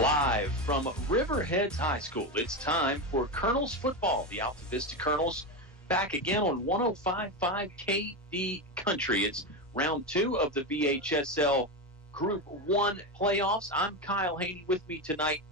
Live from Riverheads High School, it's time for Colonels football. The Altavista Colonels back again on 105.5 KD Country. It's round 2 of the VHSL Group 1 playoffs. I'm Kyle Hoehne. With me tonight,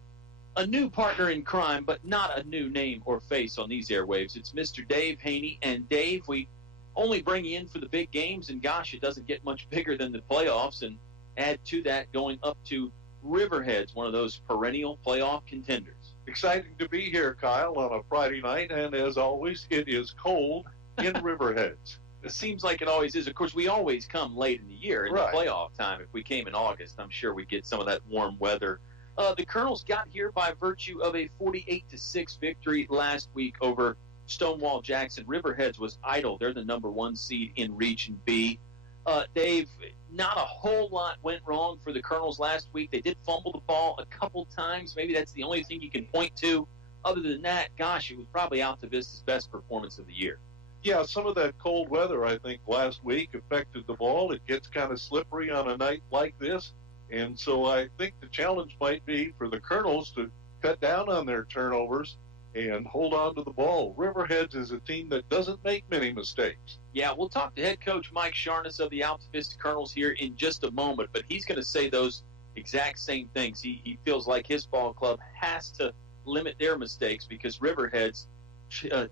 a new partner in crime, but not a new name or face on these airwaves. It's Mr. Dave Hoehne. And Dave, we only bring you in for the big games, and gosh, it doesn't get much bigger than the playoffs. And add to that going up to Riverheads, one of those perennial playoff contenders. Exciting to be here, Kyle, on a Friday night, and as always, it is cold in Riverheads. It seems like it always is. Of course, we always come late in the year in the playoff time. If we came in August, I'm sure we'd get some of that warm weather. The Colonels got here by virtue of a 48-6 victory last week over Stonewall Jackson. Riverheads was idle. They're the number 1 seed in Region B. Dave, not a whole lot went wrong for the Colonels last week. They did fumble the ball a couple times. Maybe that's the only thing you can point to. Other than that, gosh, it was probably Altavista's best performance of the year. Yeah, some of that cold weather, I think, last week affected the ball. It gets kind of slippery on a night like this. And so I think the challenge might be for the Colonels to cut down on their turnovers and hold on to the ball. Riverheads is a team that doesn't make many mistakes. Yeah, we'll talk to head coach Mike Sharness of the Altavista Colonels here in just a moment, but he's going to say those exact same things. He feels like his ball club has to limit their mistakes because Riverheads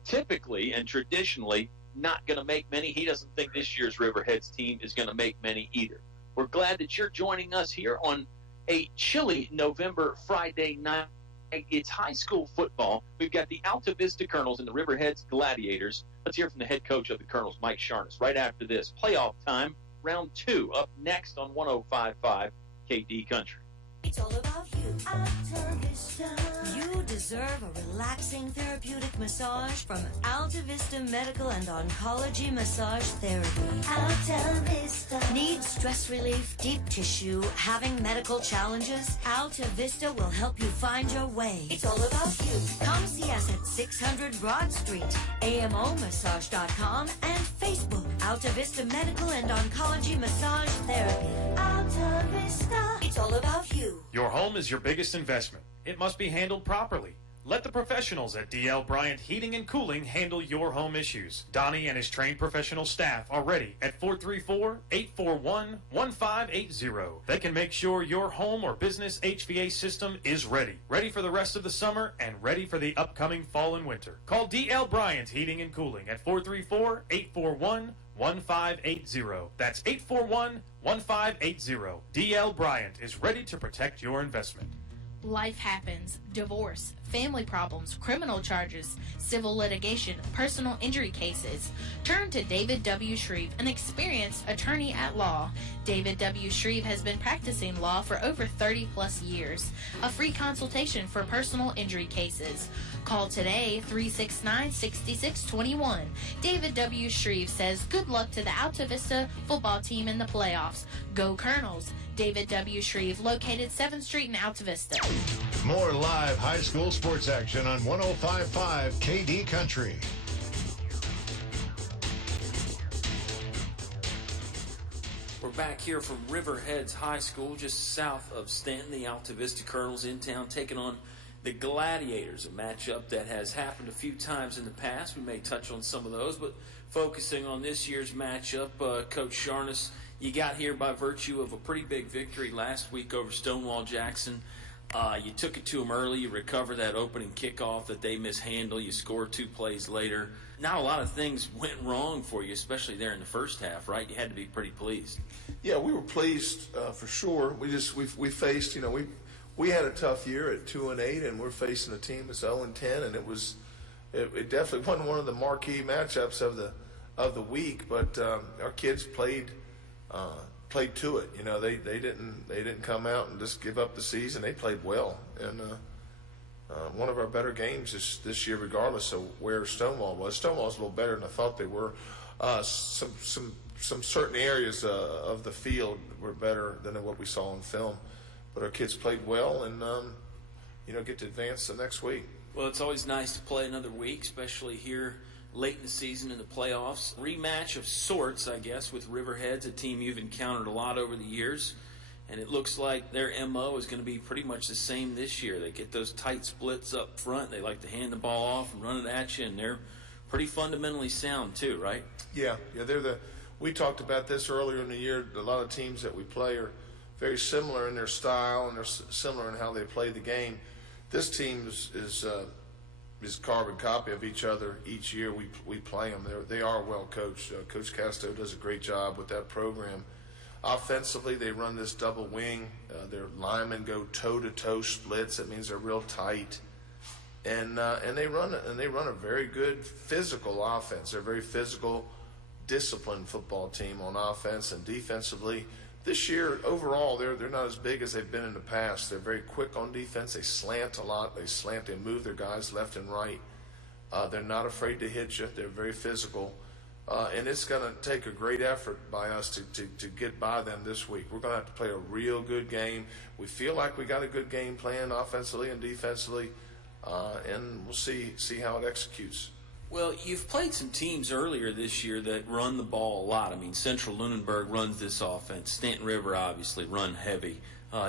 typically and traditionally not going to make many. He doesn't think this year's Riverheads team is going to make many either. We're glad that you're joining us here on a chilly November Friday night. It's high school football. We've got the Altavista Colonels and the Riverheads Gladiators. Let's hear from the head coach of the Colonels, Mike Sharness, right after this. Playoff time, round 2, up next on 105.5 KD Country. It's all about you, Altavista. You deserve a relaxing therapeutic massage from Altavista Medical and Oncology Massage Therapy. Altavista. Need stress relief, deep tissue, having medical challenges? Altavista will help you find your way. It's all about you. Come see us at 600 Broad Street, AMOmassage.com, and Facebook. Altavista Medical and Oncology Massage Therapy. Altavista. It's all about you. Your home is your biggest investment. It must be handled properly. Let the professionals at D.L. Bryant Heating and Cooling handle your home issues. Donnie and his trained professional staff are ready at 434-841-1580. They can make sure your home or business HVAC system is ready. Ready for the rest of the summer and ready for the upcoming fall and winter. Call D.L. Bryant Heating and Cooling at 434-841-1580. That's 841-1580. D.L. Bryant is ready to protect your investment. Life happens. Divorce, family problems, criminal charges, civil litigation, personal injury cases. Turn to David W. Shreve, an experienced attorney at law. David W. Shreve has been practicing law for over 30-plus years. A free consultation for personal injury cases. Call today, 369-6621. David W. Shreve says good luck to the Altavista football team in the playoffs. Go Colonels! David W. Shreve, located 7th Street in Altavista. More live high school sports action on 105.5 KD Country. We're back here from Riverheads High School, just south of Stanton. The Altavista Colonels in town taking on the Gladiators, a matchup that has happened a few times in the past. We may touch on some of those, but focusing on this year's matchup, Coach Sharness, you got here by virtue of a pretty big victory last week over Stonewall Jackson. You took it to them early. You recovered that opening kickoff that they mishandled. You scored 2 plays later. Not a lot of things went wrong for you, especially there in the first half, right? You had to be pretty pleased. Yeah, we were pleased for sure. We faced, we had a tough year at 2-8, and we're facing a team that's 0-10, and it definitely wasn't one of the marquee matchups of the week. But our kids played to it. They didn't come out and just give up the season. They played well, and one of our better games this year, regardless of where Stonewall was. Stonewall's a little better than I thought they were. Some certain areas of the field were better than what we saw on film, but our kids played well, and get to advance the next week. Well, it's always nice to play another week, especially here late in the season in the playoffs. Rematch of sorts, I guess, with Riverheads, a team you've encountered a lot over the years. and it looks like their MO is going to be pretty much the same this year. They get those tight splits up front. They like to hand the ball off and run it at you, and they're pretty fundamentally sound too, right? Yeah, we talked about this earlier in the year. A lot of teams that we play are very similar in their style, and they're similar in how they play the game. This team is carbon copy of each other each year. We play them. They are well coached. Coach Casto does a great job with that program. Offensively, they run this double wing. Their linemen go toe-to-toe splits. That means they're real tight, and they run a very good physical offense. They're a very physical, disciplined football team on offense and defensively. This year, overall, they're not as big as they've been in the past. They're very quick on defense. They slant a lot. They move their guys left and right. They're not afraid to hit you. They're very physical. And it's going to take a great effort by us to get by them this week. We're going to have to play a real good game. We feel like we got a good game plan offensively and defensively, and we'll see how it executes. Well, you've played some teams earlier this year that run the ball a lot. I mean, Central Lunenburg runs this offense. Stanton River, obviously, run heavy.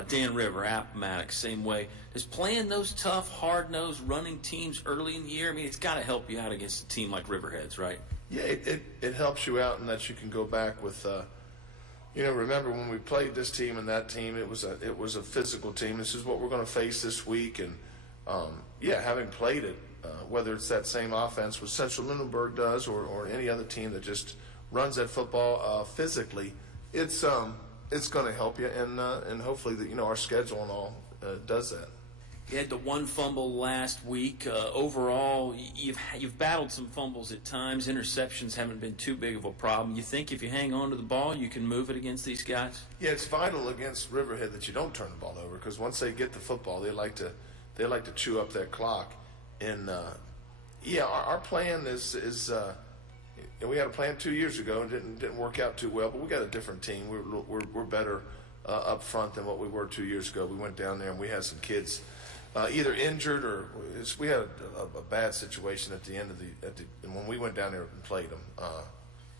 Dan River, Appomattox, same way. Does playing those tough, hard-nosed running teams early in the year, I mean, it's got to help you out against a team like Riverheads, right? Yeah, it helps you out in that you can go back with, remember when we played this team and that team, it was a physical team. This is what we're going to face this week. And, having played it, whether it's that same offense which Central Lunenburg does or any other team that just runs that football physically, it's going to help you, and hopefully our schedule and all does that. You had the one fumble last week. Overall, you've battled some fumbles at times. Interceptions haven't been too big of a problem. You think if you hang on to the ball, you can move it against these guys? Yeah, it's vital against Riverhead that you don't turn the ball over, because once they get the football, they like to chew up that clock. And our plan is we had a plan 2 years ago and didn't work out too well. But we got a different team. We're better up front than what we were 2 years ago. We went down there and we had some kids either injured or we had a bad situation at the end of and when we went down there and played them,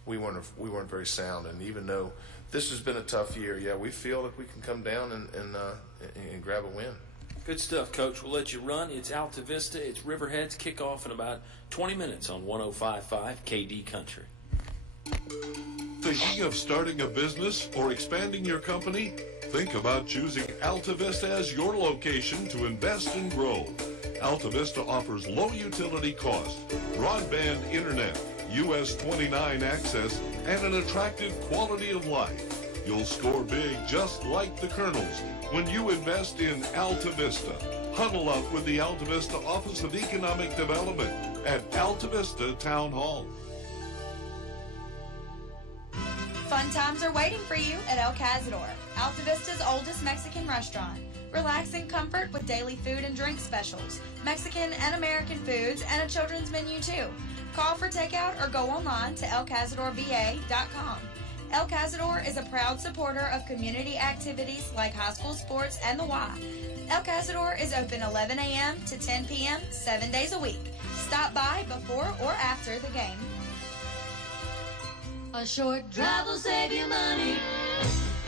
we weren't very sound. And even though this has been a tough year, we feel like we can come down and grab a win. Good stuff, Coach. We'll let you run. It's Altavista. It's Riverheads. Kickoff in about 20 minutes on 105.5 KD Country. Thinking of starting a business or expanding your company? Think about choosing Altavista as your location to invest and grow. Altavista offers low utility cost, broadband internet, US 29 access, and an attractive quality of life. You'll score big just like the Colonels when you invest in Altavista. Huddle up with the Altavista Office of Economic Development at Altavista Town Hall. Fun times are waiting for you at El Cazador, Altavista's oldest Mexican restaurant. Relax in comfort with daily food and drink specials, Mexican and American foods, and a children's menu too. Call for takeout or go online to elcazadorva.com. El Cazador is a proud supporter of community activities like high school sports and the Y. El Cazador is open 11 a.m. to 10 p.m. 7 days a week. Stop by before or after the game. A short drive will save you money.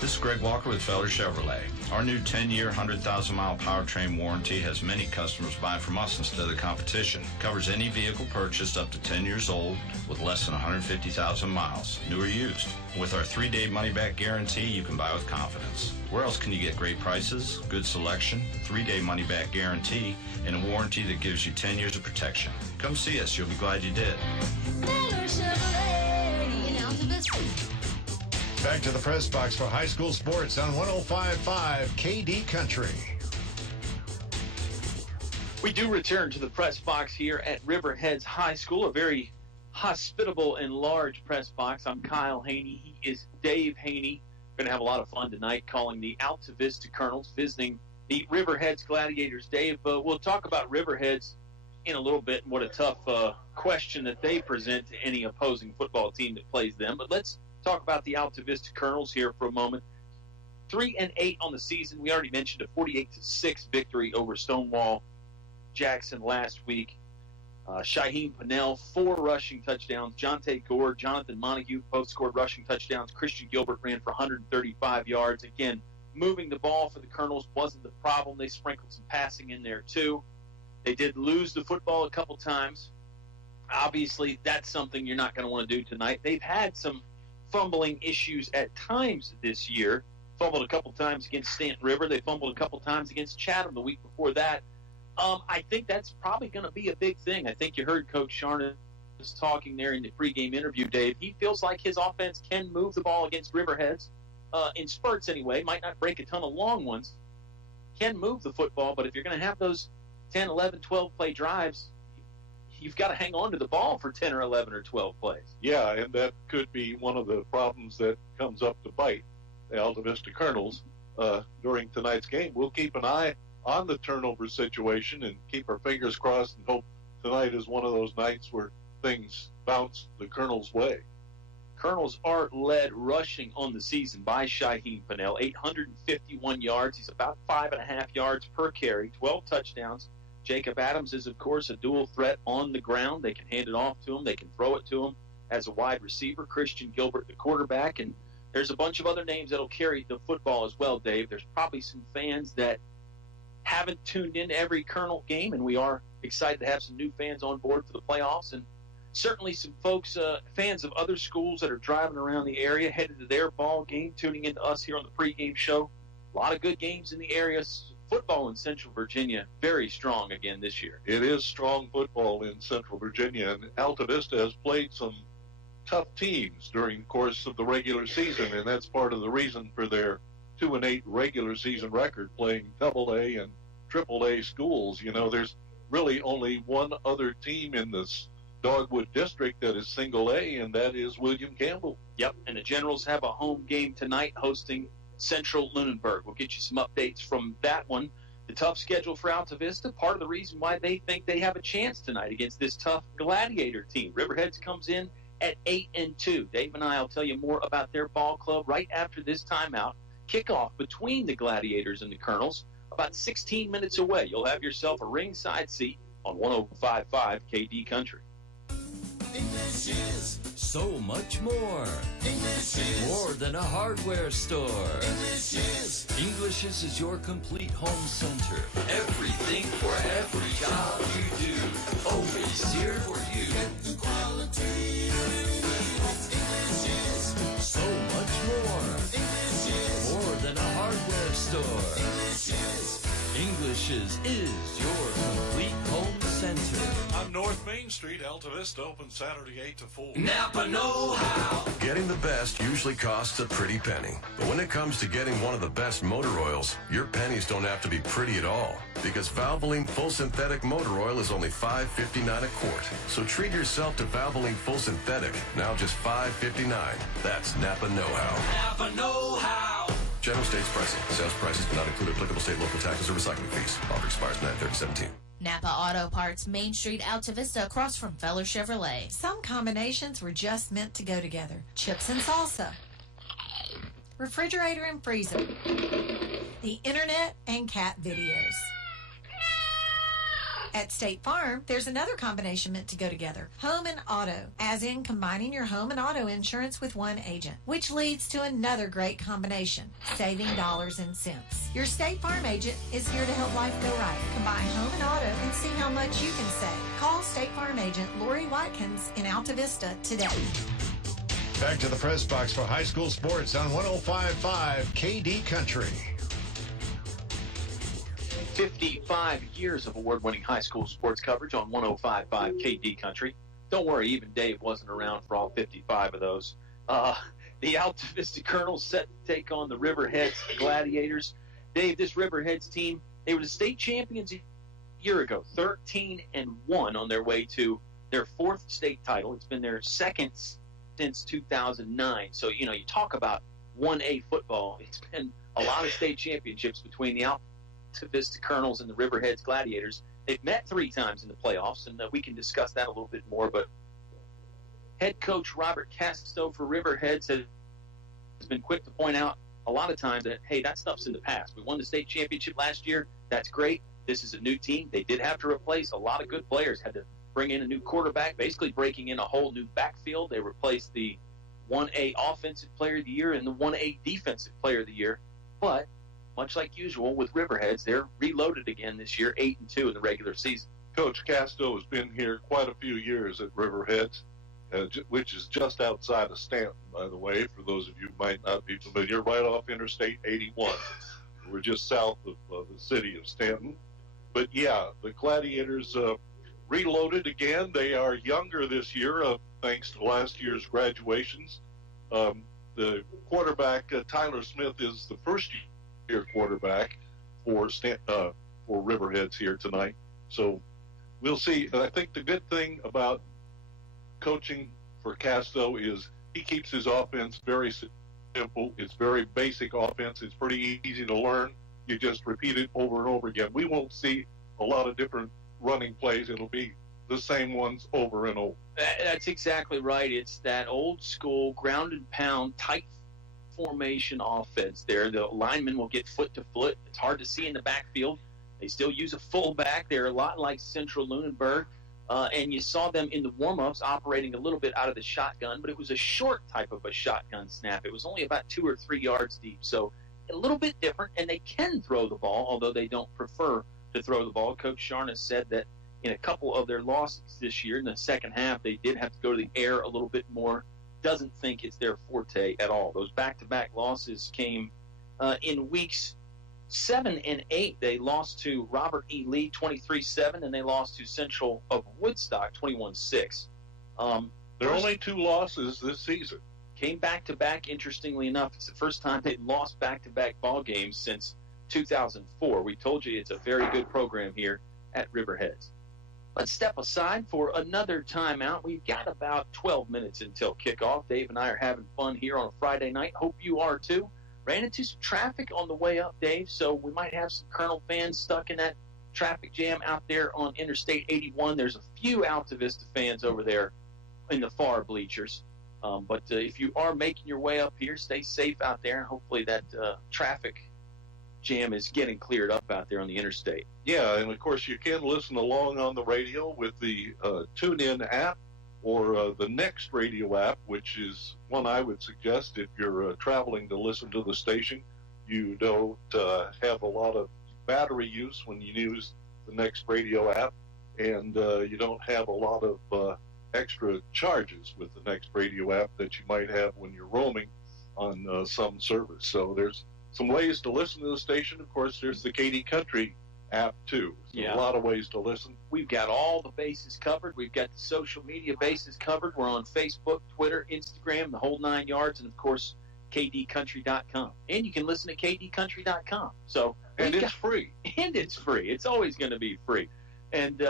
This is Greg Walker with Felder Chevrolet. Our new 10-year, 100,000-mile powertrain warranty has many customers buying from us instead of the competition. Covers any vehicle purchased up to 10 years old with less than 150,000 miles, new or used. With our 3-day money-back guarantee, you can buy with confidence. Where else can you get great prices, good selection, 3-day money-back guarantee, and a warranty that gives you 10 years of protection? Come see us. You'll be glad you did. Felder Chevrolet in Altavista. Back to the press box for high school sports on 105.5 KD Country. We do return to the press box here at Riverheads High School, a very hospitable and large press box. I'm Kyle Hoehne. He is Dave Hoehne. We're going to have a lot of fun tonight calling the Altavista Colonels, visiting the Riverheads Gladiators. Dave, we'll talk about Riverheads in a little bit and what a tough question that they present to any opposing football team that plays them. But let's talk about the Altavista Colonels here for a moment. 3-8 on the season. We already mentioned a 48-6 victory over Stonewall Jackson last week. Shaheen Pennell, 4 rushing touchdowns. Jonte Gore, Jonathan Montague both scored rushing touchdowns. Christian Gilbert ran for 135 yards. Again, moving the ball for the Colonels wasn't the problem. They sprinkled some passing in there too. They did lose the football a couple times. Obviously, that's something you're not going to want to do tonight. They've had some fumbling issues at times this year. Fumbled a couple times against Stanton River. They fumbled a couple times against Chatham the week before that. I think that's probably going to be a big thing. I think you heard Coach Sharna talking there in the pregame interview, Dave. He feels like his offense can move the ball against Riverheads, in spurts anyway. Might not break a ton of long ones. Can move the football, but if you're going to have those 10, 11, 12-play drives, you've got to hang on to the ball for 10 or 11 or 12 plays. Yeah, and that could be one of the problems that comes up to bite the Altavista Colonels during tonight's game. We'll keep an eye on the turnover situation and keep our fingers crossed and hope tonight is one of those nights where things bounce the Colonels' way. Colonels are led rushing on the season by Hoehne, 851 yards. He's about 5.5 yards per carry, 12 touchdowns. Jacob Adams is, of course, a dual threat on the ground. They can hand it off to him. They can throw it to him as a wide receiver. Christian Gilbert, the quarterback. And there's a bunch of other names that will carry the football as well, Dave. There's probably some fans that haven't tuned in to every Colonel game, and we are excited to have some new fans on board for the playoffs. And certainly some folks, fans of other schools that are driving around the area, headed to their ball game, tuning into us here on the pregame show. A lot of good games in the area. Football in Central Virginia, very strong again this year. It is strong football in Central Virginia, and Altavista has played some tough teams during the course of the regular season, and that's part of the reason for their 2-8 regular season record, playing AA and AAA schools. You know, there's really only one other team in this Dogwood district that is single A, and that is William Campbell. Yep, and the Generals have a home game tonight hosting Central Lunenburg. We'll get you some updates from that one. The tough schedule for Altavista, part of the reason why they think they have a chance tonight against this tough Gladiator team. Riverheads comes in at 8-2. Dave and I will tell you more about their ball club right after this timeout. Kickoff between the Gladiators and the Colonels, about 16 minutes away. You'll have yourself a ringside seat on 105.5 KD Country. English is so much more. English is more than a hardware store. English is your complete home center. Everything for every job you do. Always here for you. Get the quality. English is so much more. English is more than a hardware store. English is your complete home center. On North Main Street, Altavista open Saturday 8 to 4. Napa know-how. Getting the best usually costs a pretty penny. But when it comes to getting one of the best motor oils, your pennies don't have to be pretty at all. Because Valvoline Full Synthetic Motor Oil is only $5.59 a quart. So treat yourself to Valvoline Full Synthetic, now just $5.59. That's Napa know-how. Napa know-how. General States pricing. Sales prices do not include applicable state, local taxes, or recycling fees. Offer expires 9/30/17. Napa Auto Parts, Main Street, Altavista, across from Feller Chevrolet. Some combinations were just meant to go together. Chips and salsa. Refrigerator and freezer. The internet and cat videos. At State Farm, there's another combination meant to go together. Home and auto, as in combining your home and auto insurance with one agent, which leads to another great combination, saving dollars and cents. Your State Farm agent is here to help life go right. Combine home and auto and see how much you can save. Call State Farm agent Lori Watkins in Altavista today. Back to the press box for high school sports on 105.5 KD Country. 55 years of award-winning high school sports coverage on 105.5 KD Country. Don't worry, even Dave wasn't around for all 55 of those. The Altavista Colonels set to take on the Riverheads Gladiators. Dave, this Riverheads team, they were the state champions a year ago, 13-1 on their way to their fourth state title. It's been their second since 2009. So, you know, you talk about 1A football. It's been a lot of state championships between the Altavista Colonels and the Riverheads Gladiators. They've met 3 times in the playoffs, and we can discuss that a little bit more. But head coach Robert Casto for Riverheads has been quick to point out a lot of times that, hey, that stuff's in the past. We won the state championship last year. That's great. This is a new team. They did have to replace a lot of good players, had to bring in a new quarterback, basically breaking in a whole new backfield. They replaced the 1A Offensive Player of the Year and the 1A Defensive Player of the Year. But much like usual with Riverheads, they're reloaded again this year, 8-2 in the regular season. Coach Casto has been here quite a few years at Riverheads, which is just outside of Stanton, by the way, for those of you who might not be familiar, right off Interstate 81. We're just south of the city of Stanton. But, yeah, the Gladiators reloaded again. They are younger this year, thanks to last year's graduations. The quarterback, Tyler Smith, is the first-year quarterback for Riverheads here tonight. So we'll see. I think the good thing about coaching for Casto is he keeps his offense very simple. It's very basic offense. It's pretty easy to learn. You just repeat it over and over again. We won't see a lot of different running plays. It'll be the same ones over and over. That's exactly right. It's that old school ground and pound tight formation offense there. The linemen will get foot to foot. It's hard to see in the backfield. They still use a fullback. They're a lot like Central Lunenburg. And you saw them in the warm-ups operating a little bit out of the shotgun, but it was a short type of a shotgun snap. It was only about 2 or 3 yards deep. So a little bit different, and they can throw the ball, although they don't prefer to throw the ball. Coach Sharna said that in a couple of their losses this year in the second half, they did have to go to the air a little bit more. Doesn't think it's their forte at all. Those back-to-back losses came in weeks 7 and 8. They lost to Robert E. Lee 23-7, and they lost to Central of Woodstock 21-6. There are only 2 losses this season. Came back-to-back, interestingly enough. It's the first time they've lost back-to-back ball games since 2004. We told you it's a very good program here at Riverheads. Let's step aside for another timeout. We've got about 12 minutes until kickoff. Dave and I are having fun here on a Friday night. Hope you are too. Ran into some traffic on the way up, Dave, so we might have some Colonel fans stuck in that traffic jam out there on Interstate 81. There's a few Altavista fans over there in the far bleachers. But if you are making your way up here, stay safe out there, and hopefully that traffic jam is getting cleared up out there on the interstate. Yeah, and of course you can listen along on the radio with the TuneIn app or the Next Radio app, which is one I would suggest if you're traveling to listen to the station. You don't have a lot of battery use when you use the Next Radio app, and you don't have a lot of extra charges with the Next Radio app that you might have when you're roaming on some service. So there's some ways to listen to the station. Of course, there's the KD Country app, too. A lot of ways to listen. We've got all the bases covered. We've got the social media bases covered. We're on Facebook, Twitter, Instagram, the whole 9 yards, and, of course, kdcountry.com. And you can listen to kdcountry.com. So, and it's free. And it's free. It's always going to be free. And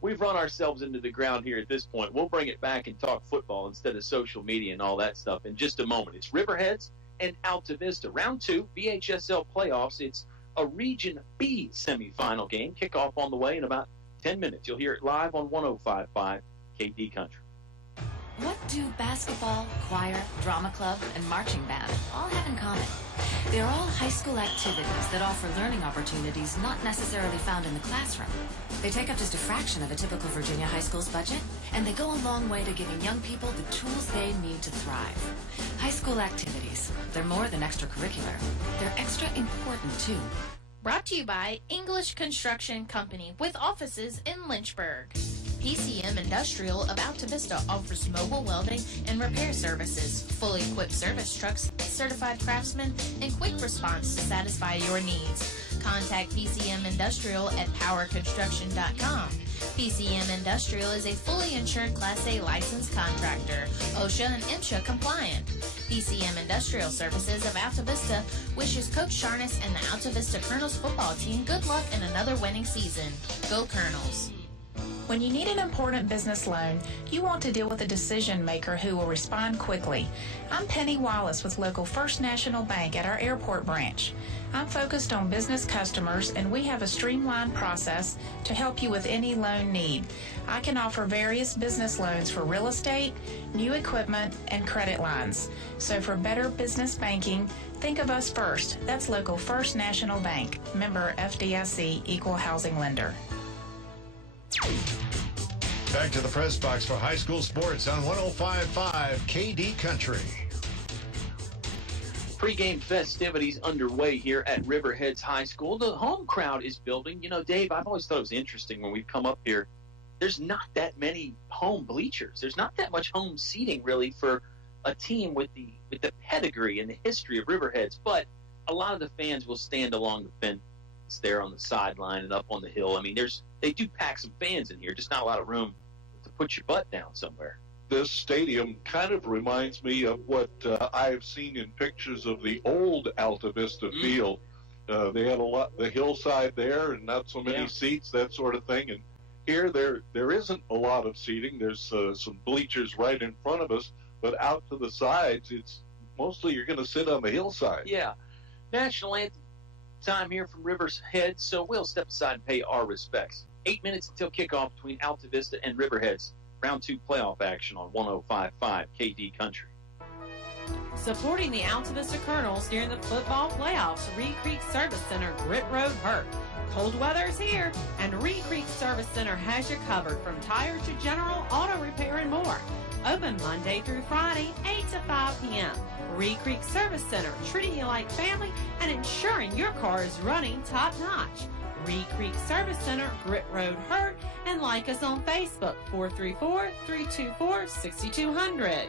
we've run ourselves into the ground here at this point. We'll bring it back and talk football instead of social media and all that stuff in just a moment. It's Riverheads and Altavista. Round 2, VHSL playoffs. It's a Region B semifinal game. Kickoff on the way in about 10 minutes. You'll hear it live on 105.5 KD Country. What do basketball, choir, drama club, and marching band all have in common? They're all high school activities that offer learning opportunities not necessarily found in the classroom. They take up just a fraction of a typical Virginia high school's budget, and they go a long way to giving young people the tools they need to thrive. High school activities, they're more than extracurricular. They're extra important, too. Brought to you by English Construction Company with offices in Lynchburg. PCM Industrial of Altavista offers mobile welding and repair services, fully equipped service trucks, certified craftsmen, and quick response to satisfy your needs. Contact PCM Industrial at powerconstruction.com. PCM Industrial is a fully insured Class A licensed contractor, OSHA and MSHA compliant. PCM Industrial Services of Altavista wishes Coach Sharness and the Altavista Colonels football team good luck in another winning season. Go Colonels! When you need an important business loan, you want to deal with a decision maker who will respond quickly. I'm Penny Wallace with local First National Bank at our airport branch. I'm focused on business customers, and we have a streamlined process to help you with any loan need. I can offer various business loans for real estate, new equipment, and credit lines. So for better business banking, think of us first. That's local First National Bank, member FDIC, equal housing lender. Back to the press box for high school sports on 105.5 KD Country. Pre-game festivities underway here at Riverheads High School. The home crowd is building. You know, Dave, I've always thought it was interesting when we've come up here. There's not that many home bleachers. There's not that much home seating, really, for a team with the pedigree and the history of Riverheads. But a lot of the fans will stand along the fence there on the sideline and up on the hill. I mean, they do pack some fans in here, just not a lot of room to put your butt down somewhere. This stadium kind of reminds me of what I've seen in pictures of the old Altavista field. They had the hillside there and not so many seats, that sort of thing. And here there isn't a lot of seating. There's some bleachers right in front of us, but out to the sides, it's mostly you're going to sit on the hillside. Yeah. National anthem time here from Riverheads, so we'll step aside and pay our respects. 8 minutes until kickoff between Altavista and Riverheads. Round 2 playoff action on 105.5 KD Country. Supporting the Altavista Colonels during the football playoffs, Reed Creek Service Center, Grit Road Hurt. Cold weather is here, and Reed Creek Service Center has you covered from tire to general auto repair and more. Open Monday through Friday, 8 to 5 p.m. Reed Creek Service Center, treating you like family and ensuring your car is running top-notch. Reed Creek Service Center, Grit Road Hurt, and like us on Facebook, 434-324-6200.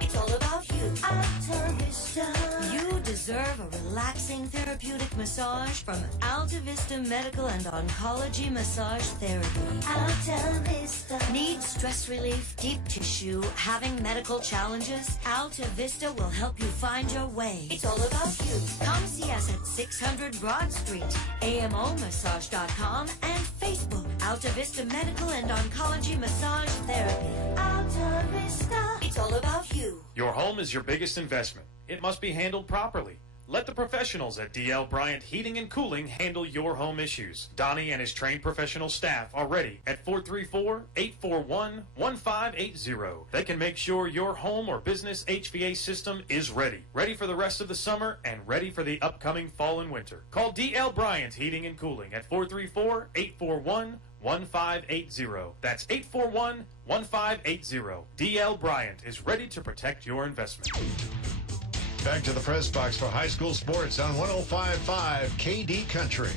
It's all about you, Altavista. You deserve a relaxing therapeutic massage from Altavista Medical and Oncology Massage Therapy. Altavista. Need stress relief, deep tissue, having medical challenges? Altavista will help you find your way. It's all about you. Come see us at 600 Broad Street, AMOmassage.com, and Facebook, Altavista Medical and Oncology Massage Therapy. Altavista. It's all about you. Your home is your biggest investment. It must be handled properly. Let the professionals at D.L. Bryant Heating and Cooling handle your home issues. Donnie and his trained professional staff are ready at 434-841-1580. They can make sure your home or business HVAC system is ready. Ready for the rest of the summer and ready for the upcoming fall and winter. Call D.L. Bryant Heating and Cooling at 434-841-1580. That's 841-1580. D.L. Bryant is ready to protect your investment. Back to the press box for high school sports on 105.5 KD Country.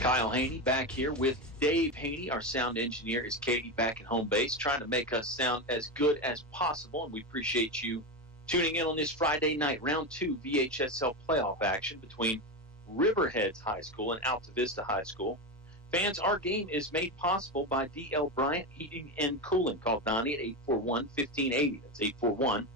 Kyle Hoehne back here with Dave Hoehne. Our sound engineer is Katie back at home base, trying to make us sound as good as possible, and we appreciate you tuning in on this Friday night, round 2 VHSL playoff action between Riverheads High School and Altavista High School. Fans, our game is made possible by D.L. Bryant Heating and Cooling. Call Donnie at 841-1580. That's 841-1580.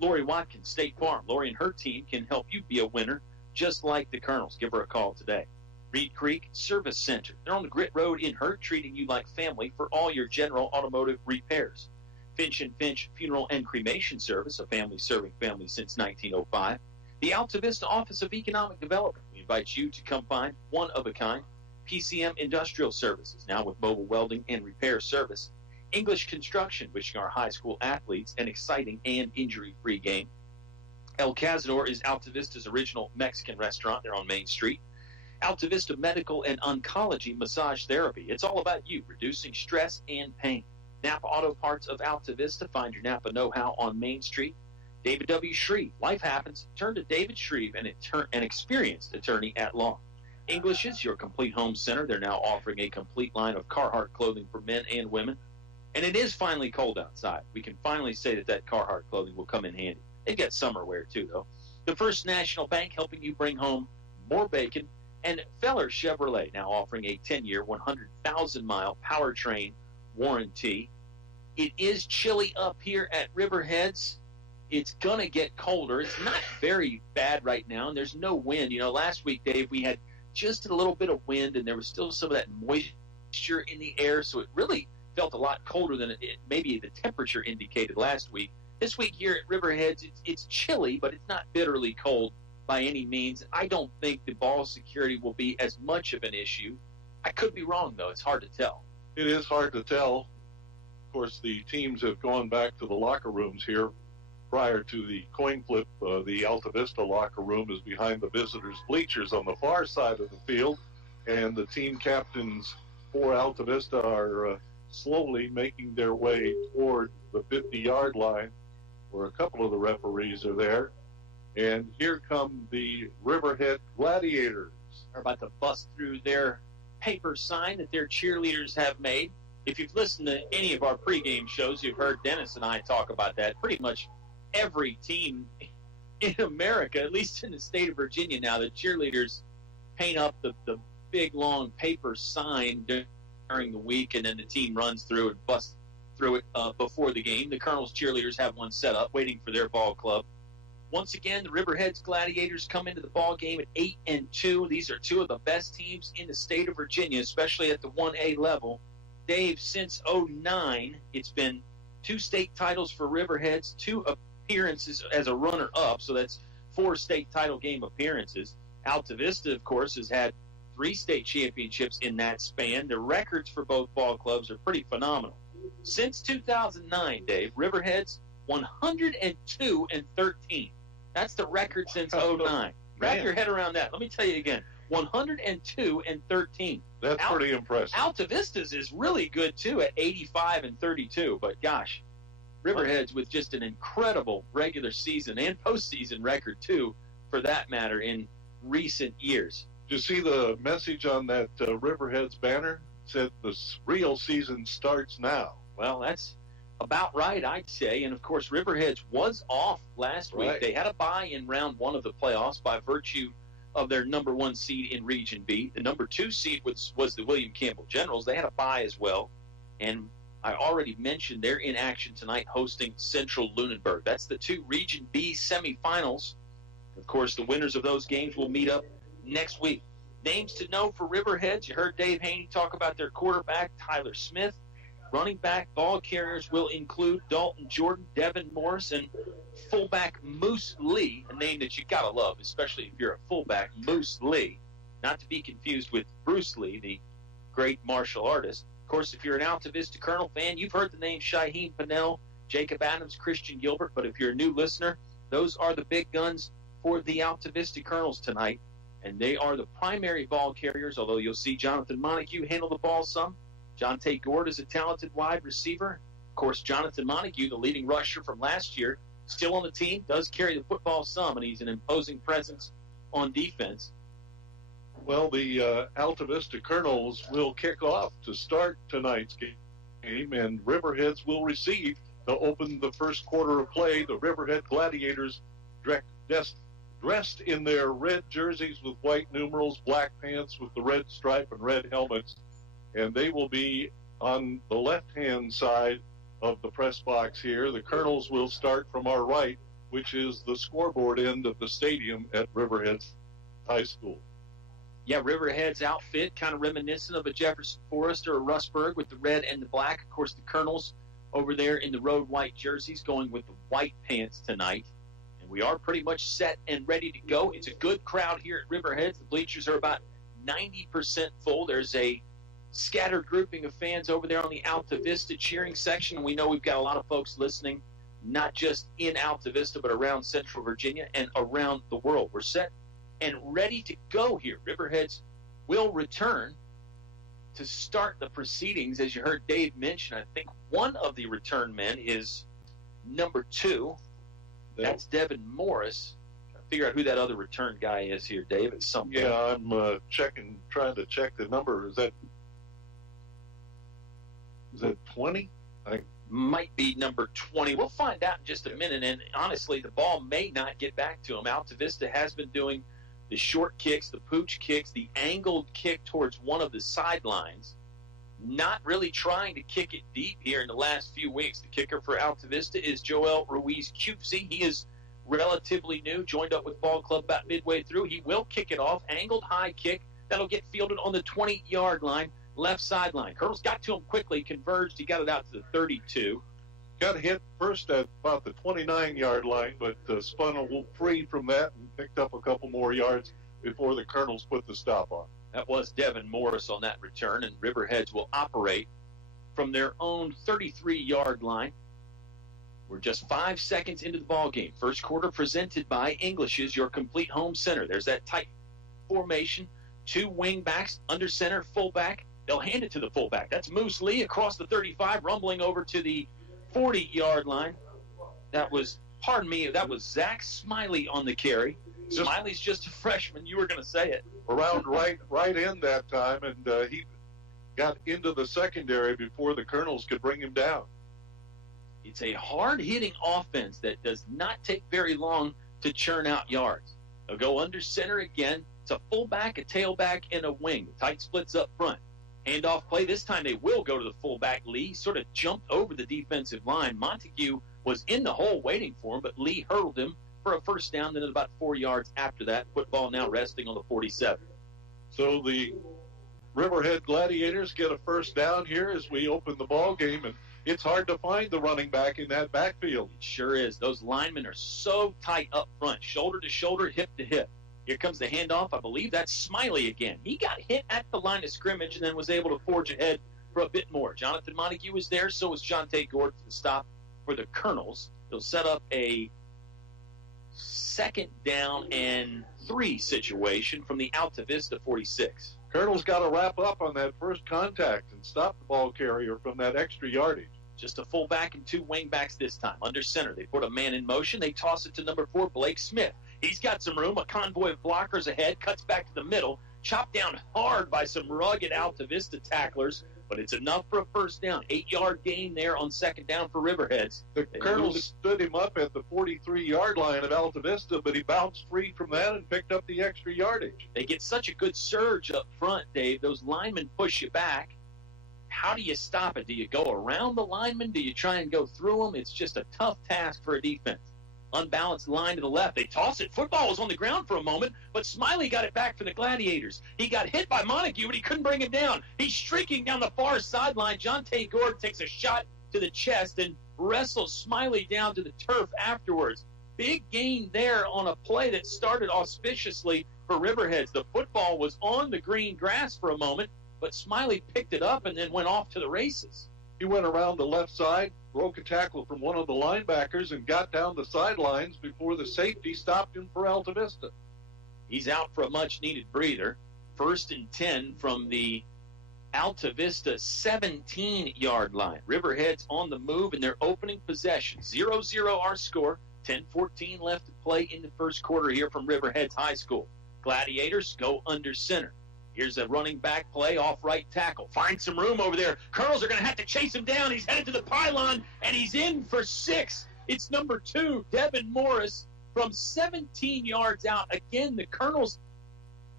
Lori Watkins, State Farm. Lori and her team can help you be a winner, just like the Colonels. Give her a call today. Reed Creek Service Center. They're on the Grit Road in Hurt, treating you like family for all your general automotive repairs. Finch & Finch Funeral and Cremation Service, a family serving families since 1905. The Altavista Office of Economic Development. We invite you to come find one-of-a-kind PCM Industrial Services, now with mobile welding and repair service. English Construction, wishing our high school athletes an exciting and injury-free game. El Cazador is Altavista's original Mexican restaurant. They're on Main Street. Altavista Medical and Oncology Massage Therapy. It's all about you, reducing stress and pain. Napa Auto Parts of Altavista. Find your Napa know-how on Main Street. David W. Shreve. Life happens. Turn to David Shreve, an experienced attorney at law. English is your complete home center. They're now offering a complete line of Carhartt clothing for men and women. And it is finally cold outside. We can finally say that Carhartt clothing will come in handy. They've got summer wear, too, though. The First National Bank helping you bring home more bacon. And Feller Chevrolet now offering a 10-year, 100,000-mile powertrain warranty. It is chilly up here at Riverheads. It's going to get colder. It's not very bad right now, and there's no wind. You know, last week, Dave, we had just a little bit of wind, and there was still some of that moisture in the air, so it really felt a lot colder than maybe the temperature indicated last week. This week here at Riverheads, it's chilly, but it's not bitterly cold by any means. I don't think the ball security will be as much of an issue. I could be wrong, though. It's hard to tell. It is hard to tell. Of course, the teams have gone back to the locker rooms here prior to the coin flip. The Altavista locker room is behind the visitors' bleachers on the far side of the field, and the team captains for Altavista are slowly making their way toward the 50-yard line. or a couple of the referees are there. And here come the Riverhead Gladiators. They're about to bust through their paper sign that their cheerleaders have made. If you've listened to any of our pregame shows, you've heard Dennis and I talk about that. Pretty much every team in America, at least in the state of Virginia now, the cheerleaders paint up the big, long paper sign during the week, and then the team runs through and busts through it before the game. The Colonels cheerleaders have one set up, waiting for their ball club. Once again, the Riverheads Gladiators come into the ball game at 8-2. These are two of the best teams in the state of Virginia, especially at the 1A level. Dave, since 2009, it's been 2 state titles for Riverheads, 2 appearances as a runner-up, so that's 4 state title game appearances. Altavista, of course, has had 3 state championships in that span. The records for both ball clubs are pretty phenomenal. Since 2009, Dave, Riverheads 102-13. That's the record since 2009. Wrap your head around that. Let me tell you again, 102-13. That's pretty impressive. Altavista's is really good, too, at 85-32. But, gosh, Riverheads with just an incredible regular season and postseason record, too, for that matter, in recent years. Did you see the message on that Riverheads banner? It said the real season starts now. Well, that's about right, I'd say. And, of course, Riverheads was off last week. They had a bye in round 1 of the playoffs by virtue of their number 1 seed in Region B. The number 2 seed was the William Campbell Generals. They had a bye as well. And I already mentioned they're in action tonight hosting Central Lunenburg. That's the 2 Region B semifinals. Of course, the winners of those games will meet up next week. Names to know for Riverheads. You heard Dave Hoehne talk about their quarterback, Tyler Smith. Running back ball carriers will include Dalton Jordan, Devin Morris, and fullback Moose Lee, a name that you got to love, especially if you're a fullback, Moose Lee. Not to be confused with Bruce Lee, the great martial artist. Of course, if you're an Altavista Colonel fan, you've heard the name Shaheem Pennell, Jacob Adams, Christian Gilbert. But if you're a new listener, those are the big guns for the Altavista Colonels tonight. And they are the primary ball carriers, although you'll see Jonathan Montague handle the ball some. Jonte Gord is a talented wide receiver. Of course, Jonathan Montague, the leading rusher from last year, still on the team, does carry the football some, and he's an imposing presence on defense. Well, the Altavista Colonels will kick off to start tonight's game, and Riverheads will receive to open the first quarter of play. The Riverhead Gladiators dressed in their red jerseys with white numerals, black pants with the red stripe and red helmets. And they will be on the left-hand side of the press box here. The Colonels will start from our right, which is the scoreboard end of the stadium at Riverheads High School. Yeah, Riverhead's outfit, kind of reminiscent of a Jefferson Forest or a Rustburg with the red and the black. Of course, the Colonels over there in the road white jerseys going with the white pants tonight. And we are pretty much set and ready to go. It's a good crowd here at Riverheads. The bleachers are about 90% full. There's a scattered grouping of fans over there on the Altavista cheering section. We know we've got a lot of folks listening, not just in Altavista, but around Central Virginia and around the world. We're set and ready to go here. Riverheads will return to start the proceedings. As you heard Dave mention, I think one of the return men is number 2. That's Devin Morris. Figure out who that other return guy is here, Dave, at some point. Yeah, I'm trying to check the number. Is that 20? Might be number 20. We'll find out in just a minute. And honestly, the ball may not get back to him. Altavista has been doing the short kicks, the pooch kicks, the angled kick towards one of the sidelines. Not really trying to kick it deep here in the last few weeks. The kicker for Altavista is Joel Ruiz-Cupsey. He is relatively new, joined up with ball club about midway through. He will kick it off. Angled high kick. That'll get fielded on the 20-yard line. Left sideline. Colonels got to him quickly, converged. He got it out to the 32. Got hit first at about the 29-yard line, but spun a little free from that and picked up a couple more yards before the Colonels put the stop on. That was Devin Morris on that return, and Riverheads will operate from their own 33-yard line. We're just 5 seconds into the ball game. First quarter presented by English's, your complete home center. There's that tight formation. 2 wing backs, under center, fullback. They'll hand it to the fullback. That's Moose Lee across the 35, rumbling over to the 40-yard line. That was Zach Smiley on the carry. Smiley's just a freshman. You were going to say it. Around right in that time, and he got into the secondary before the Colonels could bring him down. It's a hard-hitting offense that does not take very long to churn out yards. They'll go under center again. It's a fullback, a tailback, and a wing. The tight splits up front. Handoff play. This time they will go to the fullback. Lee sort of jumped over the defensive line. Montague was in the hole waiting for him, but Lee hurdled him for a first down. Then at about 4 yards after that, football now resting on the 47. So the Riverhead Gladiators get a first down here as we open the ball game, and it's hard to find the running back in that backfield. It sure is. Those linemen are so tight up front, shoulder to shoulder, hip to hip. Here comes the handoff. I believe that's Smiley again. He got hit at the line of scrimmage and then was able to forge ahead for a bit more. Jonathan Montague was there. So was Jonte Gord for the stop for the Colonels. They'll set up a 2nd down and 3 situation from the Altavista 46. Colonel's got to wrap up on that first contact and stop the ball carrier from that extra yardage. Just a fullback and 2 wingbacks this time. Under center, they put a man in motion. They toss it to number 4, Blake Smith. He's got some room. A convoy of blockers ahead. Cuts back to the middle. Chopped down hard by some rugged Altavista tacklers. But it's enough for a first down. 8-yard gain there on 2nd down for Riverheads. The Colonels stood him up at the 43-yard line at Altavista, but he bounced free from that and picked up the extra yardage. They get such a good surge up front, Dave. Those linemen push you back. How do you stop it? Do you go around the linemen? Do you try and go through them? It's just a tough task for a defense. Unbalanced line to the left. They toss it. Football was on the ground for a moment, but Smiley got it back for the Gladiators. He got hit by Montague, but he couldn't bring him down. He's streaking down the far sideline. Jonte Gord takes a shot to the chest and wrestles Smiley down to the turf afterwards. Big gain there on a play that started auspiciously for Riverheads. The football was on the green grass for a moment, but Smiley picked it up and then went off to the races. He went around the left side, broke a tackle from one of the linebackers, and got down the sidelines before the safety stopped him for Altavista. He's out for a much-needed breather. 1st and 10 from the Altavista 17-yard line. Riverheads on the move in their opening possession. 0-0 our score. 10-14 left to play in the first quarter here from Riverheads High School. Gladiators go under center. Here's a running back play off right tackle. Find some room over there. Colonels are going to have to chase him down. He's headed to the pylon, and he's in for 6. It's number 2, Devin Morris, from 17 yards out. Again, the Colonels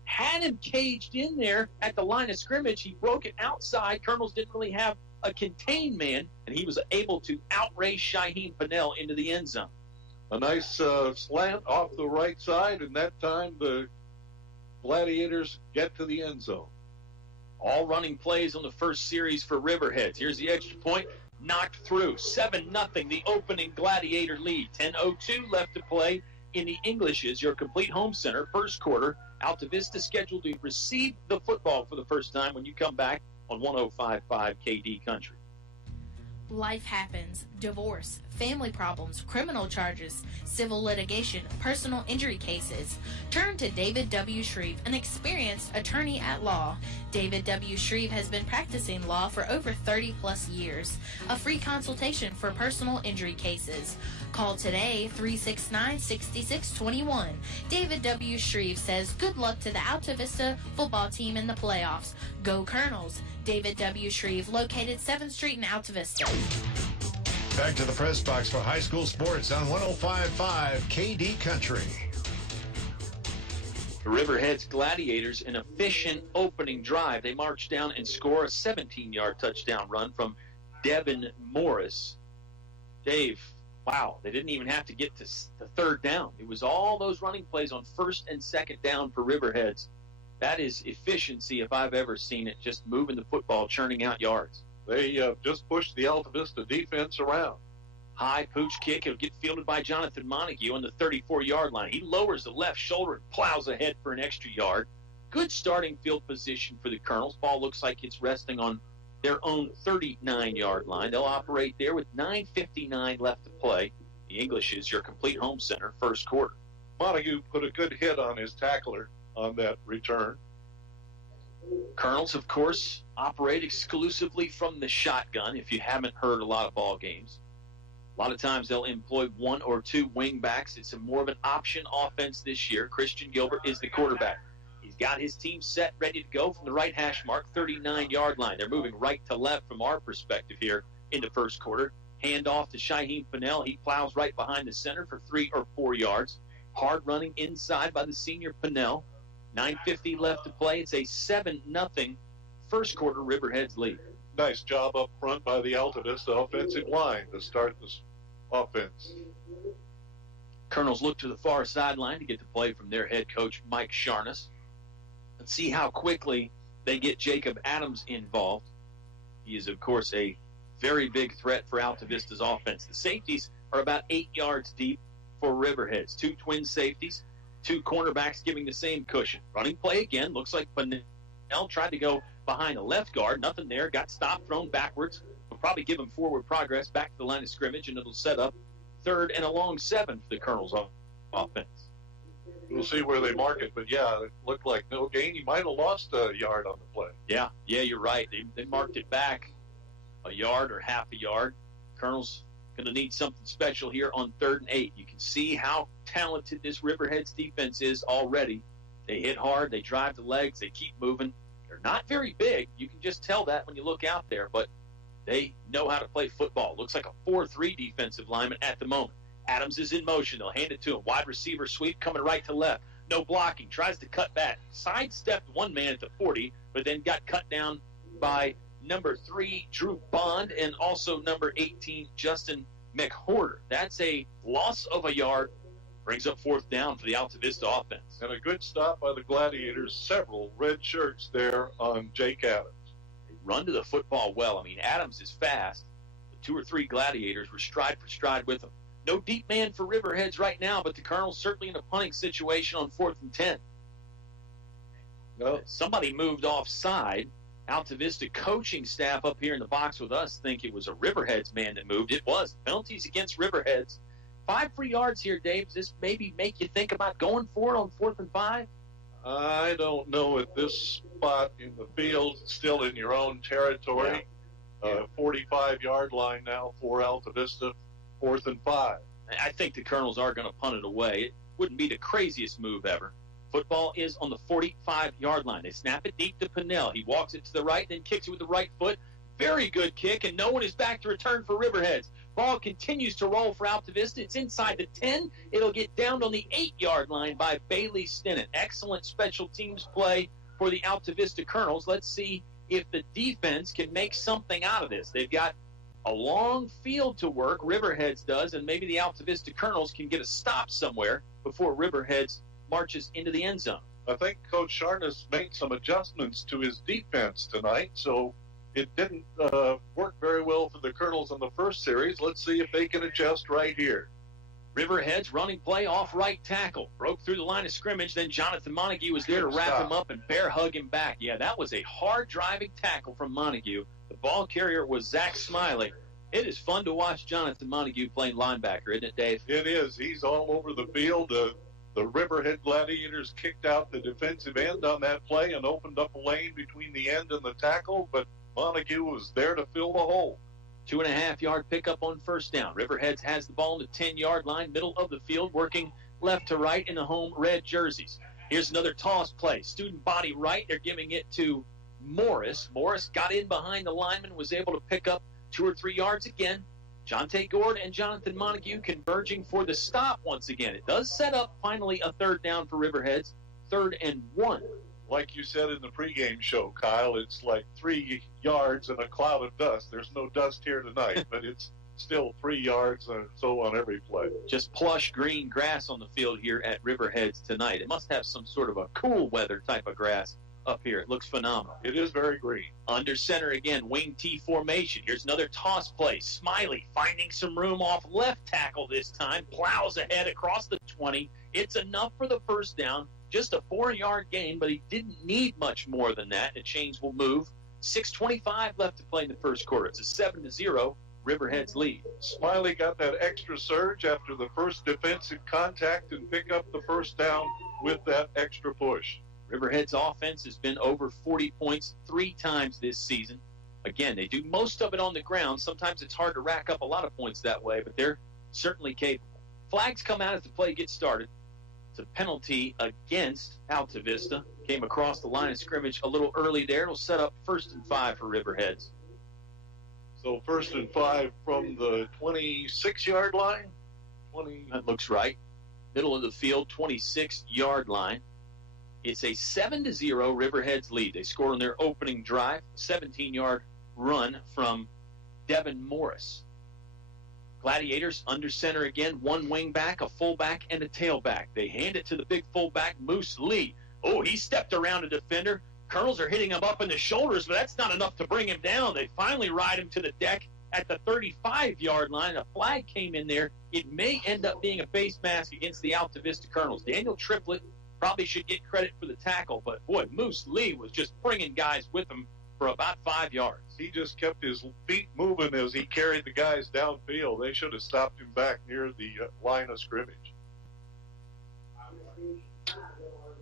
had him caged in there at the line of scrimmage. He broke it outside. Colonels didn't really have a contained man, and he was able to outrace Shaheen Pennell into the end zone. A nice slant off the right side, and that time the Gladiators get to the end zone. All running plays on the first series for Riverheads. Here's the extra point. Knocked through. 7-0, the opening Gladiator lead. 10:02 left to play in the Englishes, your complete home center. First quarter. Altavista scheduled to receive the football for the first time when you come back on 105.5 KD Country. Life happens. Divorce, family problems, criminal charges, civil litigation, personal injury cases. Turn to David W. Shreve, an experienced attorney at law. David W. Shreve has been practicing law for over 30 plus years. A free consultation for personal injury cases. Call today, 369-6621. David W. Shreve says good luck to the Altavista football team in the playoffs. Go Colonels. David W. Shreve, located 7th Street in Altavista. Back to the press box for high school sports on 105.5 KD Country. The Riverheads Gladiators, an efficient opening drive. They march down and score a 17-yard touchdown run from Devin Morris. Dave, wow, they didn't even have to get to the 3rd down. It was all those running plays on 1st and 2nd down for Riverheads. That is efficiency if I've ever seen it, just moving the football, churning out yards. They just pushed the Altavista defense around. High pooch kick. It'll get fielded by Jonathan Montague on the 34-yard line. He lowers the left shoulder and plows ahead for an extra yard. Good starting field position for the Colonels. Ball looks like it's resting on their own 39-yard line. They'll operate there with 9:59 left to play. The English is your complete home center, first quarter. Montague put a good hit on his tackler on that return. Colonels, of course, operate exclusively from the shotgun, if you haven't heard a lot of ball games. A lot of times they'll employ one or two wing backs. It's more of an option offense this year. Christian Gilbert is the quarterback. He's got his team set, ready to go from the right hash mark, 39-yard line. They're moving right to left from our perspective here in the first quarter. Hand off to Hoehne. He plows right behind the center for 3 or 4 yards. Hard running inside by the senior Pinnell. 9:50 left to play. It's a 7-0 first quarter Riverheads lead. Nice job up front by the Altavista offensive line to start this offense. Colonels look to the far sideline to get the play from their head coach, Mike Sharness. Let's see how quickly they get Jacob Adams involved. He is, of course, a very big threat for Altavista's offense. The safeties are about 8 yards deep for Riverheads. 2 twin safeties, 2 cornerbacks giving the same cushion. Running play again. Looks like Pinnell tried to go behind a left guard. Nothing there. Got stopped, thrown backwards. Will probably give him forward progress back to the line of scrimmage, and it'll set up 3rd and a long 7 for the Colonels offense. We'll see where they mark it, but yeah, it looked like no gain. He might have lost a yard on the play. Yeah, you're right. They marked it back a yard or half a yard. Colonels going to need something special here on 3rd and 8. You can see how talented this Riverheads defense is already. They hit hard. They drive the legs. They keep moving. They're not very big. You can just tell that when you look out there, but they know how to play football. Looks like a 4-3 defensive lineman at the moment. Adams is in motion. They'll hand it to him. Wide receiver sweep coming right to left. No blocking. Tries to cut back. Sidestepped one man at the 40, but then got cut down by number 3, Drew Bond, and also number 18, Justin McHorder. That's a loss of a yard. Brings up 4th down for the Altavista offense. And a good stop by the Gladiators. Several red shirts there on Jake Adams. They run to the football well. I mean, Adams is fast. The 2 or 3 Gladiators were stride for stride with him. No deep man for Riverheads right now, but the Colonels certainly in a punting situation on 4th and 10. No. Somebody moved offside. Altavista coaching staff up here in the box with us think it was a Riverheads man that moved. It was. Penalties against Riverheads. 5 free yards here, Dave. Does this maybe make you think about going for it on 4th and 5? I don't know at this spot in the field, still in your own territory. 45-yard line now for Altavista, 4th and 5. I think the Colonels are going to punt it away. It wouldn't be the craziest move ever. Football is on the 45-yard line. They snap it deep to Pinnell. He walks it to the right, then kicks it with the right foot. Very good kick, and no one is back to return for Riverheads. Ball continues to roll for Altavista. It's inside the 10. It'll get downed on the 8-yard line by Bailey Stinnett. Excellent special teams play for the Altavista Colonels. Let's see if the defense can make something out of this. They've got a long field to work, Riverheads does, and maybe the Altavista Colonels can get a stop somewhere before Riverheads marches into the end zone. I think Coach Sharness made some adjustments to his defense tonight, so it didn't work very well for the Colonels in the first series. Let's see if they can adjust right here. Riverheads running play off right tackle. Broke through the line of scrimmage. Then Jonathan Montague was there to wrap him up and bear hug him back. Yeah, that was a hard driving tackle from Montague. The ball carrier was Zach Smiley. It is fun to watch Jonathan Montague playing linebacker, isn't it, Dave? It is. He's all over the field. The Riverhead Gladiators kicked out the defensive end on that play and opened up a lane between the end and the tackle, but Montague was there to fill the hole. 2.5-yard pickup on 1st down. Riverheads has the ball in the 10-yard line, middle of the field, working left to right in the home red jerseys. Here's another toss play. Student body right. They're giving it to Morris. Morris got in behind the lineman, was able to pick up 2 or 3 yards again. Jonte Gord and Jonathan Montague converging for the stop once again. It does set up finally a 3rd down for Riverheads, 3rd and 1. Like you said in the pregame show, Kyle, it's like 3 yards and a cloud of dust. There's no dust here tonight, but it's still 3 yards and so on every play. Just plush green grass on the field here at Riverheads tonight. It must have some sort of a cool weather type of grass up here. It looks phenomenal. It is very green. Under center again, wing T formation. Here's another toss play. Smiley finding some room off left tackle this time. Plows ahead across the 20. It's enough for the 1st down. Just a 4-yard gain, but he didn't need much more than that. The chains will move. 6:25 left to play in the first quarter. It's a 7-0 Riverheads lead. Smiley got that extra surge after the first defensive contact and pick up the 1st down with that extra push. Riverheads offense has been over 40 points 3 times this season. Again, they do most of it on the ground. Sometimes it's hard to rack up a lot of points that way, but they're certainly capable. Flags come out as the play gets started. It's a penalty against Altavista. Came across the line of scrimmage a little early there. It'll set up 1st and 5 for Riverheads. So 1st and 5 from the 26-yard line? That looks right. Middle of the field, 26-yard line. It's a 7-0 Riverheads lead. They scored on their opening drive, 17-yard run from Devin Morris. Gladiators under center again, one wing back, a fullback, and a tailback. They hand it to the big fullback, Moose Lee. Oh, he stepped around a defender. Colonels are hitting him up in the shoulders, but that's not enough to bring him down. They finally ride him to the deck at the 35-yard line. A flag came in there. It may end up being a face mask against the Altavista Colonels. Daniel Triplett probably should get credit for the tackle, but boy, Moose Lee was just bringing guys with him for about 5 yards. He just kept his feet moving as he carried the guys downfield. They should have stopped him back near the line of scrimmage.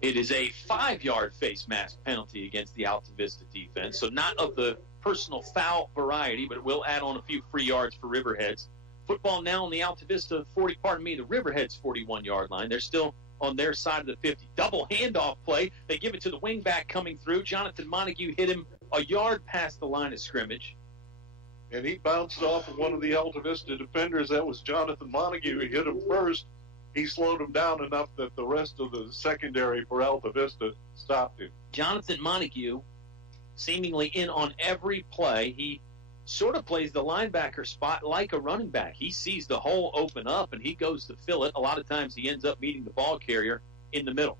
It is a 5-yard face mask penalty against the Altavista defense, so not of the personal foul variety, but it will add on a few free yards for Riverheads. Football now on the Altavista the Riverheads 41-yard line. They're still on their side of the 50. Double handoff play. They give it to the wingback coming through. Jonathan Montague hit him a yard past the line of scrimmage. And he bounced off of one of the Altavista defenders. That was Jonathan Montague. He hit him first. He slowed him down enough that the rest of the secondary for Altavista stopped him. Jonathan Montague seemingly in on every play. He sort of plays the linebacker spot like a running back. He sees the hole open up, and he goes to fill it. A lot of times he ends up meeting the ball carrier in the middle.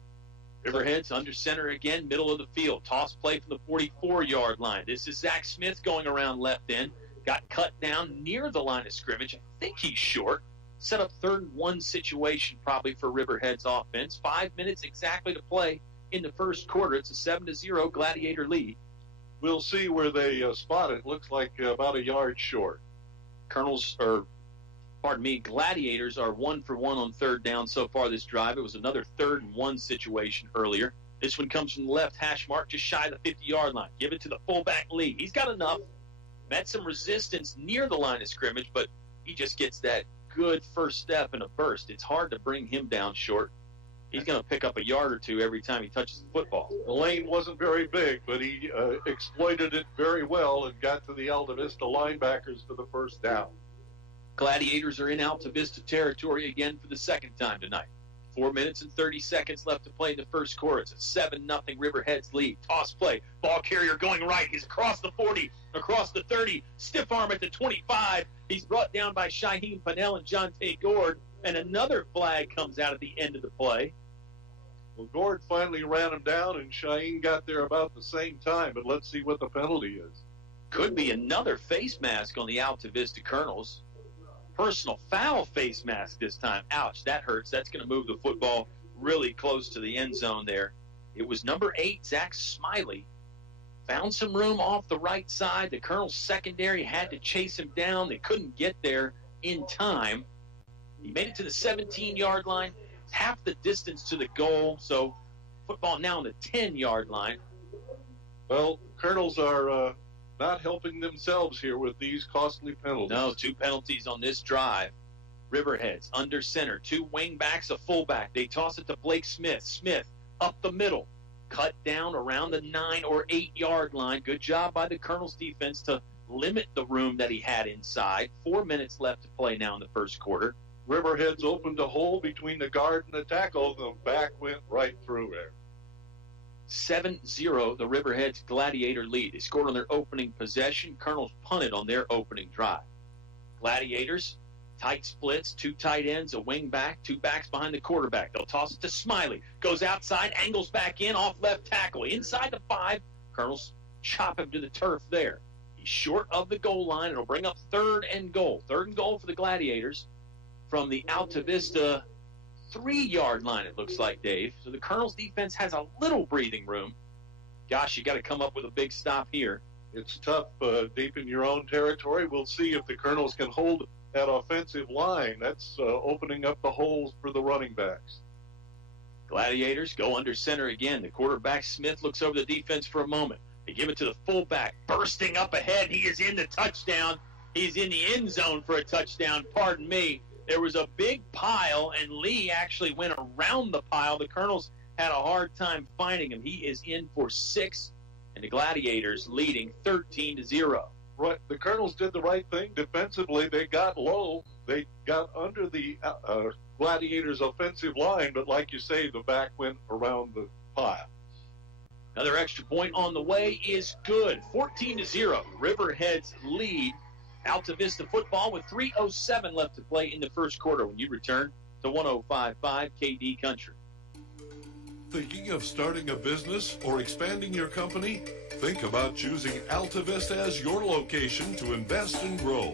Riverheads under center again, middle of the field. Toss play from the 44-yard line. This is Zach Smith going around left end. Got cut down near the line of scrimmage. I think he's short. Set up 3rd and 1 situation probably for Riverheads offense. 5 minutes exactly to play in the first quarter. It's a 7-0 Gladiator lead. We'll see where they spot it. Looks like about a yard short. Gladiators are 1 for 1 on 3rd down so far this drive. It was another 3rd and 1 situation earlier. This one comes from the left hash mark, just shy of the 50-yard line. Give it to the fullback Lee. He's got enough. Met some resistance near the line of scrimmage, but he just gets that good first step and a burst. It's hard to bring him down short. He's going to pick up a yard or two every time he touches the football. The lane wasn't very big, but he exploited it very well and got to the Altavista linebackers for the first down. Gladiators are in Altavista territory again for the second time tonight. 4 minutes and 30 seconds left to play in the first quarter. It's a 7-0 Riverheads lead. Toss play. Ball carrier going right. He's across the 40, across the 30. Stiff arm at the 25. He's brought down by Shaheem Pannell and Jonte Gord. And another flag comes out at the end of the play. Well, Gord finally ran him down, and Shaheem got there about the same time. But let's see what the penalty is. Could be another face mask on the Altavista Colonels. Personal foul face mask this time. Ouch, that hurts. That's going to move the football really close to the end zone there. It was number 8, Zach Smiley. Found some room off the right side. The Colonels secondary had to chase him down. They couldn't get there in time. He made it to the 17-yard line, half the distance to the goal. So football now on the 10-yard line. Well, Colonels are not helping themselves here with these costly penalties. No, 2 penalties on this drive. Riverheads under center, 2 wing backs, a fullback. They toss it to Blake Smith. Smith up the middle, cut down around the 9 or 8-yard line. Good job by the Colonels defense to limit the room that he had inside. 4 minutes left to play now in the first quarter. Riverheads opened a hole between the guard and the tackle. The back went right through there. 7-0, the Riverheads Gladiator lead. They scored on their opening possession. Colonels punted on their opening drive. Gladiators, tight splits, 2 tight ends, a wing back, 2 backs behind the quarterback. They'll toss it to Smiley. Goes outside, angles back in, off left tackle. Inside the 5, Colonels chop him to the turf there. He's short of the goal line. It'll bring up 3rd and goal. 3rd and goal for the Gladiators from the Altavista 3-yard line, it looks like, Dave. So the Colonels defense has a little breathing room. Gosh, you got to come up with a big stop here. It's tough deep in your own territory. We'll see if the Colonels can hold that offensive line. That's opening up the holes for the running backs. Gladiators go under center again. The quarterback Smith looks over the defense for a moment. They give it to the fullback, bursting up ahead. He is in the touchdown. He's in the end zone for a touchdown. Pardon me. There was a big pile, and Lee actually went around the pile. The Colonels had a hard time finding him. He is in for 6, and the Gladiators leading 13-0. Right. The Colonels did the right thing defensively. They got low. They got under the Gladiators' offensive line, but like you say, the back went around the pile. Another extra point on the way is good. 14-0. Riverheads lead Altavista football with 3:07 left to play in the first quarter when you return to 105.5 KD Country. Thinking of starting a business or expanding your company? Think about choosing Altavista as your location to invest and grow.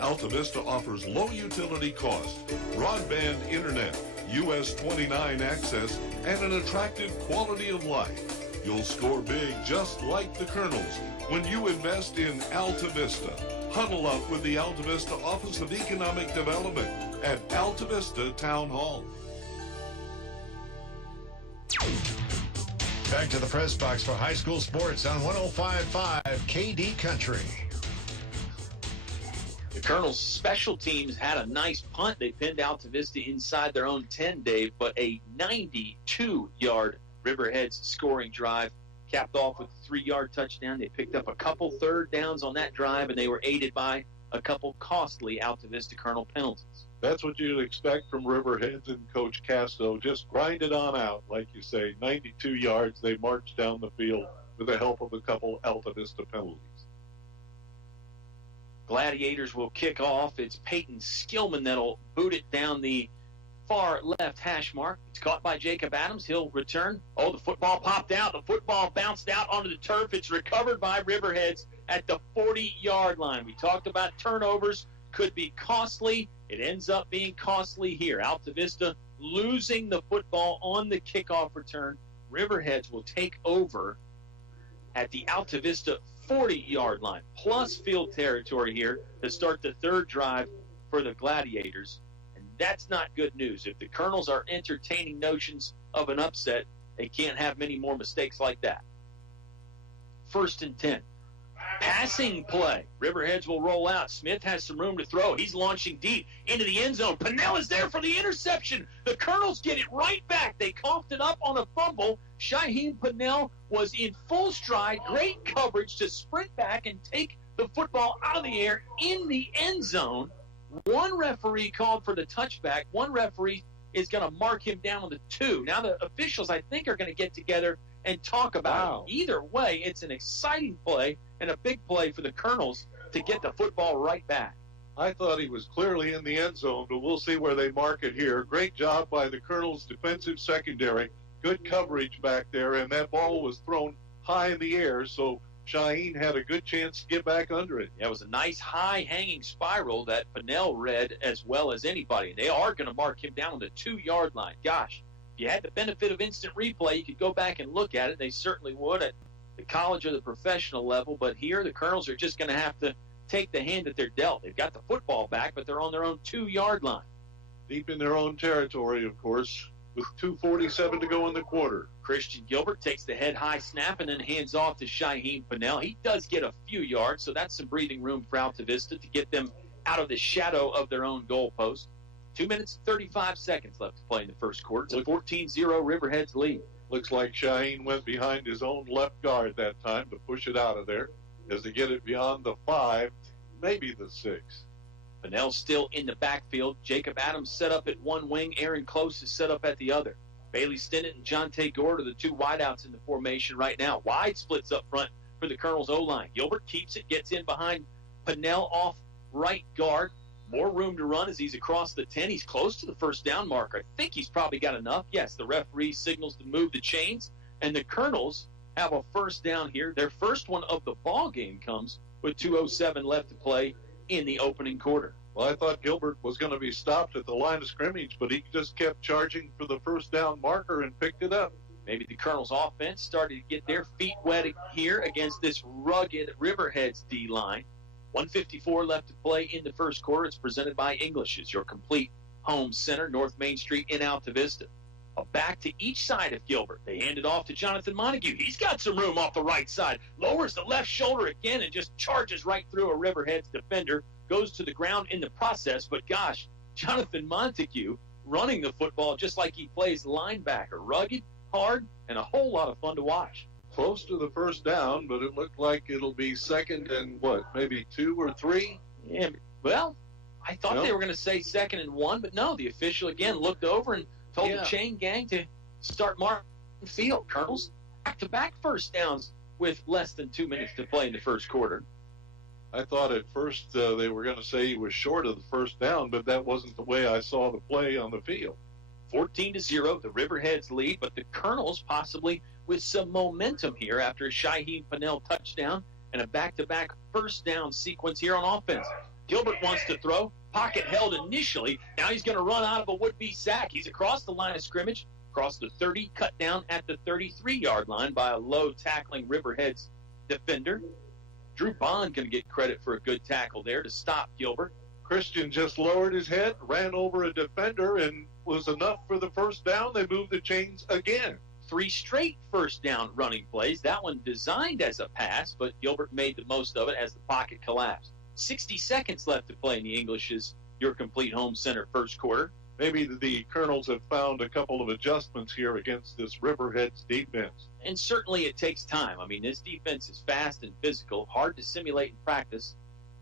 Altavista offers low utility cost, broadband internet, US 29 access, and an attractive quality of life. You'll score big just like the Colonels when you invest in Altavista. Huddle up with the Altavista Office of Economic Development at Altavista Town Hall. Back to the press box for high school sports on 105.5 KD Country. The Colonels' special teams had a nice punt. They pinned Altavista inside their own 10, Dave, but a 92-yard Riverheads scoring drive capped off with a 3-yard touchdown. They picked up a couple third downs on that drive, and they were aided by a couple costly Altavista Colonel penalties. That's what you'd expect from Riverheads and Coach Casto. Just grind it on out, like you say. 92 yards, they marched down the field with the help of a couple Altavista penalties. Gladiators will kick off. It's Peyton Skillman that'll boot it down the far left hash mark. It's caught by Jacob Adams. He'll return. Oh, the football popped out. The football bounced out onto the turf. It's recovered by Riverheads at the 40-yard line. We talked about turnovers could be costly. It ends up being costly here. Altavista losing the football on the kickoff return. Riverheads will take over at the Altavista 40-yard line, plus field territory here to start the third drive for the Gladiators. And that's not good news. If the Colonels are entertaining notions of an upset, they can't have many more mistakes like that. 1st and 10. Passing play. Riverheads will roll out. Smith has some room to throw. He's launching deep into the end zone. Pinnell is there for the interception. The Colonels get it right back. They coughed it up on a fumble. Shaheem Pinnell was in full stride. Great coverage to sprint back and take the football out of the air in the end zone. One referee called for the touchback. One referee is going to mark him down on the 2. Now the officials, I think, are going to get together and talk about it. Either way, it's an exciting play and a big play for the Colonels to get the football right back. I thought he was clearly in the end zone, but we'll see where they mark it here. Great job by the Colonels' defensive secondary. Good coverage back there, and that ball was thrown high in the air, so Shaheen had a good chance to get back under it. Yeah, it was a nice high-hanging spiral that Pinnell read as well as anybody. They are going to mark him down on the 2-yard line. Gosh, if you had the benefit of instant replay, you could go back and look at it. They certainly would at the college or the professional level, but here the Colonels are just going to have to take the hand that they're dealt. They've got the football back, but they're on their own 2-yard line. Deep in their own territory, of course, with 2:47 to go in the quarter. Christian Gilbert takes the head-high snap and then hands off to Shaheem Pinnell. He does get a few yards, so that's some breathing room for Altavista to get them out of the shadow of their own goalpost. 2 minutes, 35 seconds left to play in the first quarter. It's a 14-0 Riverheads lead. Looks like Shaheen went behind his own left guard that time to push it out of there as they get it beyond the 5, maybe the 6. Pinnell still in the backfield. Jacob Adams set up at one wing. Aaron Close is set up at the other. Bailey Stinnett and Jonte Gord are the two wideouts in the formation right now. Wide splits up front for the Colonels' O-line. Gilbert keeps it, gets in behind Pinnell off right guard. More room to run as he's across the 10. He's close to the first down marker. I think he's probably got enough. Yes, the referee signals to move the chains, and the Colonels have a first down here. Their first one of the ball game comes with 2:07 left to play in the opening quarter. Well, I thought Gilbert was going to be stopped at the line of scrimmage, but he just kept charging for the first down marker and picked it up. Maybe the Colonels' offense started to get their feet wet here against this rugged Riverheads D-line. 1:54 left to play in the first quarter. It's presented by English as your complete home center, North Main Street in Altavista. A back to each side of Gilbert. They hand it off to Jonathan Montague. He's got some room off the right side. Lowers the left shoulder again and just charges right through a Riverheads defender. Goes to the ground in the process. But gosh, Jonathan Montague running the football just like he plays linebacker. Rugged, hard, and a whole lot of fun to watch. Close to the first down, but it looked like it'll be second and maybe 2 or 3? Yeah, well, I thought they were going to say 2nd and 1, but no, the official again looked over and told the chain gang to start marking the field. Colonels back-to-back first downs with less than 2 minutes to play in the first quarter. I thought at first they were going to say he was short of the first down, but that wasn't the way I saw the play on the field. 14-0, the Riverheads lead, but the Colonels possibly with some momentum here after a Hoehne Pennell touchdown and a back-to-back first down sequence here on offense. Gilbert wants to throw. Pocket held initially. Now he's going to run out of a would-be sack. He's across the line of scrimmage, across the 30, cut down at the 33-yard line by a low tackling Riverheads defender. Drew Bond going to get credit for a good tackle there to stop Gilbert. Christian just lowered his head, ran over a defender, and was enough for the first down. They moved the chains again. 3 straight first down running plays. That one designed as a pass, but Gilbert made the most of it as the pocket collapsed. 60 seconds left to play in the English's Your Complete Home Center first quarter. Maybe the Colonels have found a couple of adjustments here against this Riverheads defense. And certainly it takes time. I mean, this defense is fast and physical, hard to simulate in practice.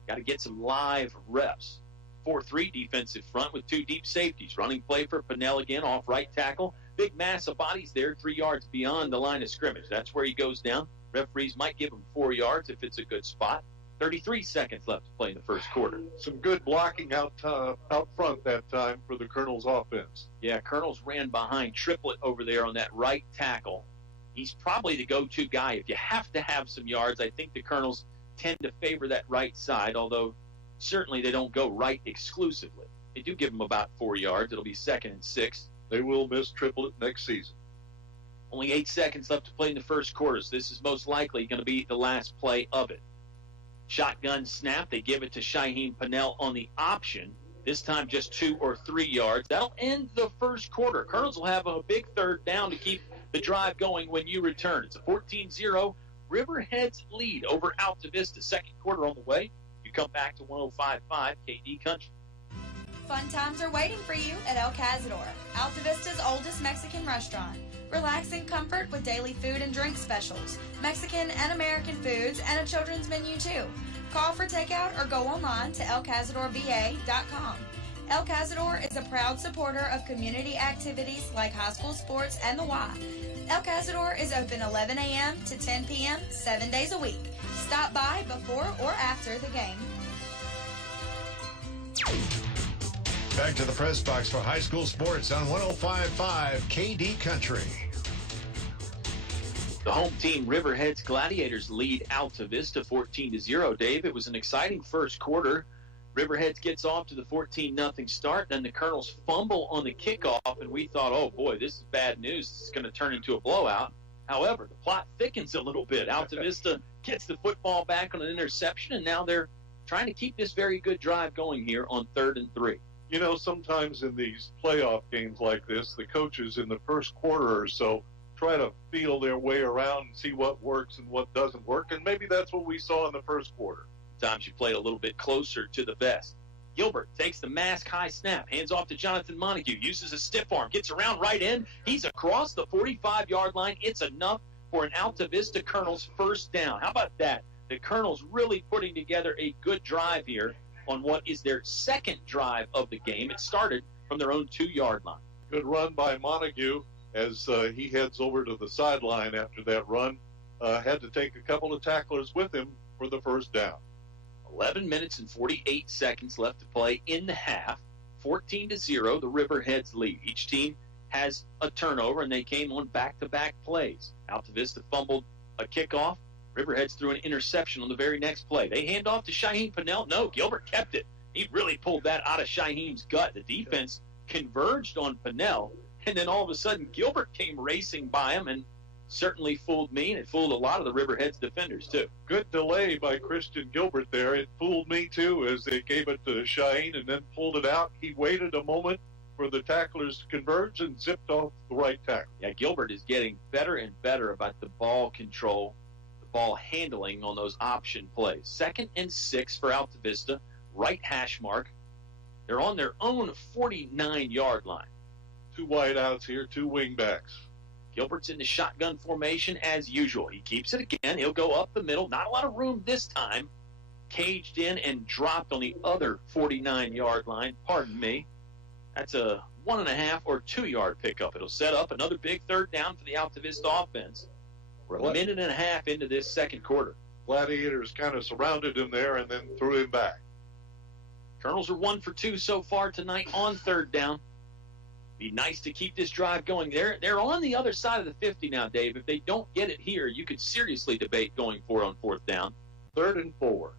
Got to get some live reps. 4-3 defensive front with 2 deep safeties. Running play for Pennell again off right tackle. Big mass of bodies there 3 yards beyond the line of scrimmage. That's where he goes down. Referees might give him 4 yards if it's a good spot. 33 seconds left to play in the first quarter. Some good blocking out front that time for the Colonels offense. Yeah, Colonels ran behind Triplett over there on that right tackle. He's probably the go-to guy. If you have to have some yards, I think the Colonels tend to favor that right side, although certainly they don't go right exclusively. They do give him about 4 yards. It'll be 2nd and 6. They will miss Triplett next season. Only 8 seconds left to play in the first quarter, so this is most likely going to be the last play of it. Shotgun snap. They give it to Hoehne Pennell on the option. This time just 2 or 3 yards. That'll end the first quarter. Colonels will have a big third down to keep the drive going when you return. It's a 14-0 Riverheads lead over Altavista. Second quarter on the way. You come back to 105.5 KD Country. Fun times are waiting for you at El Cazador, Altavista's oldest Mexican restaurant. Relax in comfort with daily food and drink specials, Mexican and American foods, and a children's menu too. Call for takeout or go online to elcazadorva.com. El Cazador is a proud supporter of community activities like high school sports and the Y. El Cazador is open 11 a.m. to 10 p.m. 7 days a week. Stop by before or after the game. Back to the press box for high school sports on 105.5 KD Country. The home team Riverheads Gladiators lead Altavista 14-0. Dave, it was an exciting first quarter. Riverheads gets off to the 14-0 start. Then the Colonels fumble on the kickoff, and we thought, oh, boy, this is bad news. This is going to turn into a blowout. However, the plot thickens a little bit. Altavista gets the football back on an interception, and now they're trying to keep this very good drive going here on 3rd and 3. You know, sometimes in these playoff games like this, the coaches in the first quarter or so try to feel their way around and see what works and what doesn't work, and maybe that's what we saw in the first quarter. Times you played a little bit closer to the vest. Gilbert takes the mask high snap, hands off to Jonathan Montague, uses a stiff arm, gets around right in. He's across the 45-yard line. It's enough for an Altavista Colonels first down. How about that? The Colonels really putting together a good drive here on what is their second drive of the game. It started from their own 2-yard line. Good run by Montague as he heads over to the sideline after that run. Had to take a couple of tacklers with him for the first down. 11 minutes and 48 seconds left to play in the half. 14-0, the Riverheads lead. Each team has a turnover, and they came on back-to-back plays. Altavista fumbled a kickoff. Riverheads threw an interception on the very next play. They hand off to Hoehne Pennell. No, Gilbert kept it. He really pulled that out of Hoehne's gut. The defense converged on Pennell, and then all of a sudden Gilbert came racing by him and certainly fooled me, and it fooled a lot of the Riverheads defenders too. Good delay by Christian Gilbert there. It fooled me too as they gave it to Hoehne and then pulled it out. He waited a moment, for the tacklers to converge and zipped off the right tackle. Yeah, Gilbert is getting better and better about the ball control, the ball handling on those option plays. 2nd and 6 for Altavista, right hash mark. They're on their own 49-yard line. 2 wideouts here, 2 wingbacks. Gilbert's in the shotgun formation as usual. He keeps it again. He'll go up the middle. Not a lot of room this time. Caged in and dropped on the other 49-yard line. Pardon me. That's a 1.5 or 2-yard pickup. It'll set up another big 3rd down for the Altavista offense. We're a minute and a half into this second quarter. Gladiators kind of surrounded him there and then threw him back. Colonels are 1 for 2 so far tonight on 3rd down. Be nice to keep this drive going. They're on the other side of the 50 now, Dave. If they don't get it here, you could seriously debate going for it on 4th down. 3rd and 4.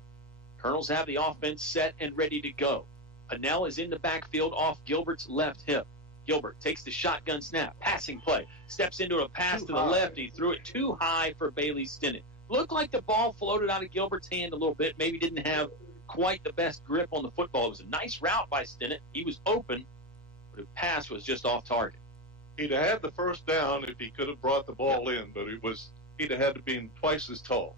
Colonels have the offense set and ready to go. Hoehne is in the backfield off Gilbert's left hip. Gilbert takes the shotgun snap, passing play, steps into a pass to the left. He threw it too high for Bailey Stinnett. Looked like the ball floated out of Gilbert's hand a little bit. Maybe didn't have quite the best grip on the football. It was a nice route by Stinnett. He was open, but the pass was just off target. He'd have had the 1st down if he could have brought the ball in, but he'd have had to be twice as tall.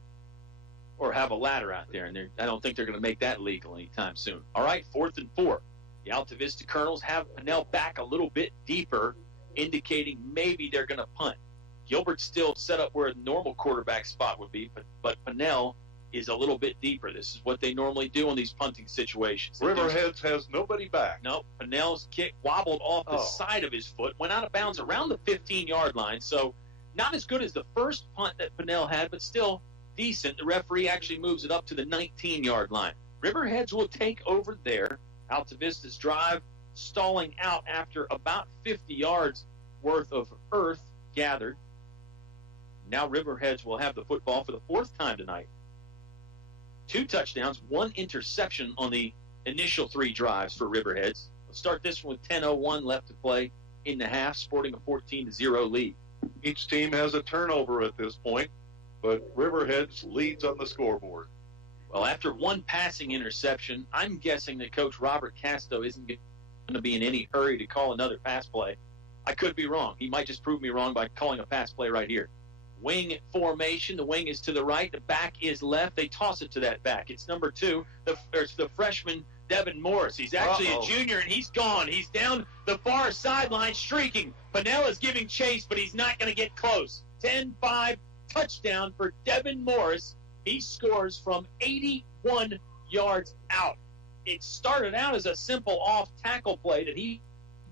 Or have a ladder out there, and I don't think they're going to make that legal anytime soon. All right, 4th and 4. The Altavista Colonels have Hoehne back a little bit deeper, indicating maybe they're going to punt. Gilbert's still set up where a normal quarterback spot would be, but Hoehne is a little bit deeper. This is what they normally do in these punting situations. Riverheads has nobody back. Nope. Hoehne's kick wobbled off the side of his foot, went out of bounds around the 15-yard line, so not as good as the first punt that Hoehne had, but still decent. The referee actually moves it up to the 19-yard line. Riverheads will take over there. Altavista's drive stalling out after about 50 yards worth of earth gathered. Now Riverheads will have the football for the 4th time tonight. 2 touchdowns, 1 interception on the initial 3 drives for Riverheads. Let's start this one with 10:01 left to play in the half, sporting a 14-0 lead. Each team has a turnover at this point, but Riverheads leads on the scoreboard. Well, after 1 passing interception, I'm guessing that Coach Robert Casto isn't going to be in any hurry to call another pass play. I could be wrong. He might just prove me wrong by calling a pass play right here. Wing formation. The wing is to the right. The back is left. They toss it to that back. It's number 2. It's the freshman, Devin Morris. He's actually a junior, and he's gone. He's down the far sideline streaking. Pinella's giving chase, but he's not going to get close. 10-5 touchdown for Devin Morris. He scores from 81 yards out. It started out as a simple off-tackle play that he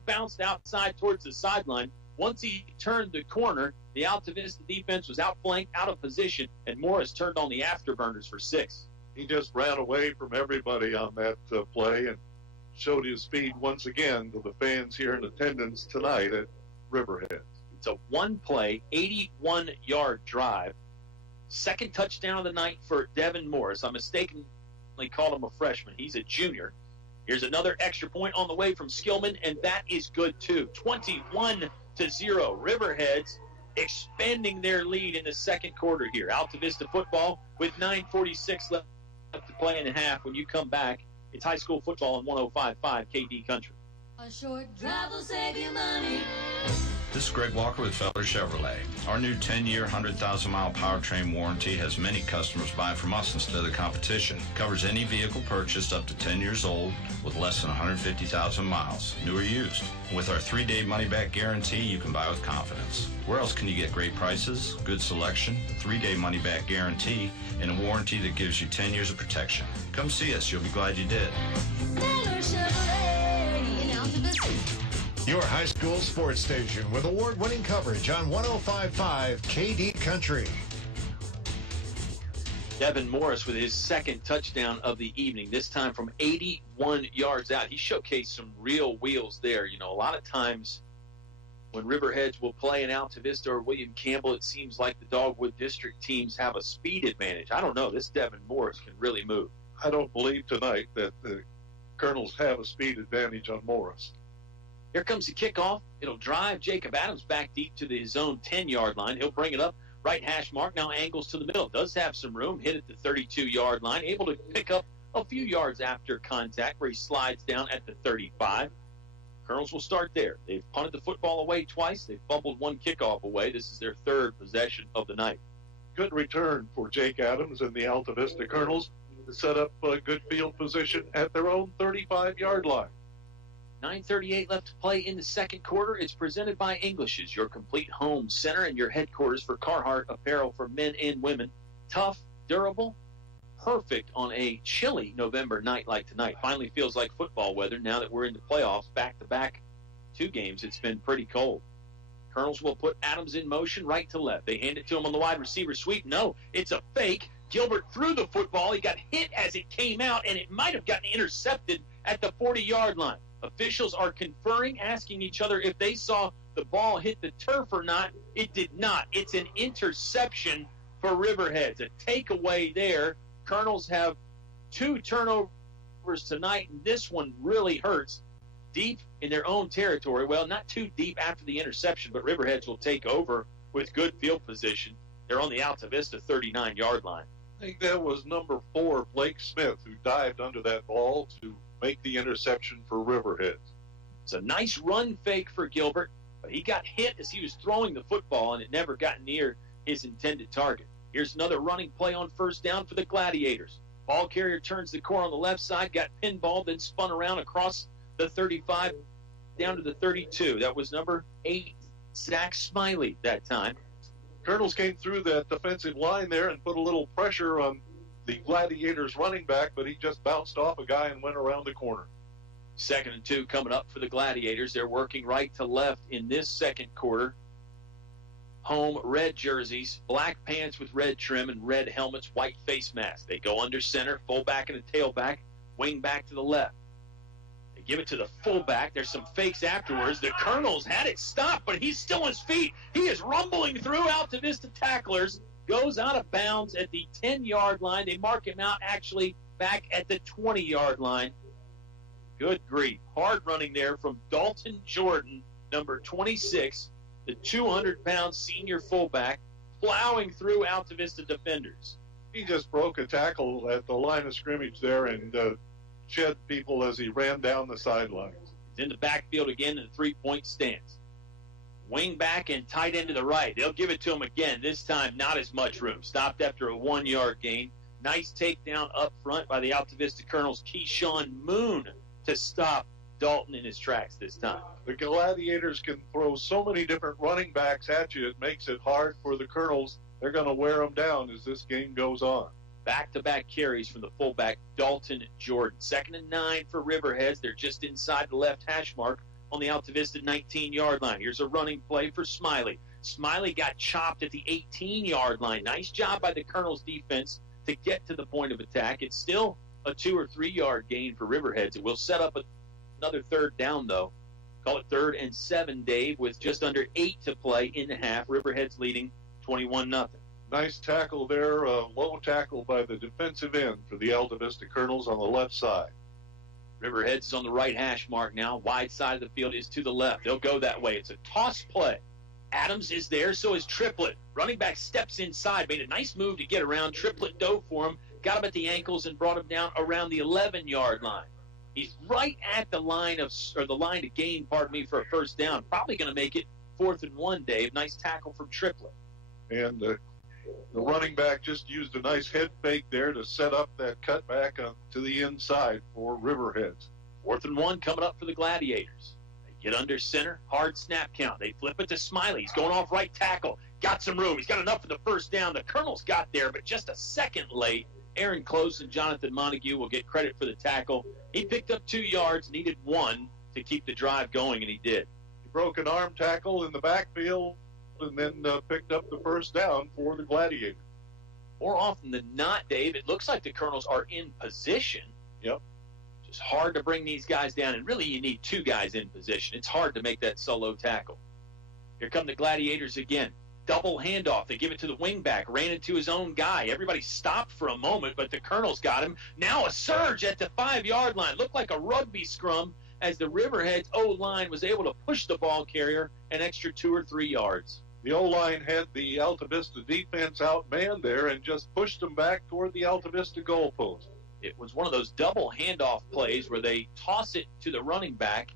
bounced outside towards the sideline. Once he turned the corner, the Altavista defense was outflanked, out of position, and Morris turned on the afterburners for 6. He just ran away from everybody on that play and showed his speed once again to the fans here in attendance tonight at Riverhead. It's a 1-play, 81-yard drive. 2nd touchdown of the night for Devin Morris. I mistakenly called him a freshman. He's a junior. Here's another extra point on the way from Skillman, and that is good too. 21-0. Riverheads expanding their lead in the second quarter here. Altavista football with 9:46 left to play in the half. When you come back, it's high school football on 105.5 KD Country. A short drive will save you money. This is Greg Walker with Feller Chevrolet. Our new 10-year, 100,000-mile powertrain warranty has many customers buy from us instead of the competition. Covers any vehicle purchased up to 10 years old with less than 150,000 miles, new or used. With our 3-day money-back guarantee, you can buy with confidence. Where else can you get great prices, good selection, 3-day money-back guarantee, and a warranty that gives you 10 years of protection? Come see us. You'll be glad you did. Feller Chevrolet in Altavista. Your high school sports station with award-winning coverage on 105.5 KD Country. Devin Morris with his 2nd touchdown of the evening, this time from 81 yards out. He showcased some real wheels there. You know, a lot of times when Riverheads will play in Altavista or William Campbell, it seems like the Dogwood District teams have a speed advantage. I don't know. This Devin Morris can really move. I don't believe tonight that the Colonels have a speed advantage on Morris. Here comes the kickoff. It'll drive Jacob Adams back deep to his own 10-yard line. He'll bring it up. Right hash mark, now angles to the middle. Does have some room. Hit at the 32-yard line. Able to pick up a few yards after contact where he slides down at the 35. Colonels will start there. They've punted the football away twice. They've fumbled one kickoff away. This is their third possession of the night. Good return for Jake Adams and the Altavista Colonels to set up a good field position at their own 35-yard line. 9:38 left to play in the second quarter. It's presented by English's, your complete home center and your headquarters for Carhartt apparel for men and women. Tough, durable, perfect on a chilly November night like tonight. Finally feels like football weather now that we're in the playoffs. Back-to-back 2 games, it's been pretty cold. Colonels will put Adams in motion right to left. They hand it to him on the wide receiver sweep. No, it's a fake. Gilbert threw the football. He got hit as it came out, and it might have gotten intercepted at the 40-yard line. Officials are conferring, asking each other if they saw the ball hit the turf or not. It did not. It's an interception for Riverheads. A takeaway there. Colonels have 2 turnovers tonight, and this one really hurts. Deep in their own territory. Well, not too deep after the interception, but Riverheads will take over with good field position. They're on the Altavista 39-yard line. I think that was number 4, Blake Smith, who dived under that ball to make the interception for Riverheads. It's a nice run fake for Gilbert, but he got hit as he was throwing the football, and it never got near his intended target. Here's another running play on first down for the Gladiators. Ball carrier turns the corner on the left side, got pinballed, then spun around across the 35 down to the 32. That was number 8, Zach Smiley that time. Colonels came through that defensive line there and put a little pressure on the Gladiators running back, but he just bounced off a guy and went around the corner. 2nd and 2 coming up for the Gladiators. They're working right to left in this second quarter. Home red jerseys, black pants with red trim and red helmets, white face masks. They go under center, fullback and a tailback, wing back to the left. They give it to the fullback. There's some fakes afterwards. The Colonels had it stopped, but he's still on his feet. He is rumbling through Altavista tacklers. Goes out of bounds at the 10-yard line. They mark him out actually back at the 20-yard line. Good grief. Hard running there from Dalton Jordan, number 26, the 200-pound senior fullback, plowing through Altavista defenders. He just broke a tackle at the line of scrimmage there and shed people as he ran down the sidelines. He's in the backfield again in the 3-point stance. Wing back and tight end to the right. They'll give it to him again. This time, not as much room. Stopped after a 1-yard gain. Nice takedown up front by the Altavista Colonels, Keyshawn Moon, to stop Dalton in his tracks this time. The Gladiators can throw so many different running backs at you. It makes it hard for the Colonels. They're going to wear them down as this game goes on. Back-to-back carries from the fullback, Dalton Jordan. 2nd and 9 for Riverheads. They're just inside the left hash mark on the Altavista 19-yard line. Here's a running play for Smiley. Smiley got chopped at the 18-yard line. Nice job by the Colonels' defense to get to the point of attack. It's still a 2 or 3 yard gain for Riverheads. It will set up another 3rd down, though. Call it 3rd and 7, Dave, with just under 8 to play in the half. Riverheads leading 21-0. Nice tackle there, low tackle by the defensive end for the Altavista Colonels on the left side. Riverheads is on the right hash mark now. Wide side of the field is to the left. They'll go that way. It's a toss play. Adams is there, so is Triplett. Running back steps inside, made a nice move to get around. Triplett dove for him, got him at the ankles, and brought him down around the 11-yard line. He's right at the line to gain, for a first down. Probably going to make it 4th and 1, Dave. Nice tackle from Triplett. And the running back just used a nice head fake there to set up that cutback to the inside for Riverheads. 4th and 1 coming up for the Gladiators. They get under center, hard snap count. They flip it to Smiley. He's going off right tackle. Got some room. He's got enough for the first down. The Colonels got there, but just a second late. Aaron Close and Jonathan Montague will get credit for the tackle. He picked up 2 yards, needed 1 to keep the drive going, and he did. He broke an arm tackle in the backfield and then picked up the first down for the Gladiators. More often than not, Dave, it looks like the Colonels are in position. Yep. Just hard to bring these guys down, and really you need 2 guys in position. It's hard to make that solo tackle. Here come the Gladiators again. Double handoff. They give it to the wingback. Ran into his own guy. Everybody stopped for a moment, but the Colonels got him. Now a surge at the 5-yard line. Looked like a rugby scrum as the Riverheads O-line was able to push the ball carrier an extra 2 or 3 yards. The O-line had the Altavista defense outmanned there and just pushed them back toward the Altavista goalpost. It was one of those double handoff plays where they toss it to the running back,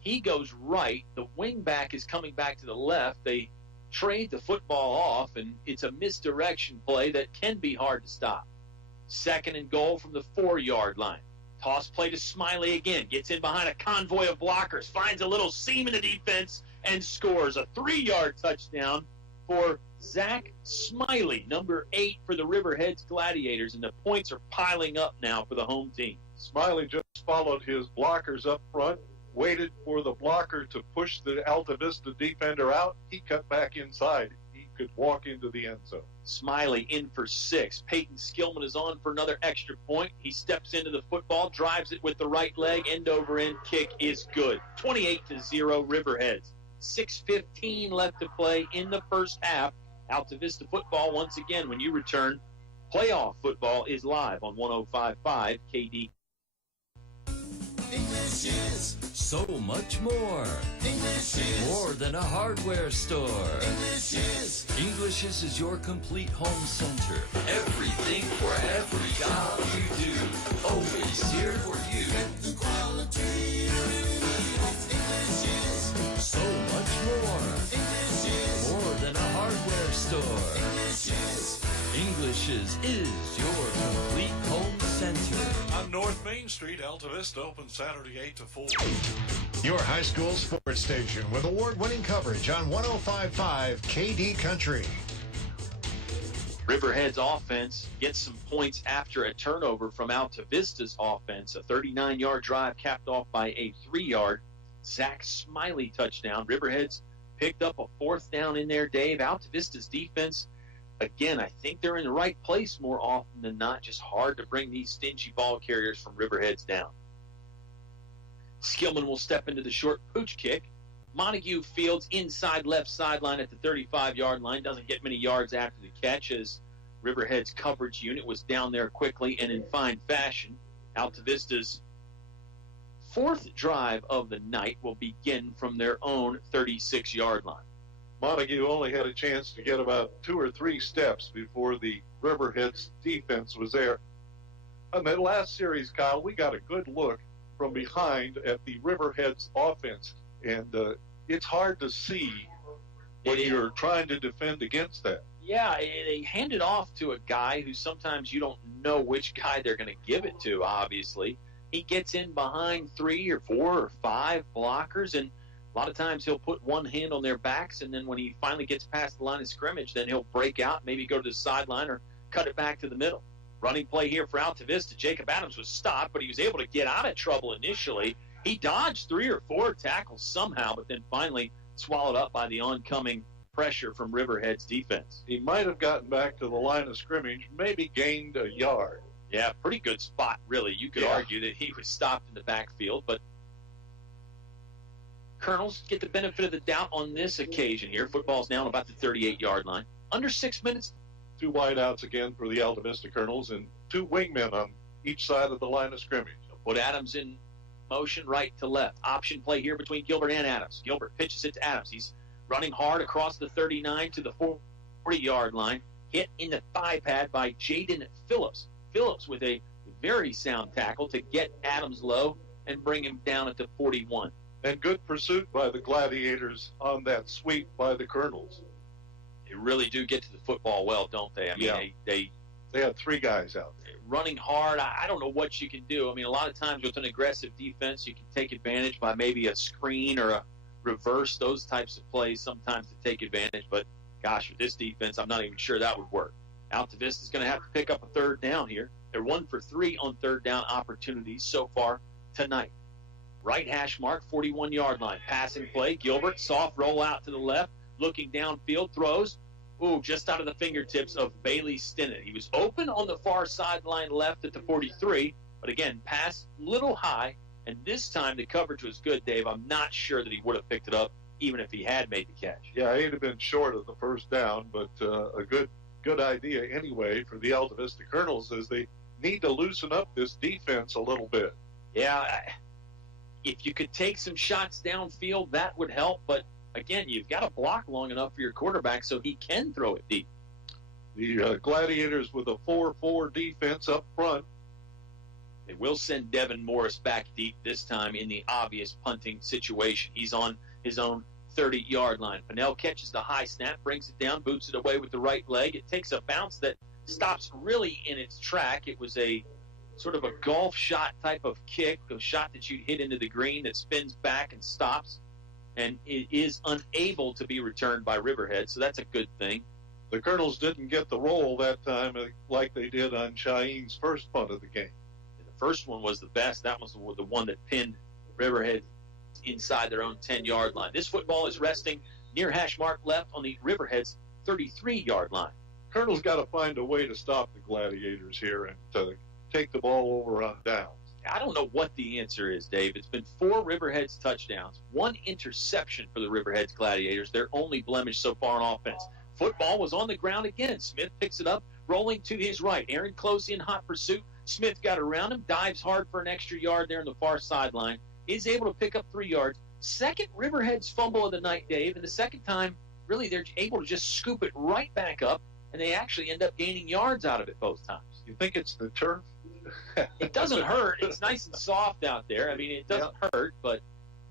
He goes right. The wingback is coming back to the left. They trade the football off, and it's a misdirection play that can be hard to stop. 2nd and goal from the 4-yard line. Toss play to Smiley again. Gets in behind a convoy of blockers. Finds a little seam in the defense and scores a 3-yard touchdown for Zach Smiley, number 8 for the Riverheads Gladiators, and the points are piling up now for the home team. Smiley just followed his blockers up front, waited for the blocker to push the Altavista defender out. He cut back inside. He could walk into the end zone. Smiley in for 6. Peyton Skillman is on for another extra point. He steps into the football, drives it with the right leg, end-over-end kick is good. 28-0 Riverheads. 6:15 left to play in the first half. Altavista football, once again, when you return, playoff football is live on 105.5 KD. English is so much more. English is more than a hardware store. English is your complete home center. Everything for every job you do. Always here for you. Get the quality you really need. English is so much more. English is more than a hardware store. English is your complete home center. On North Main Street, Altavista opens Saturday 8 to 4. Your high school sports station with award-winning coverage on 105.5 KD Country. Riverheads offense gets some points after a turnover from Altavista's offense. A 39-yard drive capped off by a 3-yard Zach Smiley touchdown. Riverheads picked up a 4th down in there, Dave. Altavista's defense, again, I think they're in the right place more often than not. Just hard to bring these stingy ball carriers from Riverheads down. Skillman will step into the short pooch kick. Montague fields inside left sideline at the 35-yard line. Doesn't get many yards after the catch as Riverhead's coverage unit was down there quickly and in fine fashion. Altavista's 4th drive of the night will begin from their own 36-yard line. Montague only had a chance to get about 2 or 3 steps before the Riverheads defense was there. On that last series, Kyle, we got a good look from behind at the Riverheads offense, and it's hard to see when you're trying to defend against that. Yeah, they hand it off to a guy who sometimes you don't know which guy they're going to give it to, obviously. He gets in behind 3 or 4 or 5 blockers, and a lot of times he'll put one hand on their backs, and then when he finally gets past the line of scrimmage, then he'll break out, maybe go to the sideline or cut it back to the middle. Running play here for Altavista. Jacob Adams was stopped, but he was able to get out of trouble initially. He dodged 3 or 4 tackles somehow, but then finally swallowed up by the oncoming pressure from Riverhead's defense. He might have gotten back to the line of scrimmage, maybe gained a yard. Yeah, pretty good spot, really. You could argue that he was stopped in the backfield, but Colonels get the benefit of the doubt on this occasion here. Football's now on about the 38-yard line. Under 6 minutes. 2 wideouts again for the Altavista Colonels and 2 wingmen on each side of the line of scrimmage. Put Adams in motion right to left. Option play here between Gilbert and Adams. Gilbert pitches it to Adams. He's running hard across the 39 to the 40-yard line. Hit in the thigh pad by Jaden Phillips. Phillips with a very sound tackle to get Adams low and bring him down at the 41. And good pursuit by the Gladiators on that sweep by the Colonels. They really do get to the football well, don't they? I mean, they had 3 guys out there. Running hard, I don't know what you can do. I mean, a lot of times with an aggressive defense, you can take advantage by maybe a screen or a reverse, those types of plays sometimes to take advantage. But, gosh, with this defense, I'm not even sure that would work. Altavista is going to have to pick up a 3rd down here. They're 1 for 3 on 3rd down opportunities so far tonight. Right hash mark, 41-yard line. Passing play, Gilbert, soft roll out to the left. Looking downfield, throws. Ooh, just out of the fingertips of Bailey Stinnett. He was open on the far sideline left at the 43, but again, pass little high, and this time the coverage was good, Dave. I'm not sure that he would have picked it up even if he had made the catch. Yeah, he'd have been short of the 1st down, but a good idea anyway for the Altavista Colonels as they need to loosen up this defense a little bit. Yeah, if you could take some shots downfield, that would help, but again, you've got to block long enough for your quarterback so he can throw it deep. The Gladiators with a 4-4 defense up front. They will send Devin Morris back deep, this time in the obvious punting situation. He's on his own 30-yard line. Pennell catches the high snap, brings it down, boots it away with the right leg. It takes a bounce that stops really in its track. It was a sort of a golf shot type of kick, a shot that you'd hit into the green that spins back and stops, and it is unable to be returned by Riverhead, so that's a good thing. The Colonels didn't get the roll that time like they did on Cheyne's first punt of the game. The first one was the best. That was the one that pinned Riverhead inside their own 10-yard line. This football is resting near hash mark left on the Riverhead's 33-yard line. Colonel's got to find a way to stop the Gladiators here and to take the ball over on downs. I don't know what the answer is, Dave. It's been 4 Riverheads touchdowns, 1 interception for the Riverheads Gladiators, their only blemish so far on offense. Football was on the ground again. Smith picks it up, rolling to his right. Aaron Close in hot pursuit. Smith got around him, dives hard for an extra yard there on the far sideline. Is able to pick up 3 yards. Second Riverheads fumble of the night, Dave, and the second time, really, they're able to just scoop it right back up, and they actually end up gaining yards out of it both times. You think it's the turf? It doesn't hurt. It's nice and soft out there. I mean, it doesn't hurt, but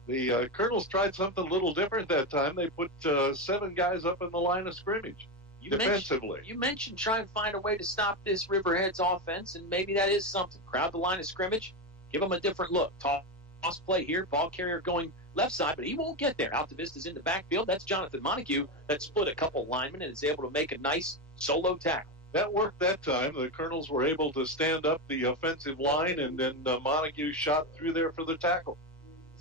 the Colonels tried something a little different that time. They put 7 guys up in the line of scrimmage defensively. You mentioned trying to find a way to stop this Riverheads offense, and maybe that is something. Crowd the line of scrimmage, give them a different look. Toss play here, ball carrier going left side, but he won't get there. Altavista's in the backfield. That's Jonathan Montague that split a couple linemen and is able to make a nice solo tackle. That worked that time. The Colonels were able to stand up the offensive line, and then Montague shot through there for the tackle.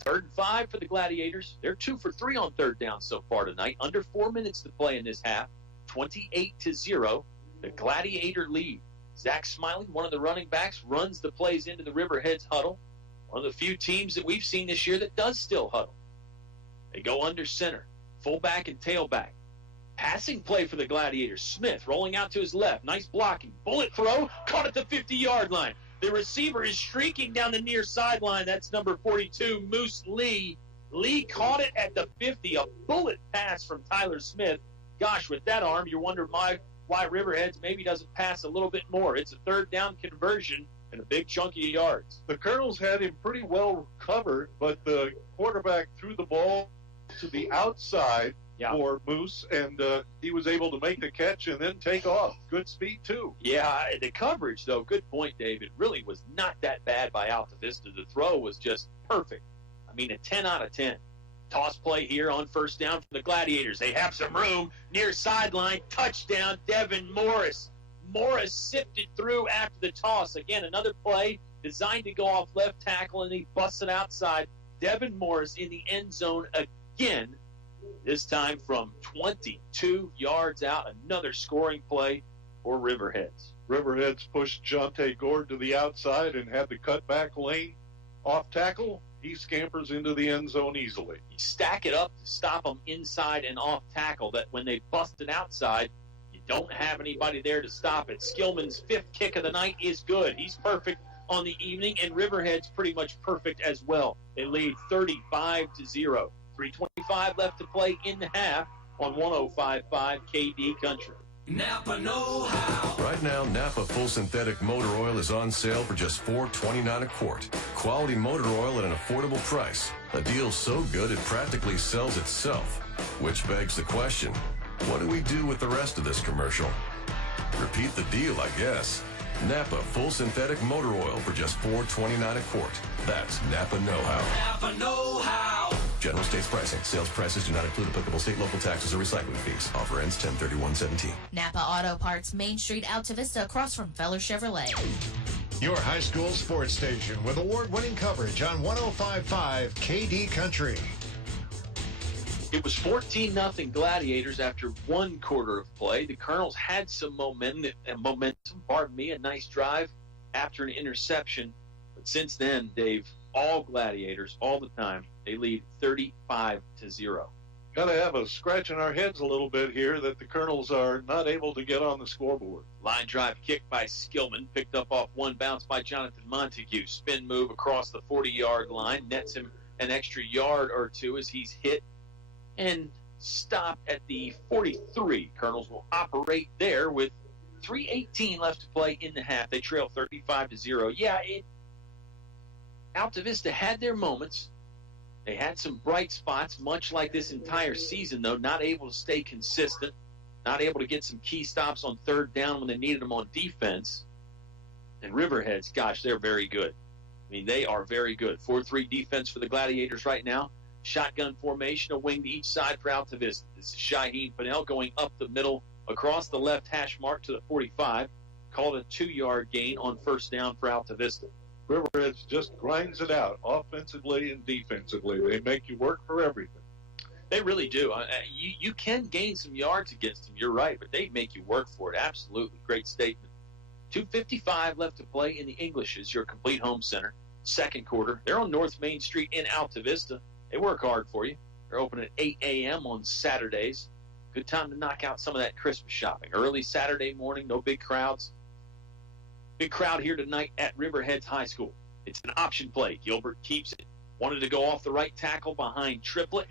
3rd and 5 for the Gladiators. They're 2 for 3 on 3rd down so far tonight. Under 4 minutes to play in this half. 28-0. The Gladiator lead. Zach Smiley, one of the running backs, runs the plays into the Riverheads huddle. One of the few teams that we've seen this year that does still huddle. They go under center. Fullback and tailback. Passing play for the Gladiators. Smith rolling out to his left. Nice blocking. Bullet throw. Caught at the 50-yard line. The receiver is streaking down the near sideline. That's number 42, Moose Lee. Lee caught it at the 50. A bullet pass from Tyler Smith. Gosh, with that arm, you wonder why Riverheads maybe doesn't pass a little bit more. It's a 3rd down conversion and a big chunk of yards. The Colonels had him pretty well covered, but the quarterback threw the ball to the outside for Moose, and he was able to make the catch and then take off. Good speed, too. Yeah, the coverage, though, good point, David, really was not that bad by Altavista. The throw was just perfect. I mean, a 10 out of 10. Toss play here on 1st down for the Gladiators. They have some room. Near sideline, touchdown, Devin Morris. Morris sifted through after the toss. Again, another play designed to go off left tackle, and he busted outside. Devin Morris in the end zone again. This time from 22 yards out, another scoring play for Riverheads. Riverheads pushed Jonte Gord to the outside and had the cutback lane off tackle. He scampers into the end zone easily. You stack it up to stop them inside and off tackle, that when they bust it outside, you don't have anybody there to stop it. Skillman's 5th kick of the night is good. He's perfect on the evening, and Riverhead's pretty much perfect as well. They lead 35-0. 3:25 left to play in the half on 105.5 KD Country. Napa know-how. Right now, Napa Full Synthetic Motor Oil is on sale for just $4.29 a quart. Quality motor oil at an affordable price. A deal so good it practically sells itself. Which begs the question, what do we do with the rest of this commercial? Repeat the deal, I guess. Napa Full Synthetic Motor Oil for just $4.29 a quart. That's Napa know-how. Napa know-how. General states pricing. Sales prices do not include applicable state, local taxes, or recycling fees. Offer ends 10/31/17. Napa Auto Parts, Main Street, Altavista, across from Feller Chevrolet. Your high school sports station with award-winning coverage on 105.5 KD Country. It was 14-0 Gladiators after 1 quarter of play. The Colonels had some momentum, a nice drive after an interception. But since then, Dave, all Gladiators, all the time, they lead 35-0. Got to have a scratch in our heads a little bit here that the Colonels are not able to get on the scoreboard. Line drive kick by Skillman, picked up off one bounce by Jonathan Montague. Spin move across the 40-yard line, nets him an extra yard or two as he's hit and stopped at the 43. Colonels will operate there with 3:18 left to play in the half. They trail 35-0. Yeah, Altavista had their moments. They had some bright spots, much like this entire season, though, not able to stay consistent, not able to get some key stops on third down when they needed them on defense. And Riverheads, gosh, they're very good. I mean, they are very good. 4-3 defense for the Gladiators right now. Shotgun formation, a wing to each side for Altavista. This is Hoehne Pennell going up the middle across the left hash mark to the 45. Called a 2-yard gain on first down for Altavista. Riverheads just grinds it out offensively and defensively. They make you work for everything. They really do. You can gain some yards against them, you're right, but they make you work for it. Absolutely. Great statement. 2:55 left to play in the Englishes, your complete home center. Second quarter. They're on North Main Street in Altavista. They work hard for you. They're open at 8 a.m. on Saturdays. Good time to knock out some of that Christmas shopping. Early Saturday morning, no big crowds. Big crowd here tonight at Riverheads High School. It's an option play. Gilbert keeps it. Wanted to go off the right tackle behind Triplett.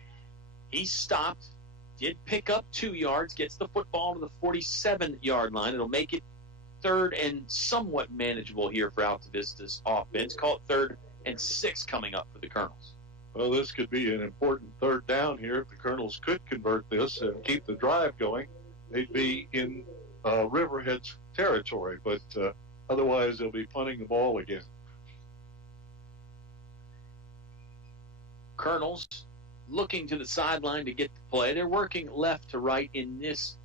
He stopped. Did pick up 2 yards. Gets the football to the 47-yard line. It'll make it third and somewhat manageable here for Altavista's offense. Call it 3rd and 6 coming up for the Colonels. Well, this could be an important third down here. If the Colonels could convert this and keep the drive going, they'd be in Riverhead's territory. But otherwise, they'll be punting the ball again. Colonels looking to the sideline to get the play. They're working left to right in this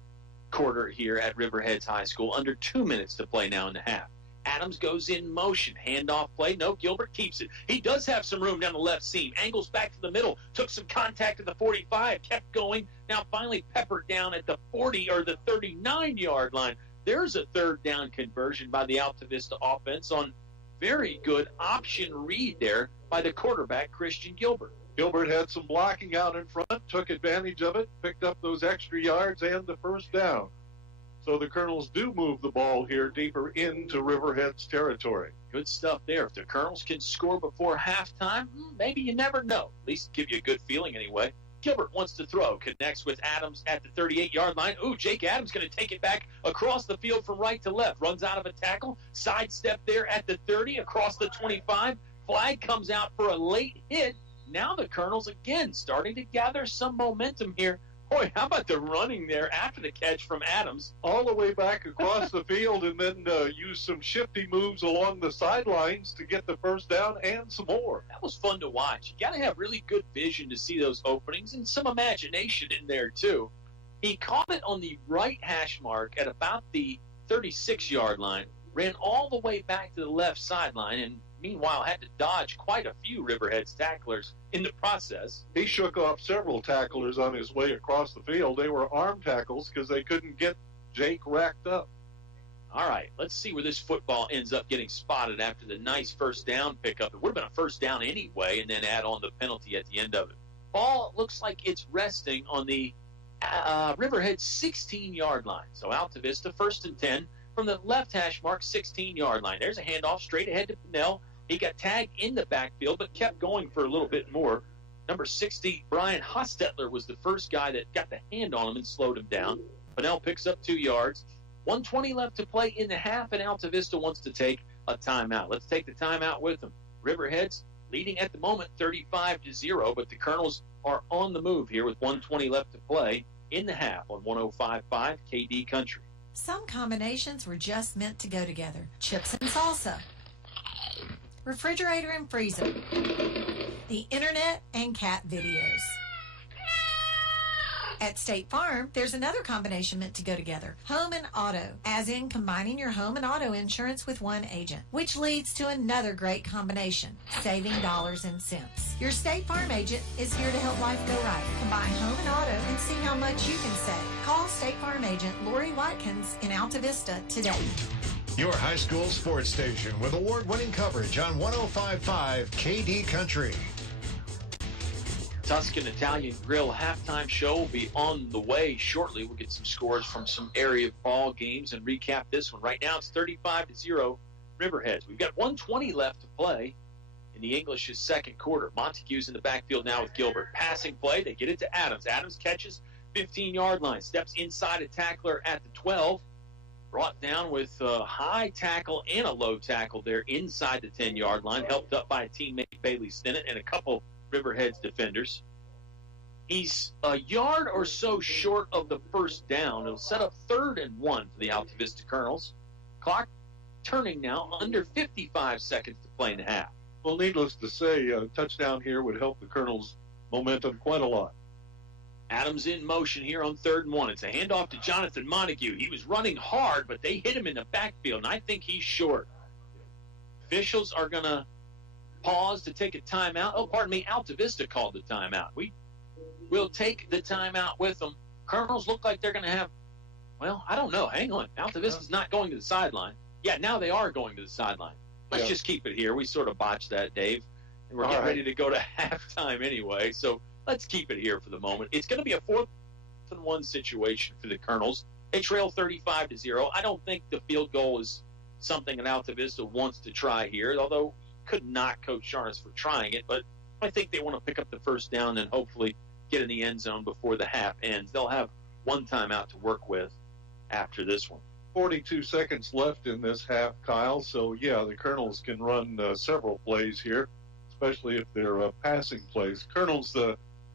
quarter here at Riverheads High School. Under 2 minutes to play now in the half. Adams goes in motion. Handoff play. No, Gilbert keeps it. He does have some room down the left seam. Angles back to the middle. Took some contact at the 45. Kept going. Now finally peppered down at the 40 or the 39-yard line. There's a third down conversion by the Altavista offense on very good option read there by the quarterback, Christian Gilbert. Gilbert had some blocking out in front, took advantage of it, picked up those extra yards and the first down. So the Colonels do move the ball here deeper into Riverhead's territory. Good stuff there. If the Colonels can score before halftime, maybe you never know. At least give you a good feeling anyway. Gilbert wants to throw. Connects with Adams at the 38-yard line. Ooh, Jake Adams going to take it back across the field from right to left. Runs out of a tackle. Sidestep there at the 30, across the 25. Flag comes out for a late hit. Now the Colonels again starting to gather some momentum here. Boy, how about the running there after the catch from Adams? All the way back across the field and then use some shifty moves along the sidelines to get the first down and some more. That was fun to watch. You got to have really good vision to see those openings and some imagination in there, too. He caught it on the right hash mark at about the 36-yard line, ran all the way back to the left sideline, and meanwhile had to dodge quite a few Riverheads tacklers in the process. He shook off several tacklers on his way across the field. They were arm tackles because they couldn't get Jake racked up. All right, let's see where this football ends up getting spotted after the nice first down pickup. It would have been a first down anyway, and then add on the penalty at the end of it. Ball looks like it's resting on the Riverhead 16-yard line. So Altavista, 1st and 10 from the left hash mark, 16-yard line. There's a handoff straight ahead to Pennell. He got tagged in the backfield, but kept going for a little bit more. Number 60, Brian Hostetler, was the first guy that got the hand on him and slowed him down. Pennell picks up 2 yards. 1:20 left to play in the half, and Altavista wants to take a timeout. Let's take the timeout with them. Riverheads leading at the moment 35-0, but the Colonels are on the move here with 1:20 left to play in the half on 105.5 KD Country. Some combinations were just meant to go together. Chips and salsa. Refrigerator and freezer. The internet and cat videos. At State Farm, there's another combination meant to go together. Home and auto, as in combining your home and auto insurance with one agent, which leads to another great combination, saving dollars and cents. Your State Farm agent is here to help life go right. Combine home and auto and see how much you can save. Call State Farm agent Lori Watkins in Altavista today. Your high school sports station with award-winning coverage on 105.5 KD Country. Tuscan Italian Grill halftime show will be on the way shortly. We'll get some scores from some area ball games and recap this one. Right now it's 35-0 Riverheads. We've got 1:20 left to play in the English's second quarter. Montague's in the backfield now with Gilbert. Passing play, they get it to Adams. Adams catches 15-yard line, steps inside a tackler at the 12. brought down with a high tackle and a low tackle there inside the 10-yard line, helped up by a teammate, Bailey Stinnett, and a couple Riverheads defenders. He's a yard or so short of the first down. It'll set up 3rd and 1 for the Altavista Colonels. Clock turning now, under 55 seconds to play in the half. Well, needless to say, a touchdown here would help the Colonels' momentum quite a lot. Adams in motion here on 3rd and 1. It's a handoff to Jonathan Montague. He was running hard, but they hit him in the backfield, and I think he's short. Officials are going to pause to take a timeout. Oh, pardon me, Altavista called the timeout. We'll take the timeout with them. Colonels look like they're going to have, well, I don't know. Hang on. Altavista's not going to the sideline. Yeah, now they are going to the sideline. Let's just keep it here. We sort of botched that, Dave. And we're getting ready to go to halftime anyway, so let's keep it here for the moment. It's going to be a 4th and 1 situation for the Colonels. They trail 35-0. I don't think the field goal is something that Altavista wants to try here, although could knock Coach Sharnes for trying it. But I think they want to pick up the first down and hopefully get in the end zone before the half ends. They'll have one timeout to work with after this one. 42 seconds left in this half, Kyle. So, yeah, the Colonels can run several plays here, especially if they're passing plays. Colonels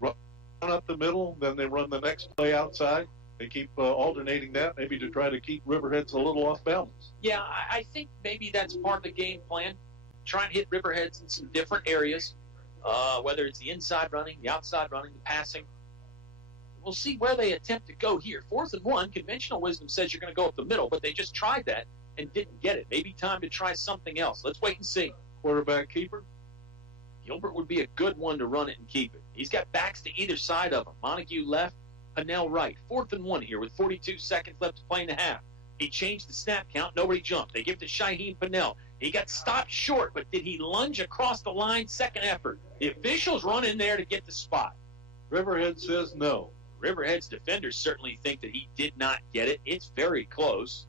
run up the middle, then they run the next play outside. They keep alternating that, maybe to try to keep Riverheads a little off balance. Yeah, I think maybe that's part of the game plan. Try and hit Riverheads in some different areas, whether it's the inside running, the outside running, the passing. We'll see where they attempt to go here. 4th and 1, conventional wisdom says you're going to go up the middle, but they just tried that and didn't get it. Maybe time to try something else. Let's wait and see. Quarterback keeper? Gilbert would be a good one to run it and keep it. He's got backs to either side of him. Montague left, Pinnell right. 4th and 1 here with 42 seconds left to play in the half. He changed the snap count. Nobody jumped. They give it to Shaheen Pinnell. He got stopped short, but did he lunge across the line? Second effort. The officials run in there to get the spot. Riverhead says no. Riverhead's defenders certainly think that he did not get it. It's very close.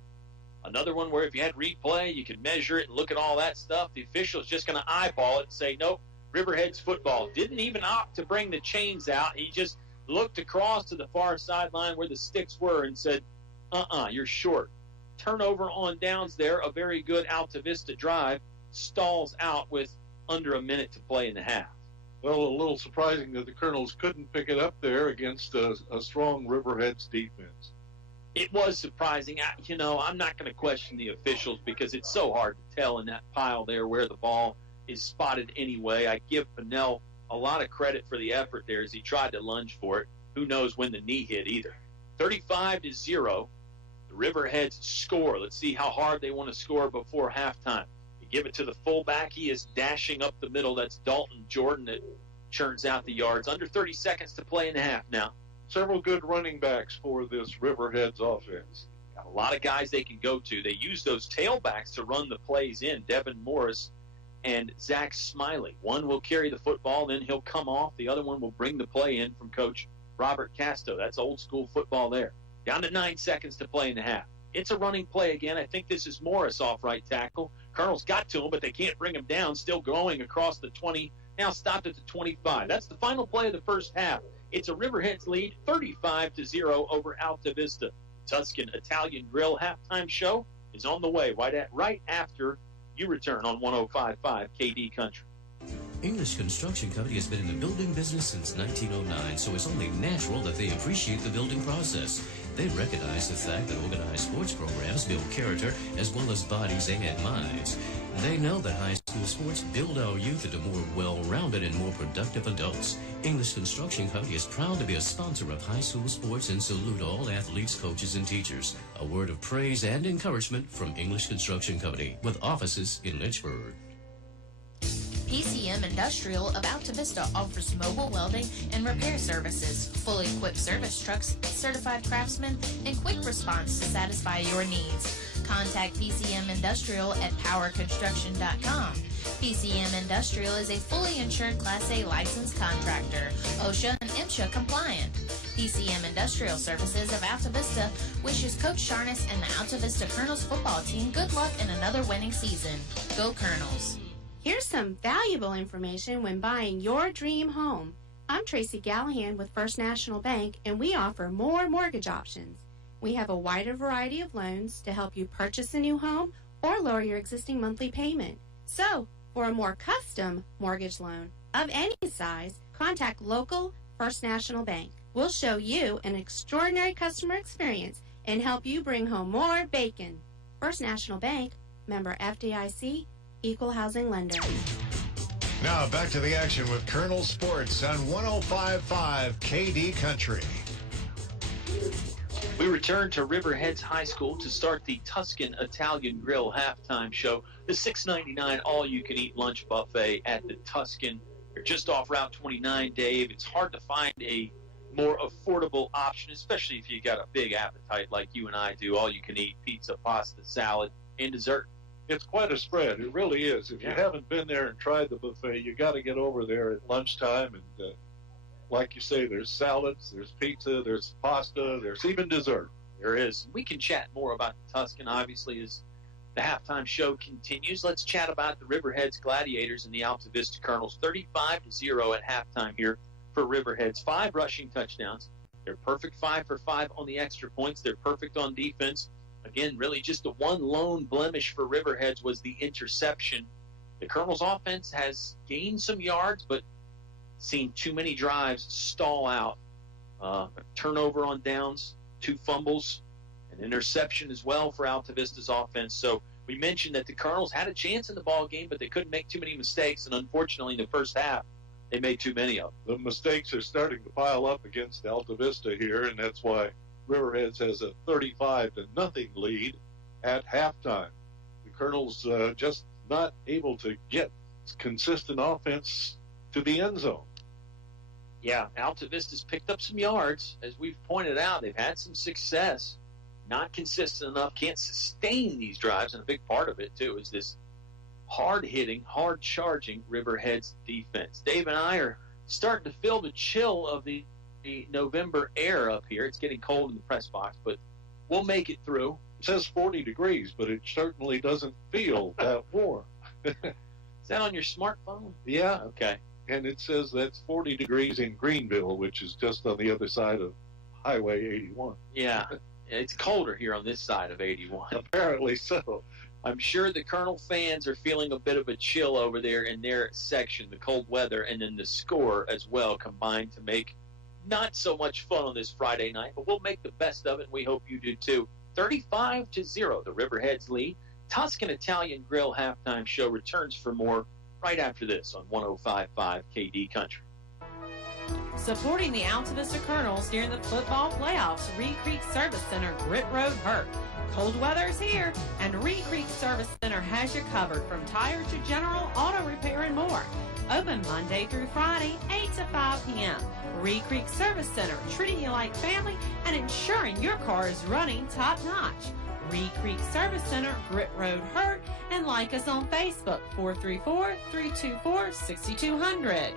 Another one where if you had replay, you could measure it and look at all that stuff. The official's just going to eyeball it and say, nope, Riverhead's football. Didn't even opt to bring the chains out. He just looked across to the far sideline where the sticks were and said, you're short. Turnover on downs there. A very good Altavista drive stalls out with under a minute to play in the half. Well, a little surprising that the Colonels couldn't pick it up there against a strong Riverheads defense. It was surprising. I'm not going to question the officials because it's so hard to tell in that pile there where the ball is spotted anyway. I give Pinnell a lot of credit for the effort there as he tried to lunge for it. Who knows when the knee hit either. 35-0. The Riverheads score. Let's see how hard they want to score before halftime. Give it to the fullback. He is dashing up the middle. That's Dalton Jordan that churns out the yards. Under 30 seconds to play in the half now. Several good running backs for this Riverheads offense. Got a lot of guys they can go to. They use those tailbacks to run the plays in. Devin Morris and Zach Smiley. One will carry the football, then he'll come off. The other one will bring the play in from Coach Robert Casto. That's old school football there. Down to 9 seconds to play in the half. It's a running play again. I think this is Morris off right tackle. Colonels got to him, but they can't bring him down. Still going across the 20. Now stopped at the 25. That's the final play of the first half. It's a Riverheads lead, 35-0 over Altavista. Tuscan Italian Grill halftime show is on the way right after you return on 105.5 KD Country. English Construction Company has been in the building business since 1909, so it's only natural that they appreciate the building process. They recognize the fact that organized sports programs build character as well as bodies and minds. They know that high school sports build our youth into more well-rounded and more productive adults. English Construction Company is proud to be a sponsor of high school sports and salute all athletes, coaches, and teachers. A word of praise and encouragement from English Construction Company with offices in Lynchburg. PCM Industrial of Altavista offers mobile welding and repair services, fully equipped service trucks, certified craftsmen, and quick response to satisfy your needs. Contact PCM Industrial at powerconstruction.com. PCM Industrial is a fully insured Class A licensed contractor, OSHA and MSHA compliant. PCM Industrial Services of Altavista wishes Coach Sharnes and the Altavista Colonels football team good luck in another winning season. Go Colonels! Here's some valuable information when buying your dream home. I'm Tracy Gallahan with First National Bank, and we offer more mortgage options. We have a wider variety of loans to help you purchase a new home or lower your existing monthly payment. So, for a more custom mortgage loan of any size, contact local First National Bank. We'll show you an extraordinary customer experience and help you bring home more bacon. First National Bank, member FDIC, equal housing lender. Now back to the action with Colonel Sports on 105.5 KD Country. We return to Riverheads High School to start the Tuscan Italian Grill halftime show. The $6.99 all-you-can-eat lunch buffet at the Tuscan. They're just off Route 29, Dave. It's hard to find a more affordable option, especially if you got a big appetite like you and I do. All-you-can-eat pizza, pasta, salad, and dessert. It's quite a spread. It really is. If you haven't been there and tried the buffet, you got to get over there at lunchtime. And like you say, there's salads, there's pizza, there's pasta, there's even dessert. There is. We can chat more about the Tuscan, obviously, as the halftime show continues. Let's chat about the Riverheads Gladiators and the Altavista Colonels. 35-0 at halftime here for Riverheads. 5 rushing touchdowns. They're perfect 5 for 5 on the extra points. They're perfect on defense. Again, really just the one lone blemish for Riverheads was the interception. The Colonels' offense has gained some yards, but seen too many drives stall out. A turnover on downs, 2 fumbles, an interception as well for Altavista's offense. So we mentioned that the Colonels had a chance in the ball game, but they couldn't make too many mistakes, and unfortunately in the first half, they made too many of them. The mistakes are starting to pile up against Altavista here, and that's why Riverheads has a 35-0 lead at halftime. The Colonels just not able to get consistent offense to the end zone. Yeah, Altavista's picked up some yards. As we've pointed out, they've had some success. Not consistent enough, can't sustain these drives, and a big part of it, too, is this hard-hitting, hard-charging Riverheads defense. Dave and I are starting to feel the chill of the November air up here. It's getting cold in the press box, but we'll make it through. It says 40 degrees, but it certainly doesn't feel that warm. Is that on your smartphone? Yeah. Okay. And it says that's 40 degrees in Greenville, which is just on the other side of Highway 81. Yeah. It's colder here on this side of 81. Apparently so. I'm sure the Colonel fans are feeling a bit of a chill over there in their section, the cold weather, and then the score as well combined to make not so much fun on this Friday night, but we'll make the best of it, and we hope you do too. 35-0, the Riverheads lead. Tuscan Italian Grill halftime show returns for more right after this on 105.5 KD Country. Supporting the Altavista Colonels during the football playoffs, Reed Creek Service Center, Grit Road, Hurt. Cold weather's here, and Reed Creek Service Center has you covered from tire to general auto repair and more. Open Monday through Friday, 8 to 5 p.m. Reed Creek Service Center, treating you like family and ensuring your car is running top-notch. Reed Creek Service Center, Grit Road, Hurt, and like us on Facebook, 434-324-6200.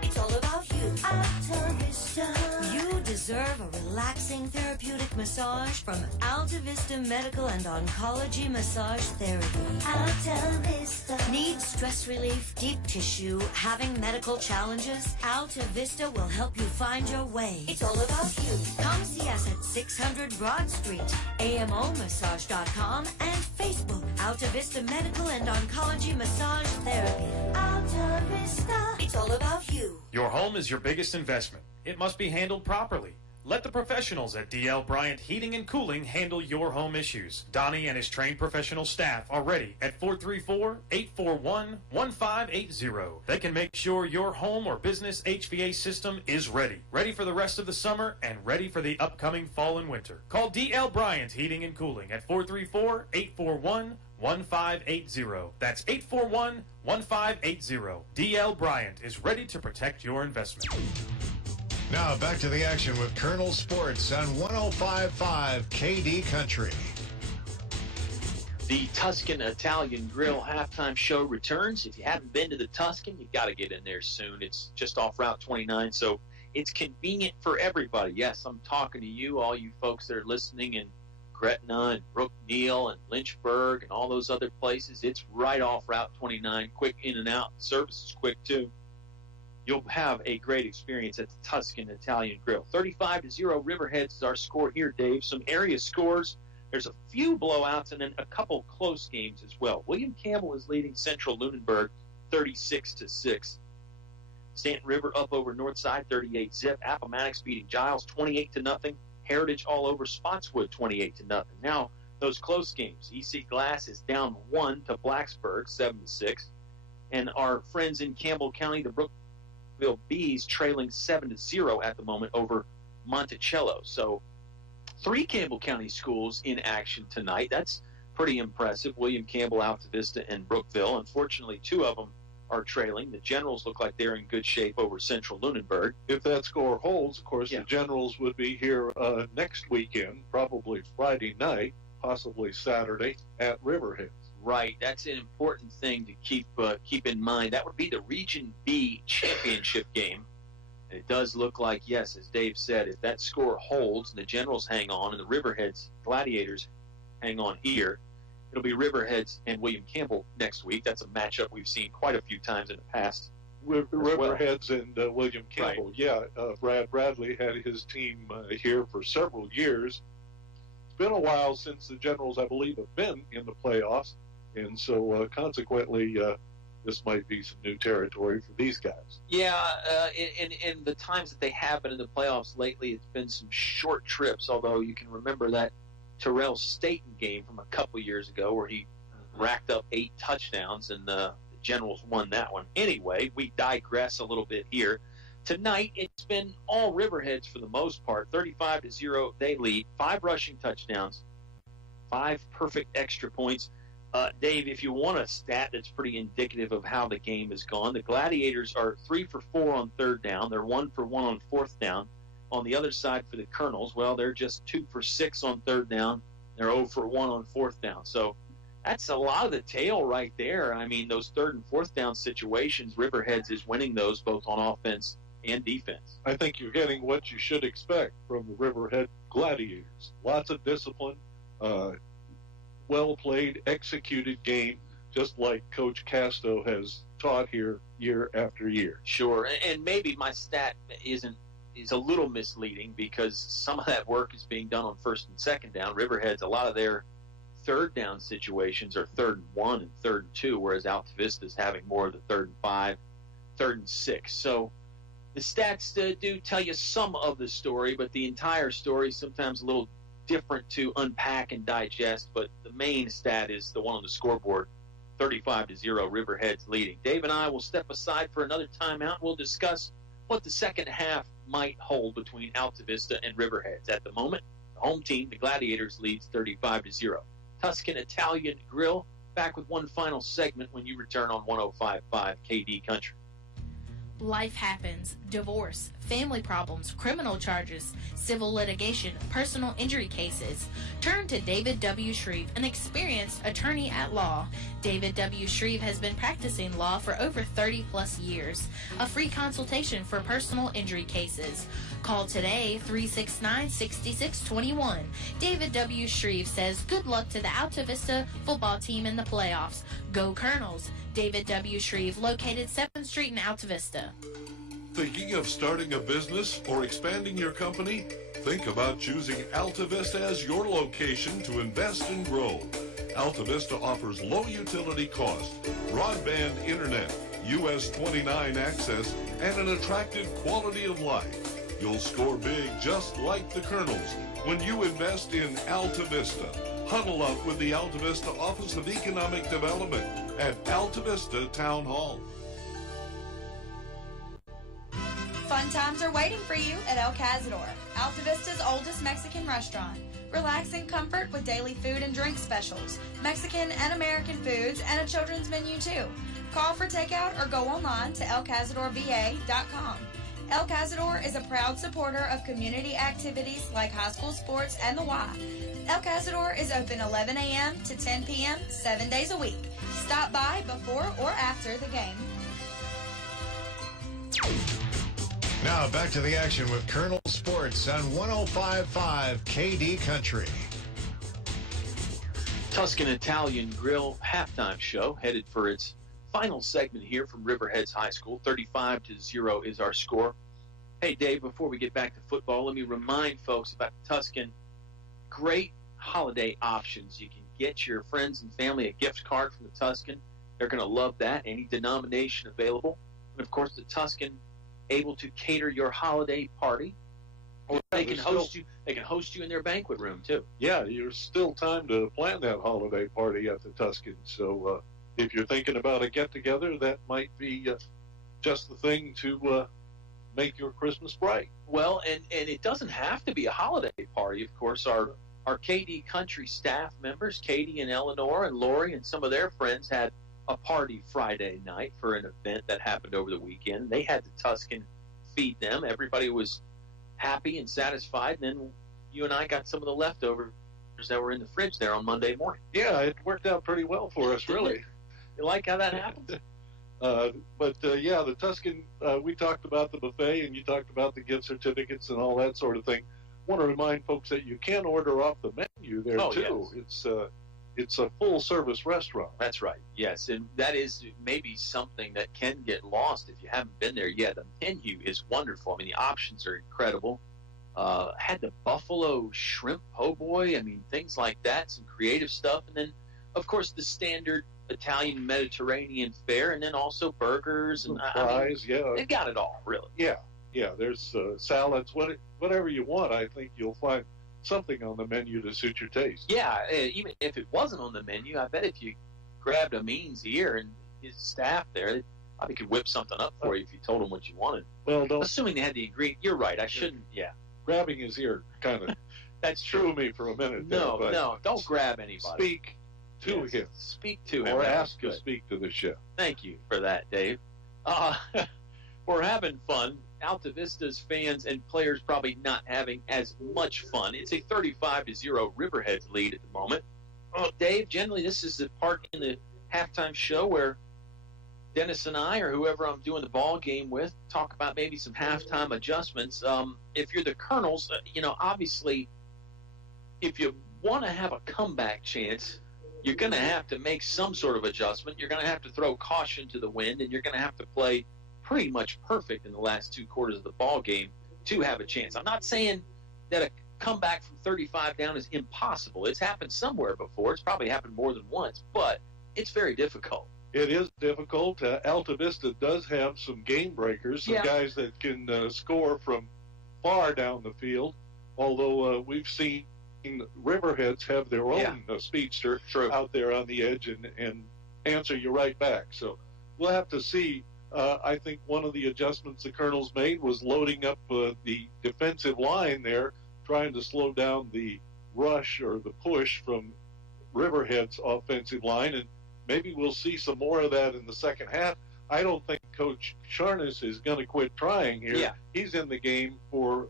It's all about you. Altavista. You deserve a relaxing therapeutic massage from Altavista Medical and Oncology Massage Therapy. Altavista. Need stress relief, deep tissue, having medical challenges? Altavista will help you find your way. It's all about you. Come see us at 600 Broad Street, AMOmassage.com, and Facebook. Altavista Medical and Oncology Massage Therapy. Altavista. It's all about you. Your home is your biggest investment. It must be handled properly. Let the professionals at D.L. Bryant Heating and Cooling handle your home issues. Donnie and his trained professional staff are ready at 434-841-1580. They can make sure your home or business HVAC system is ready. Ready for the rest of the summer and ready for the upcoming fall and winter. Call D.L. Bryant Heating and Cooling at 434-841-1580. That's 841-1580. D.L. Bryant is ready to protect your investment. Now back to the action with Colonel Sports on 105.5 KD Country. The Tuscan Italian Grill halftime show returns. If you haven't been to the Tuscan, you've got to get in there soon. It's just off Route 29, so it's convenient for everybody. Yes, I'm talking to you, all you folks that are listening in Gretna and Brookneal and Lynchburg and all those other places. It's right off Route 29, quick in and out. Service is quick, too. you'll have a great experience at the Tuscan Italian Grill. 35-0 Riverheads is our score here, Dave. Some area scores. There's a few blowouts and then a couple close games as well. William Campbell is leading Central Lunenburg 36-6. Stanton River up over Northside 38-zip. Appomattox beating Giles 28-0. Heritage all over Spotswood 28-0. Now those close games. EC Glass is down 1 to Blacksburg 7-6. And our friends in Campbell County, the Brookville Bees, trailing 7-0 at the moment over Monticello. So 3 Campbell County schools in action tonight. That's pretty impressive. William Campbell, Altavista, and Brookville. Unfortunately, 2 of them are trailing. The Generals look like they're in good shape over Central Lunenburg. If that score holds, of course, the Generals would be here next weekend, probably Friday night, possibly Saturday at Riverheads. Right. That's an important thing to keep in mind. That would be the Region B championship game. And it does look like, yes, as Dave said, if that score holds and the Generals hang on and the Riverheads Gladiators hang on here, it'll be Riverheads and William Campbell next week. That's a matchup we've seen quite a few times in the past. Riverheads and William Campbell. Right. Brad Bradley had his team here for several years. It's been a while since the Generals, I believe, have been in the playoffs. And so, consequently, this might be some new territory for these guys. Yeah, in the times that they have been in the playoffs lately, it's been some short trips, although you can remember that Terrell Staten game from a couple years ago where he racked up 8 touchdowns, and the Generals won that one. Anyway, we digress a little bit here. Tonight, it's been all Riverheads for the most part. 35-0, they lead. 5 rushing touchdowns, 5 perfect extra points. Dave, if you want a stat that's pretty indicative of how the game has gone, the Gladiators are 3 for 4 on 3rd down. They're 1 for 1 on 4th down. On the other side for the Colonels, well, they're just 2 for 6 on 3rd down. They're 0 for 1 on 4th down. So that's a lot of the tail right there. I mean, those 3rd and 4th down situations, Riverheads is winning those both on offense and defense. I think you're getting what you should expect from the Riverhead Gladiators. Lots of discipline, well-played, executed game, just like Coach Casto has taught here year after year. Sure, and maybe my stat is a little misleading because some of that work is being done on 1st and 2nd down. Riverheads, a lot of their 3rd down situations are 3rd and 1 and 3rd and 2, whereas Altavista is having more of the 3rd and 5, 3rd and 6. So the stats do tell you some of the story, but the entire story is sometimes a little different to unpack and digest. But the main stat is the one on the scoreboard, 35-0, Riverheads leading. Dave and I will step aside for another timeout. We'll discuss what the second half might hold between Altavista and Riverheads. At the moment, the home team, the Gladiators, leads 35-0. Tuscan Italian Grill, back with one final segment when you return on 105.5 KD Country. Life happens. Divorce, family problems, criminal charges, civil litigation, personal injury cases. Turn to David W. Shreve, an experienced attorney at law. David W. Shreve has been practicing law for over 30 plus years. A free consultation for personal injury cases. Call today, 369-6621. David W. Shreve says good luck to the Altavista football team in the playoffs. Go Colonels. David W. Shreve, located 7th Street in Altavista. Thinking of starting a business or expanding your company? Think about choosing Altavista as your location to invest and grow. Altavista offers low utility cost, broadband internet, US 29 access, and an attractive quality of life. You'll score big just like the Colonels when you invest in Altavista. Huddle up with the Altavista Office of Economic Development at Altavista Town Hall. Fun times are waiting for you at El Cazador, Altavista's oldest Mexican restaurant. Relax in comfort with daily food and drink specials, Mexican and American foods, and a children's menu too. Call for takeout or go online to elcazadorva.com. El Cazador is a proud supporter of community activities like high school sports and the Y. El Cazador is open 11 a.m. to 10 p.m. 7 days a week. Stop by before or after the game. Now back to the action with Colonel Sports on 105.5 KD Country. Tuscan Italian Grill halftime show headed for its Final segment here from Riverheads High School. 35-0 is our score. Hey, Dave, before we get back to football, let me remind folks about Tuscan. Great holiday options. You can get your friends and family a gift card from the Tuscan. They're going to love that. Any denomination available. And, of course, the Tuscan able to cater your holiday party. Or they can host you. They can host you in their banquet room, too. Yeah, there's still time to plan that holiday party at the Tuscan. So if you're thinking about a get-together, that might be just the thing to make your Christmas bright. Well, and it doesn't have to be a holiday party. Of course, our KD Country staff members, Katie and Eleanor and Lori and some of their friends had a party Friday night for an event that happened over the weekend. They had the Tuscan feed them. Everybody was happy and satisfied. And then you and I got some of the leftovers that were in the fridge there on Monday morning. Yeah, it worked out pretty well for us, really. You like how that happened? Yeah, the Tuscan, we talked about the buffet and you talked about the gift certificates and all that sort of thing. I want to remind folks that you can order off the menu there, too. Yes. It's a full-service restaurant. That's right, yes. And that is maybe something that can get lost if you haven't been there yet. The menu is wonderful. I mean, the options are incredible. Had the buffalo shrimp po' boy. I mean, things like that, some creative stuff. And then, of course, the standard Italian Mediterranean fare, and then also burgers and fries. They got it all, really. Yeah. There's salads, whatever you want. I think you'll find something on the menu to suit your taste. Yeah, even if it wasn't on the menu, I bet if you grabbed Amin's ear and his staff there, they probably could whip something up for you if you told them what you wanted. Well, assuming they had the ingredient. You're right. I shouldn't. Yeah. Grabbing his ear kind of that's threw me for a minute. No, don't grab anybody. Speak to him. Speak to him. Or ask to speak to the chef. Thank you for that, Dave. We're having fun. Altavista's fans and players probably not having as much fun. It's a 35-0 Riverheads lead at the moment. Dave, generally this is the part in the halftime show where Dennis and I, or whoever I'm doing the ball game with, talk about maybe some halftime adjustments. If you're the Colonels, obviously, if you want to have a comeback chance, you're going to have to make some sort of adjustment. You're going to have to throw caution to the wind, and you're going to have to play pretty much perfect in the last two quarters of the ball game to have a chance. I'm not saying that a comeback from 35 down is impossible. It's happened somewhere before. It's probably happened more than once, but it's very difficult. It is difficult. Altavista does have some game breakers, some guys that can score from far down the field, although we've seen Riverheads have their own speedster out there on the edge and answer you right back. So we'll have to see. I think one of the adjustments the Colonels made was loading up the defensive line there, trying to slow down the rush or the push from Riverhead's offensive line, and maybe we'll see some more of that in the second half. I don't think Coach Charnas is going to quit trying here. Yeah. He's in the game for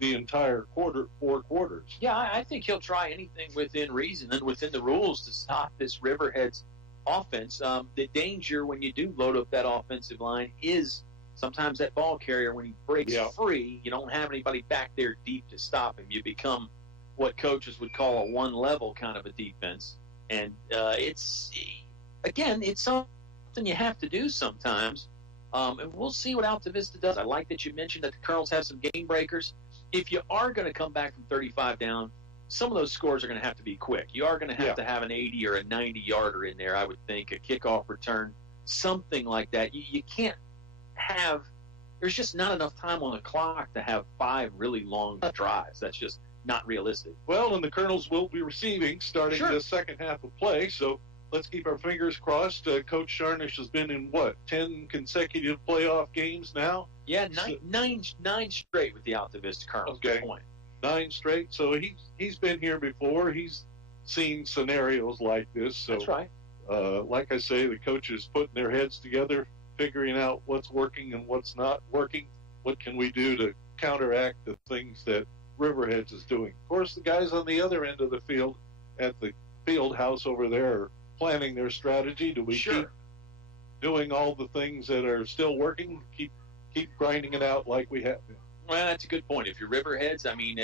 the entire 4 quarters. Yeah, I think he'll try anything within reason and within the rules to stop this Riverheads offense. The danger when you do load up that offensive line is sometimes that ball carrier, when he breaks free, you don't have anybody back there deep to stop him. You become what coaches would call a one-level kind of a defense. And it's something you have to do sometimes. And we'll see what Altavista does. I like that you mentioned that the Colonels have some game breakers. If you are going to come back from 35 down, some of those scores are going to have to be quick. You are going to have an 80 or a 90-yarder in there, I would think, a kickoff return, something like that. You can't have – there's just not enough time on the clock to have 5 really long drives. That's just not realistic. Well, and the Colonels will be receiving starting the second half of play, so let's keep our fingers crossed. Coach Charnish has been in, 10 consecutive playoff games now? Yeah, nine straight with the Altavista Colonels. Okay. Good point. 9 straight. So he's been here before. He's seen scenarios like this. So, that's right. Like I say, the coaches putting their heads together, figuring out what's working and what's not working. What can we do to counteract the things that Riverheads is doing? Of course, the guys on the other end of the field at the field house over there are planning their strategy. Do we keep doing all the things that are still working? Keep grinding it out like we have been. Well, that's a good point. If you're Riverheads, I mean,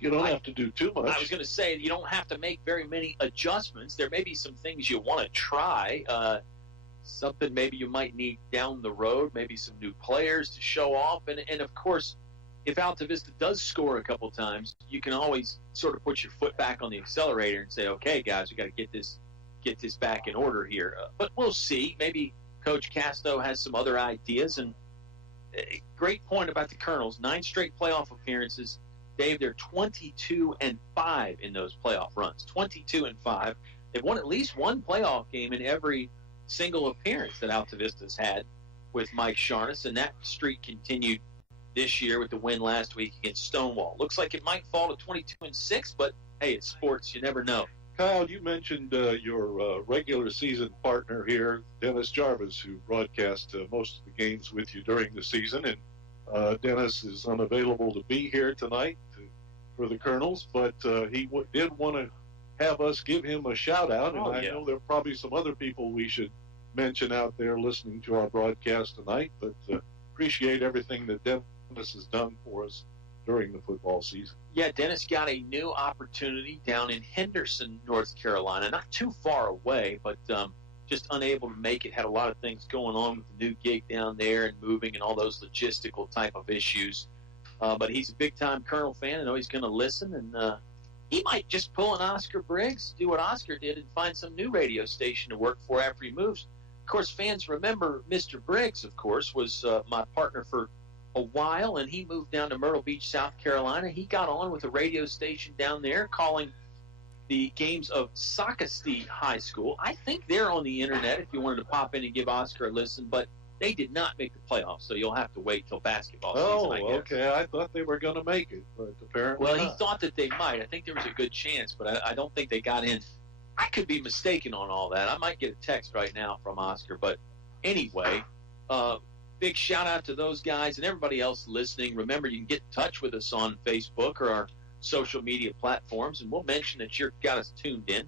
you don't have to do too much. I was going to say you don't have to make very many adjustments. There may be some things you want to try. something maybe you might need down the road, maybe some new players to show off. And of course, if Altavista does score a couple times, you can always sort of put your foot back on the accelerator and say, okay, guys, we got to get this back in order here. But we'll see. Maybe Coach Casto has some other ideas. And great point about the Colonels. 9 straight playoff appearances. Dave, they're 22-5 in those playoff runs. 22-5. They've won at least one playoff game in every single appearance that Altavista's had with Mike Sharness, and that streak continued this year with the win last week against Stonewall. Looks like it might fall to 22-6, but hey, it's sports. You never know. Kyle, you mentioned your regular season partner here, Dennis Jarvis, who broadcast most of the games with you during the season. And Dennis is unavailable to be here tonight for the Colonels, but he did want to have us give him a shout-out. And I know there are probably some other people we should mention out there listening to our broadcast tonight, but appreciate everything that Dennis has done for us during the football season. Yeah, Dennis got a new opportunity down in Henderson, North Carolina. Not too far away, but just unable to make it. Had a lot of things going on with the new gig down there and moving and all those logistical type of issues. But he's a big-time Colonel fan. I know he's going to listen, and he might just pull an Oscar Briggs, do what Oscar did, and find some new radio station to work for after he moves. Of course, fans remember Mr. Briggs, of course, was my partner for a while, and he moved down to Myrtle Beach, South Carolina. He got on with a radio station down there calling the games of Socastee High School. I think they're on the internet if you wanted to pop in and give Oscar a listen, but they did not make the playoffs, so you'll have to wait till basketball season, I guess. Okay. I thought they were going to make it, but apparently Well, not. he thought that they might. I think there was a good chance, but I don't think they got in. I could be mistaken on all that. I might get a text right now from Oscar, but anyway, big shout-out to those guys and everybody else listening. Remember, you can get in touch with us on Facebook or our social media platforms, and we'll mention that you've got us tuned in.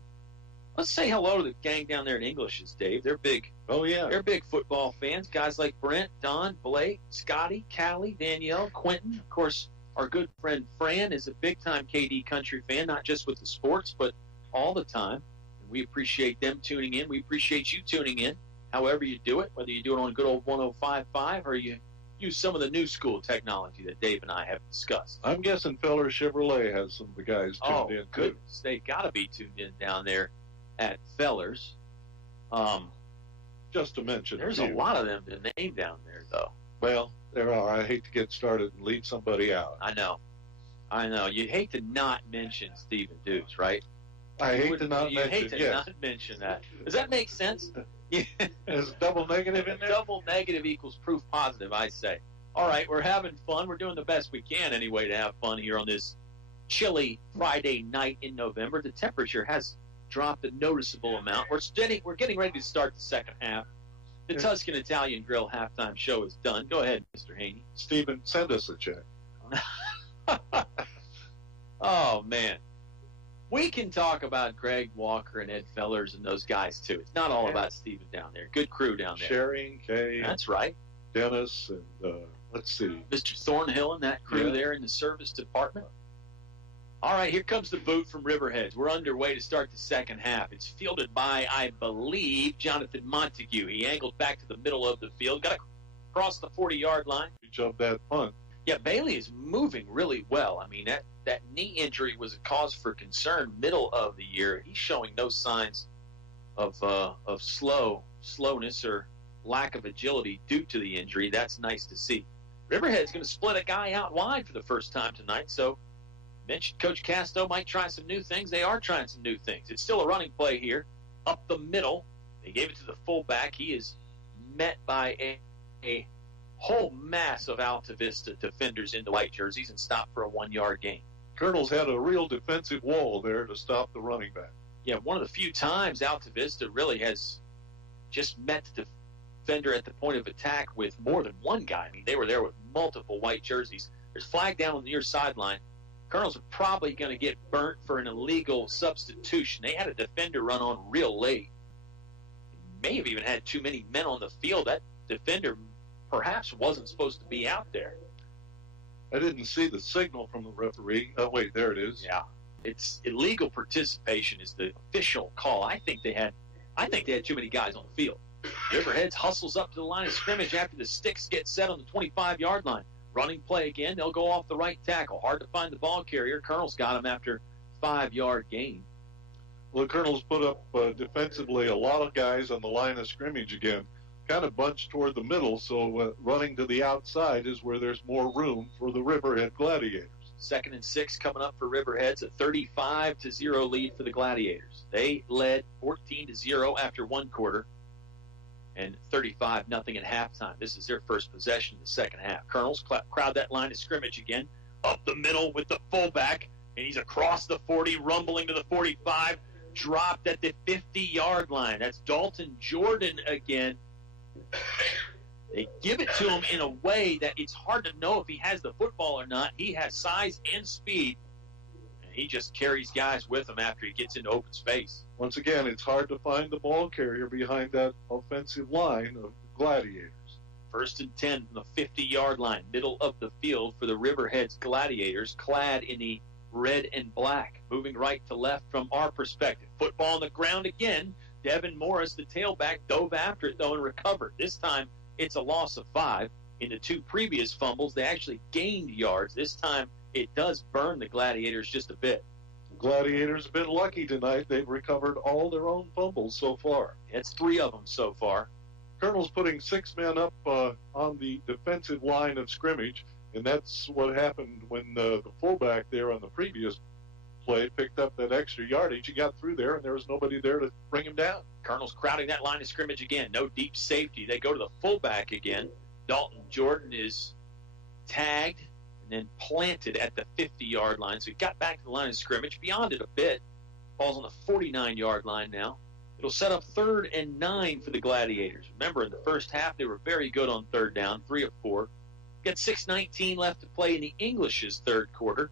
Let's say hello to the gang down there in Englishes, Dave. They're big. Oh, yeah. They're big football fans. Guys like Brent, Don, Blake, Scotty, Callie, Danielle, Quentin. Of course, our good friend Fran is a big-time KD Country fan, not just with the sports, but all the time. And we appreciate them tuning in. We appreciate you tuning in, however you do it, whether you do it on good old 105.5 or you use some of the new school technology that Dave and I have discussed. I'm guessing Feller Chevrolet has some of the guys tuned in, too. Goodness. They got to be tuned in down there at Fellers. Just to mention. There's a lot of them to name down there, though. Well, there are. I hate to get started and leave somebody out. I know. You hate to not mention Stephen Dukes, right? I hate to not mention that. Does that make sense? There's double negative in there? Double negative equals proof positive, I say. All right, we're having fun. We're doing the best we can anyway to have fun here on this chilly Friday night in November. The temperature has dropped a noticeable amount. We're getting ready to start the second half. The Tuscan Italian Grill halftime show is done. Go ahead, Mr. Hoehne. Stephen, send us a check. Oh, man. We can talk about Greg Walker and Ed Fellers and those guys, too. It's not all about Stephen down there. Good crew down there. Sherry and Kay. That's right. Dennis and, let's see. Mr. Thornhill and that crew there in the service department. All right, here comes the boot from Riverheads. We're underway to start the second half. It's fielded by, I believe, Jonathan Montague. He angled back to the middle of the field, got across the 40-yard line. Good job that punt. Yeah, Bailey is moving really well. I mean, that knee injury was a cause for concern middle of the year. He's showing no signs of slowness or lack of agility due to the injury. That's nice to see. Riverhead's going to split a guy out wide for the first time tonight, so mentioned Coach Casto might try some new things. They are trying some new things. It's still a running play here. Up the middle. They gave it to the fullback. He is met by a whole mass of Altavista defenders in the white jerseys and stopped for a 1-yard gain. Colonels had a real defensive wall there to stop the running back. Yeah, one of the few times Altavista really has just met the defender at the point of attack with more than one guy. I mean, they were there with multiple white jerseys. There's a flag down on the near sideline. Colonels are probably going to get burnt for an illegal substitution. They had a defender run on real late. May have even had too many men on the field. That defender perhaps wasn't supposed to be out there. I didn't see the signal from the referee. Oh, wait, there it is. Yeah. It's illegal participation is the official call. I think they had too many guys on the field. Riverheads hustles up to the line of scrimmage after the sticks get set on the 25-yard line. Running play again. They'll go off the right tackle. Hard to find the ball carrier. Colonels got him after 5-yard gain. Well, the Colonels put up defensively a lot of guys on the line of scrimmage again. Kind of bunched toward the middle, so running to the outside is where there's more room for the Riverhead Gladiators. 2nd and 6 coming up for Riverheads, a 35-0 lead for the Gladiators. They led 14-0 after one quarter and 35-0 at halftime. This is their first possession in the second half. Colonels crowd that line of scrimmage again, up the middle with the fullback, and he's across the 40, rumbling to the 45, dropped at the 50-yard line. That's Dalton Jordan again. They give it to him in a way that it's hard to know if he has the football or not. He has size and speed, and he just carries guys with him after he gets into open space. Once again, it's hard to find the ball carrier behind that offensive line of Gladiators. 1st and 10 from the 50-yard line, middle of the field for the Riverheads Gladiators, clad in the red and black. Moving right to left from our perspective. Football on the ground again. Devin Morris, the tailback, dove after it, though, and recovered. This time, it's a loss of 5. In the 2 previous fumbles, they actually gained yards. This time, it does burn the Gladiators just a bit. The Gladiators have been lucky tonight. They've recovered all their own fumbles so far. It's 3 of them so far. Colonel's putting 6 men up on the defensive line of scrimmage, and that's what happened when the fullback there on the previous play picked up that extra yardage. He got through there, and there was nobody there to bring him down. Colonels crowding that line of scrimmage again. No deep safety. They go to the fullback again. Dalton Jordan is tagged and then planted at the 50-yard line. So he got back to the line of scrimmage, beyond it a bit. Falls on the 49-yard line now. It'll set up 3rd and 9 for the Gladiators. Remember, in the first half, they were very good on 3rd down, 3 of 4. Got 6:19 left to play in the English's 3rd quarter.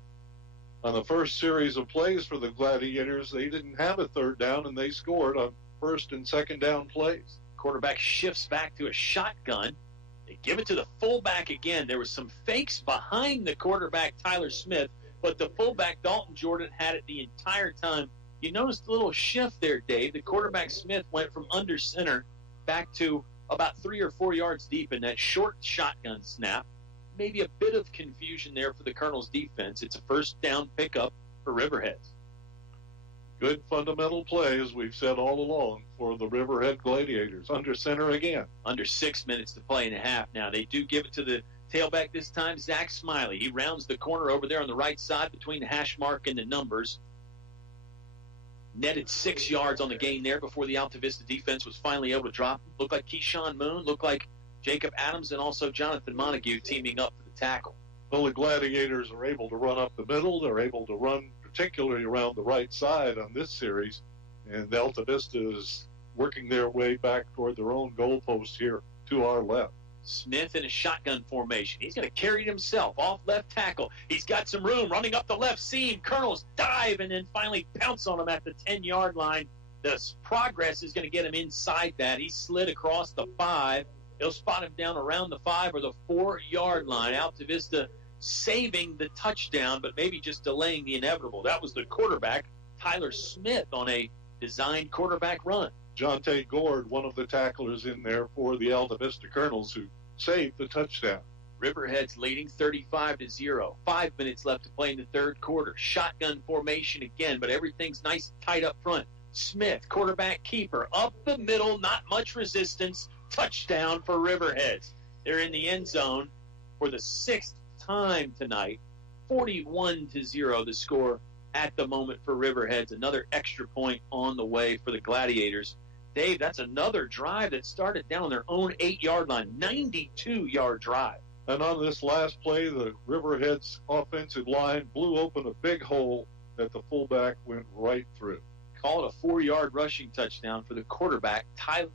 On the first series of plays for the Gladiators, they didn't have a 3rd down, and they scored on 1st and 2nd down plays. Quarterback shifts back to a shotgun. They give it to the fullback again. There was some fakes behind the quarterback, Tyler Smith, but the fullback, Dalton Jordan, had it the entire time. You noticed a little shift there, Dave. The quarterback, Smith, went from under center back to about 3 or 4 yards deep in that short shotgun snap. Maybe a bit of confusion there for the Colonels' defense. It's a 1st down pickup for Riverheads. Good fundamental play, as we've said all along, for the Riverhead Gladiators. Under center again. Under 6 minutes to play and a half now. They do give it to the tailback this time, Zach Smiley. He rounds the corner over there on the right side between the hash mark and the numbers. Netted 6 yards on the gain there before the Altavista defense was finally able to drop. Looked like Keyshawn Moon, looked like Jacob Adams, and also Jonathan Montague teaming up for the tackle. Well, the Gladiators are able to run up the middle. They're able to run particularly around the right side on this series. And Altavista is working their way back toward their own goalpost here to our left. Smith in a shotgun formation. He's going to carry it himself off left tackle. He's got some room running up the left seam. Colonels dive and then finally pounce on him at the 10-yard line. The progress is going to get him inside that. He slid across the 5. He'll spot him down around the 5 or the 4-yard line. Altavista saving the touchdown, but maybe just delaying the inevitable. That was the quarterback, Tyler Smith, on a designed quarterback run. Jonte Gord, one of the tacklers in there for the Altavista Colonels, who saved the touchdown. Riverheads leading 35-0. 5 minutes left to play in the 3rd quarter. Shotgun formation again, but everything's nice and tight up front. Smith, quarterback keeper, up the middle, not much resistance. Touchdown for Riverheads. They're in the end zone for the 6th time tonight. 41-0 the score at the moment for Riverheads. Another extra point on the way for the Gladiators. Dave, that's another drive that started down on their own 8-yard line. 92-yard drive. And on this last play, the Riverheads offensive line blew open a big hole that the fullback went right through. Call it a 4-yard rushing touchdown for the quarterback, Tyler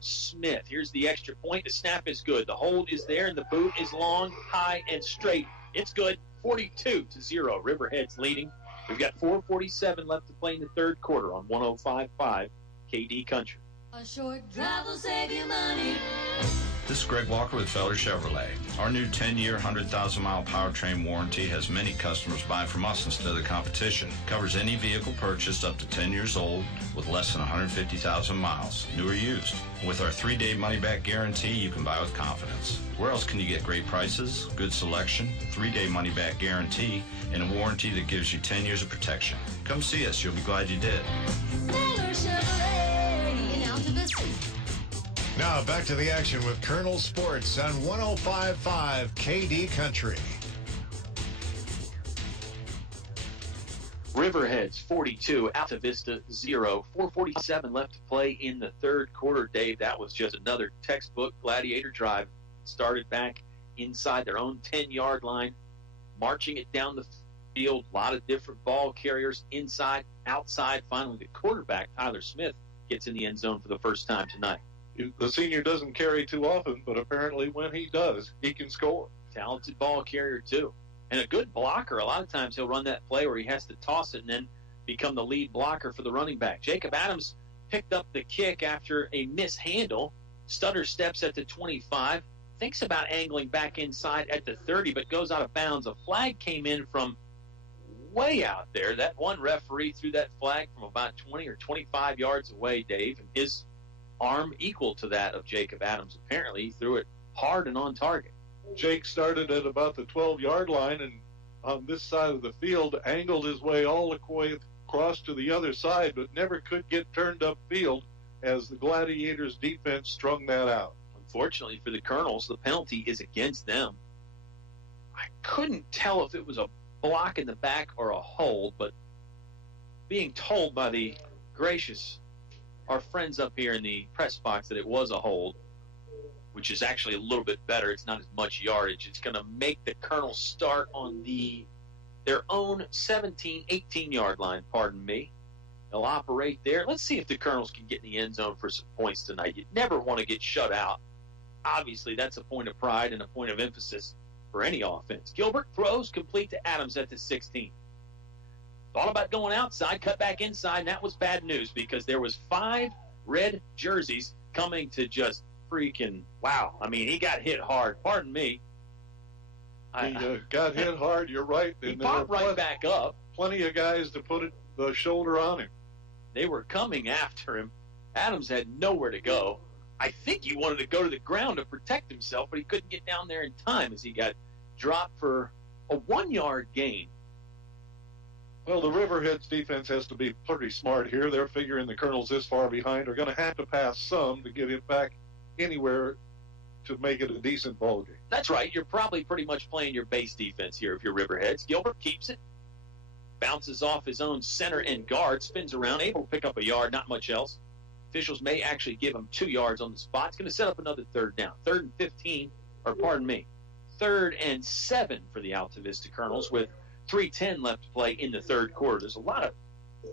Smith. Here's the extra point. The snap is good. The hold is there, and the boot is long, high, and straight. It's good. 42-0. Riverheads leading. We've got 4:47 left to play in the 3rd quarter on 105.5 KD Country. A short drive will save you money. This is Greg Walker with Feller Chevrolet. Our new 10-year, 100,000-mile powertrain warranty has many customers buying from us instead of the competition. Covers any vehicle purchased up to 10 years old with less than 150,000 miles, new or used. With our 3-day money-back guarantee, you can buy with confidence. Where else can you get great prices, good selection, 3-day money-back guarantee, and a warranty that gives you 10 years of protection? Come see us. You'll be glad you did. Feller Chevrolet in Altavista. Now back to the action with Colonel Sports on 105.5 KD Country. Riverheads 42, Altavista 0. 4:47 left to play in the third quarter, Dave. That was just another textbook Gladiator drive. Started back inside their own 10-yard line, marching it down the field. A lot of different ball carriers, inside, outside. Finally, the quarterback, Tyler Smith, gets in the end zone for the first time tonight. The senior doesn't carry too often, but apparently when he does, he can score. Talented ball carrier, too. And a good blocker. A lot of times he'll run that play where he has to toss it and then become the lead blocker for the running back. Jacob Adams picked up the kick after a mishandle. Stutter steps at the 25. Thinks about angling back inside at the 30, but goes out of bounds. A flag came in from way out there. That one referee threw that flag from about 20 or 25 yards away, Dave, and his arm equal to that of Jacob Adams. Apparently, he threw it hard and on target. Jake started at about the 12-yard line, and on this side of the field, angled his way all the way across to the other side, but never could get turned upfield as the Gladiators' defense strung that out. Unfortunately for the Colonels, the penalty is against them. I couldn't tell if it was a block in the back or a hold, but being told by the gracious our friends up here in the press box that it was a hold, which is actually a little bit better. It's not as much yardage. It's going to make the Colonels start on their own 17, 18-yard line, pardon me. They'll operate there. Let's see if the Colonels can get in the end zone for some points tonight. You never want to get shut out. Obviously, that's a point of pride and a point of emphasis for any offense. Gilbert throws complete to Adams at the 16. Thought about going outside, cut back inside, and that was bad news because there was 5 red jerseys coming to just freaking wow. I mean, he got hit hard. Pardon me. He got hit hard, you're right. He popped right back up. Plenty of guys to put the shoulder on him. They were coming after him. Adams had nowhere to go. I think he wanted to go to the ground to protect himself, but he couldn't get down there in time as he got dropped for a 1-yard gain. Well, the Riverheads defense has to be pretty smart here. They're figuring the Colonels this far behind are going to have to pass some to get it back anywhere to make it a decent ball game. That's right. You're probably pretty much playing your base defense here if you're Riverheads. Gilbert keeps it, bounces off his own center and guard, spins around, able to pick up a yard, not much else. Officials may actually give him 2 yards on the spot. It's going to set up another third down. 3rd and 15, or pardon me, 3rd and 7 for the Altavista Colonels with 3:10 left to play in the third quarter. There's a lot of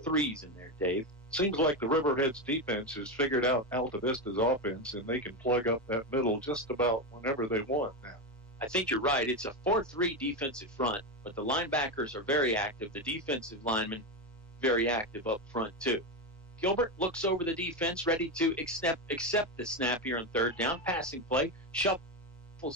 threes in there, Dave. Seems like the Riverheads defense has figured out Altavista's offense, and they can plug up that middle just about whenever they want now. I think you're right. It's a 4-3 defensive front, but the linebackers are very active. The defensive linemen very active up front, too. Gilbert looks over the defense, ready to accept the snap here on third down. Passing play, shuffles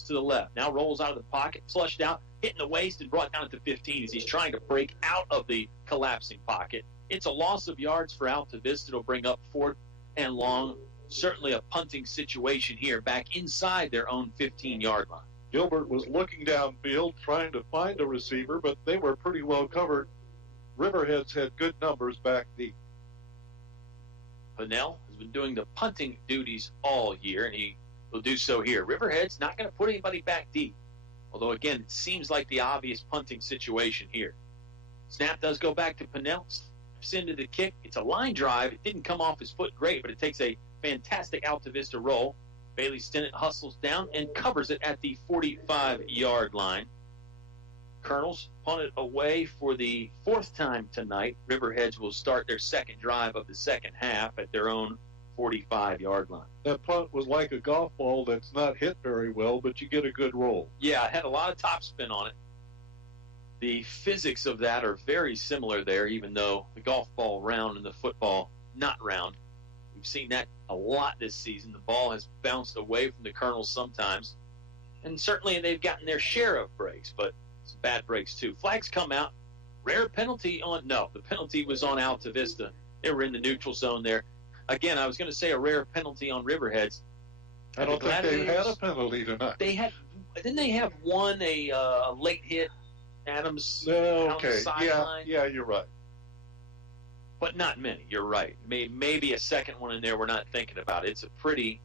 to the left. Now rolls out of the pocket, flushed out, hitting the waist, and brought down at the 15 as he's trying to break out of the collapsing pocket. It's a loss of yards for Altavista. It'll bring up 4th and long. Certainly a punting situation here, back inside their own 15-yard line. Gilbert was looking downfield, trying to find a receiver, but they were pretty well covered. Riverheads had good numbers back deep. Pinnell has been doing the punting duties all year, and he will do so here. Riverhead's not going to put anybody back deep, although, again, it seems like the obvious punting situation here. Snap does go back to Pinnell, steps into the kick. It's a line drive. It didn't come off his foot great, but it takes a fantastic Altavista roll. Bailey Stinnett hustles down and covers it at the 45-yard line. Colonels punt it away for the 4th time tonight. Riverheads will start their second drive of the second half at their own 45-yard line. That punt was like a golf ball that's not hit very well, but you get a good roll. Yeah, it had a lot of topspin on it. The physics of that are very similar there, even though the golf ball round and the football not round. We've We've seen that a lot this season. The ball has bounced away from the Colonels sometimes. And certainly they've gotten their share of breaks, but some bad breaks too. Flags come out. Rare penalty on, no, the penalty was on Altavista. They were in the neutral zone there. Again, I was going to say a rare penalty on Riverheads. I don't think they had a penalty tonight. Didn't they have one, a late hit, Adams No, on the okay. sideline? Yeah, you're right. But not many. You're right. Maybe a second one in there we're not thinking about. It's a pretty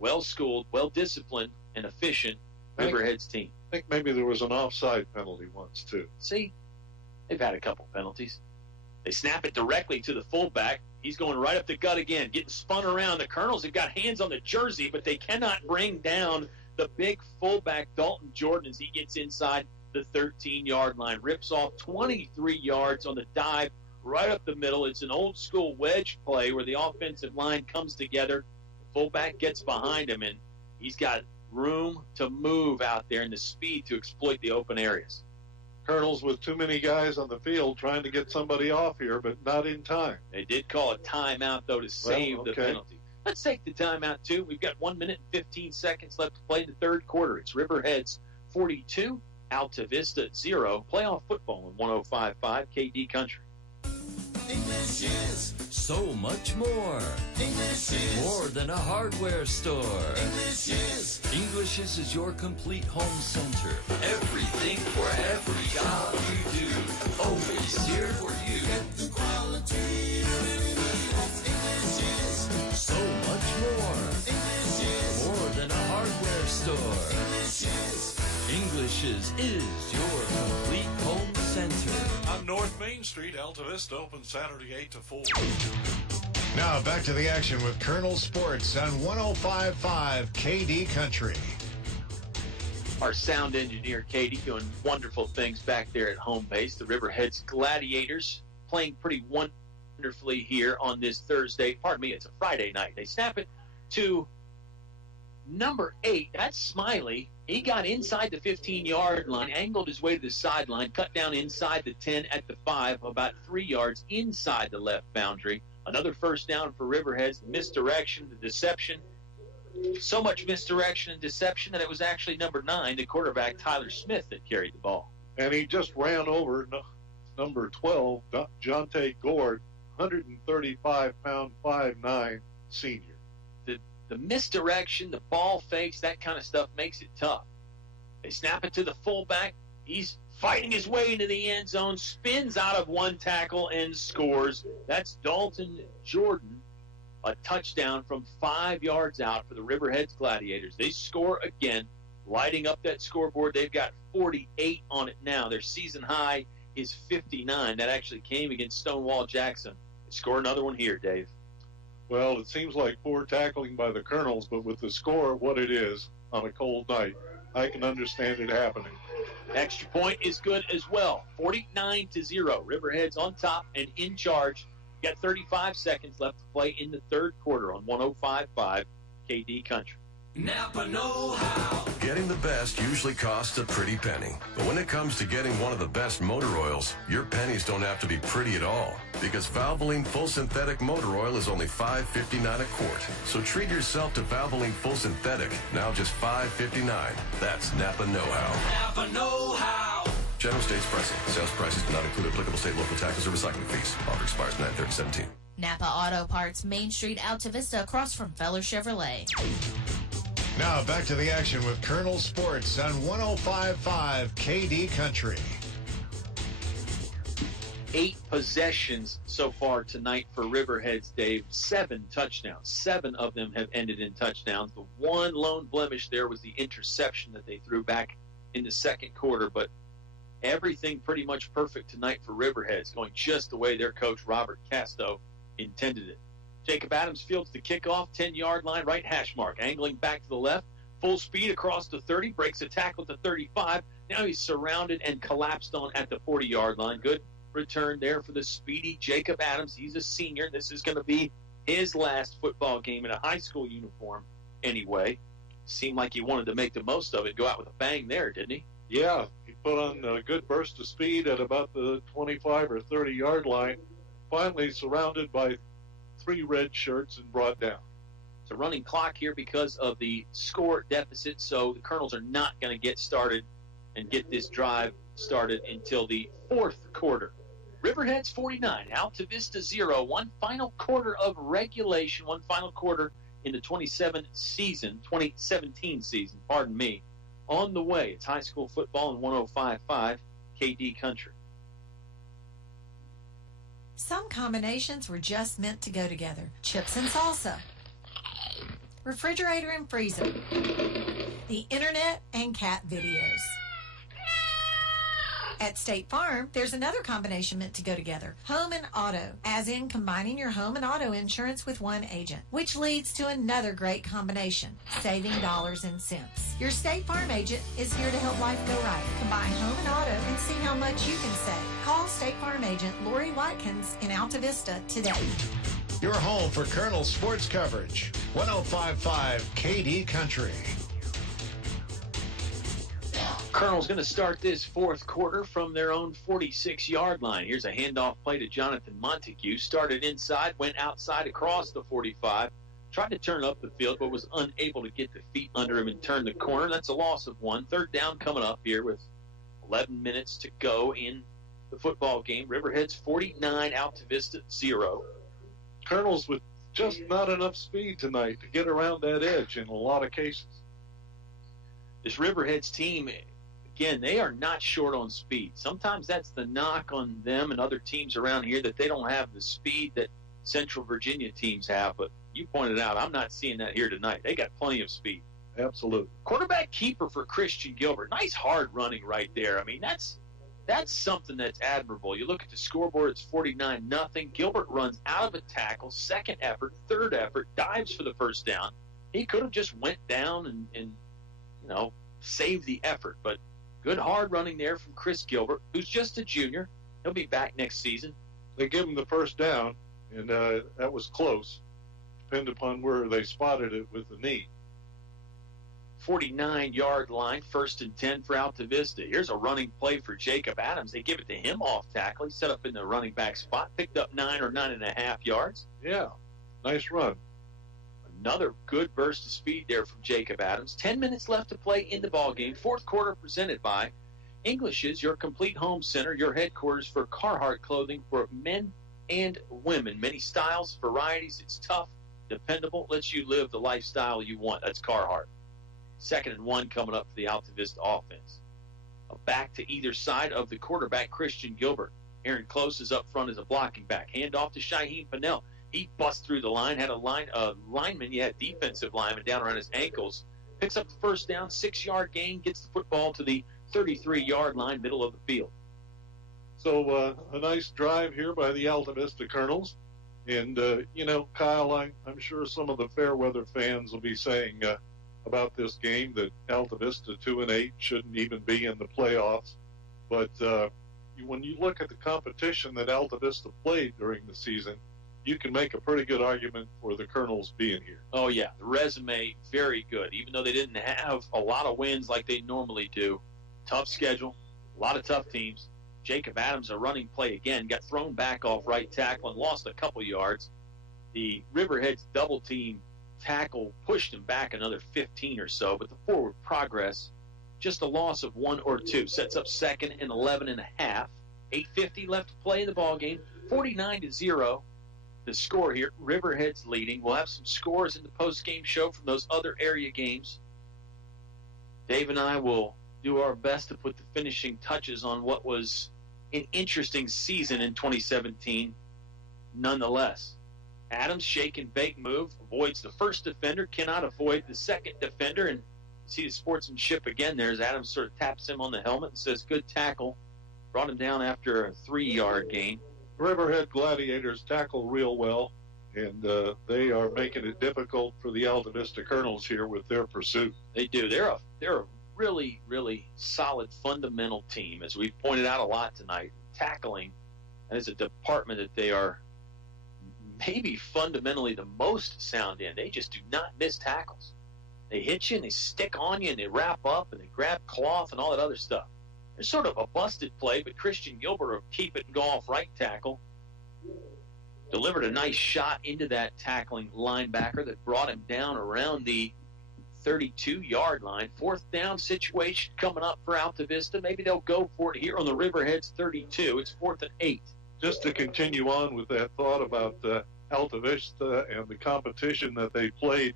well-schooled, well-disciplined, and efficient Riverheads team. I think maybe there was an offside penalty once, too. See, they've had a couple penalties. They snap it directly to the fullback. He's going right up the gut again, getting spun around. The Colonels have got hands on the jersey, but they cannot bring down the big fullback, Dalton Jordan, as he gets inside the 13-yard line. Rips off 23 yards on the dive right up the middle. It's an old-school wedge play where the offensive line comes together. The fullback gets behind him, and he's got room to move out there and the speed to exploit the open areas. Colonels with too many guys on the field trying to get somebody off here, but not in time. They did call a timeout, though, to save the penalty. Let's take the timeout, too. We've got 1 minute and 15 seconds left to play the third quarter. It's Riverheads 42, Altavista 0. Playoff football on 105.5 KD Country. English is so much more. English is more than a hardware store. English is your complete home center. Everything for every job you do. Always here for you. Get the quality you really need. English is so much more. English is more than a hardware store. English is your complete home center. On North Main Street, Altavista open Saturday 8 to 4. Now back to the action with Colonel Sports on 105.5 KD Country. Our sound engineer, Katie, doing wonderful things back there at home base. The Riverheads Gladiators playing pretty wonderfully here on this Thursday. Pardon me, it's a Friday night. They snap it to number 8. That's Smiley. He got inside the 15-yard line, angled his way to the sideline, cut down inside the 10 at the 5, about 3 yards inside the left boundary. Another first down for Riverheads. Misdirection, the deception. So much misdirection and deception that it was actually number 9, the quarterback, Tyler Smith, that carried the ball. And he just ran over number 12, Jonte Gord, 135-pound, 5'9", senior. The misdirection, the ball fakes, that kind of stuff makes it tough. They snap it to the fullback. He's fighting his way into the end zone, spins out of one tackle and scores. That's Dalton Jordan, a touchdown from 5 yards out for the Riverheads Gladiators. They score again, lighting up that scoreboard. They've got 48 on it now. Their season high is 59. That actually came against Stonewall Jackson. They score another one here, Dave. Well, it seems like poor tackling by the Colonels, but with the score what it is on a cold night, I can understand it happening. Extra point is good as well. 49-0. Riverheads on top and in charge. Got 35 seconds left to play in the third quarter on 105.5 KD Country. Napa know-how. Getting the best usually costs a pretty penny. But when it comes to getting one of the best motor oils, your pennies don't have to be pretty at all. Because Valvoline Full Synthetic Motor Oil is only $5.59 a quart. So treat yourself to Valvoline Full Synthetic, now just $5.59. That's Napa know-how. Napa know-how. General States pricing. Sales prices do not include applicable state, local taxes, or recycling fees. Offer expires 9/30/17. Napa Auto Parts, Main Street, Altavista, across from Feller Chevrolet. Now back to the action with Colonel Sports on 105.5 KD Country. 8 possessions so far tonight for Riverheads, Dave. 7 touchdowns. 7 of them have ended in touchdowns. The one lone blemish there was the interception that they threw back in the second quarter, but everything pretty much perfect tonight for Riverheads, going just the way their coach, Robert Casto, intended it. Jacob Adams fields the kickoff, 10-yard line, right hash mark, angling back to the left, full speed across the 30, breaks a tackle at the 35. Now he's surrounded and collapsed on at the 40-yard line. Good return there for the speedy Jacob Adams. He's a senior. This is going to be his last football game in a high school uniform anyway. Seemed like he wanted to make the most of it, go out with a bang there, didn't he? Yeah, he put on a good burst of speed at about the 25 or 30-yard line. Finally surrounded by 3 red shirts and brought down. It's a running clock here because of the score deficit, so the Colonels are not going to get started and get this drive started until the 4th quarter. Riverheads 49, Altavista 0. One final quarter of regulation, one final quarter in the 2017 season, pardon me, on the way. It's high school football in 105.5 KD Country. Some combinations were just meant to go together. Chips and salsa. Refrigerator and freezer. The internet and cat videos. At State Farm, there's another combination meant to go together. Home and auto, as in combining your home and auto insurance with one agent, which leads to another great combination, saving dollars and cents. Your State Farm agent is here to help life go right. Combine home and auto and see how much you can save. Call State Farm agent Lori Watkins in Altavista today. Your home for Colonel sports coverage. 105.5 KD Country. Colonel's going to start this 4th quarter from their own 46-yard line. Here's a handoff play to Jonathan Montague. Started inside, went outside across the 45. Tried to turn up the field, but was unable to get the feet under him and turn the corner. That's a loss of 1. 3rd down coming up here with 11 minutes to go in the football game. Riverheads 49, Altavista 0. Colonels with just not enough speed tonight to get around that edge in a lot of cases. This Riverheads team, again, they are not short on speed. Sometimes that's the knock on them and other teams around here, that they don't have the speed that Central Virginia teams have. But you pointed out, I'm not seeing that here tonight. They got plenty of speed. Absolutely. Quarterback keeper for Christian Gilbert. Nice hard running right there. I mean, that's something that's admirable. You look at the scoreboard, it's 49-0. Gilbert runs out of a tackle, 2nd effort, 3rd effort, dives for the 1st down. He could have just went down and saved the effort. But good hard running there from Chris Gilbert, who's just a junior. He'll be back next season. They give him the 1st down, and that was close. Depended upon where they spotted it with the knee. 49-yard line, 1st and 10 for Altavista. Here's a running play for Jacob Adams. They give it to him off tackle. He set up in the running back spot, picked up 9 or 9.5 yards. Yeah, nice run. Another good burst of speed there from Jacob Adams. 10 minutes left to play in the ballgame. 4th quarter presented by English's, your complete home center, your headquarters for Carhartt clothing for men and women. Many styles, varieties. It's tough, dependable, lets you live the lifestyle you want. That's Carhartt. 2nd and 1 coming up for the Altavista offense. A back to either side of the quarterback, Christian Gilbert. Aaron Close is up front as a blocking back. Hand off to Shaheem Pennell. He busts through the line, had a lineman, defensive lineman down around his ankles. Picks up the 1st down, 6-yard gain, gets the football to the 33-yard line, middle of the field. So a nice drive here by the Altavista Colonels. And, Kyle, I'm sure some of the Fairweather fans will be saying about this game that Altavista 2-8 shouldn't even be in the playoffs. But when you look at the competition that Altavista played during the season, you can make a pretty good argument for the Colonels being here. Oh, yeah. The resume, very good. Even though they didn't have a lot of wins like they normally do. Tough schedule, a lot of tough teams. Jacob Adams, a running play again, got thrown back off right tackle and lost a couple yards. The Riverheads double team tackle pushed him back another 15 or so, but the forward progress, just a loss of 1 or 2, sets up 2nd and 11.5. 8:50 left to play in the ball game. 49-0. The score here, Riverheads leading. We'll have some scores in the post-game show from those other area games. Dave and I will do our best to put the finishing touches on what was an interesting season in 2017 nonetheless. Adams, shake and bake move, avoids the 1st defender, cannot avoid the 2nd defender, and see the sportsmanship again there as Adams sort of taps him on the helmet and says, good tackle. Brought him down after a 3-yard gain. Riverhead Gladiators tackle real well, and they are making it difficult for the Altavista Colonels here with their pursuit. They do. They're a really, really solid fundamental team, as we've pointed out a lot tonight. Tackling is a department that they are maybe fundamentally the most sound in. They just do not miss tackles. They hit you and they stick on you and they wrap up and they grab cloth and all that other stuff. There's sort of a busted play, but Christian Gilbert will keep it and go off right tackle. delivered a nice shot into that tackling linebacker that brought him down around the 32-yard line. Fourth down situation coming up for Altavista. Maybe they'll go for it here on the Riverheads 32. It's 4th and 8. Just to continue on with that thought about Altavista and the competition that they played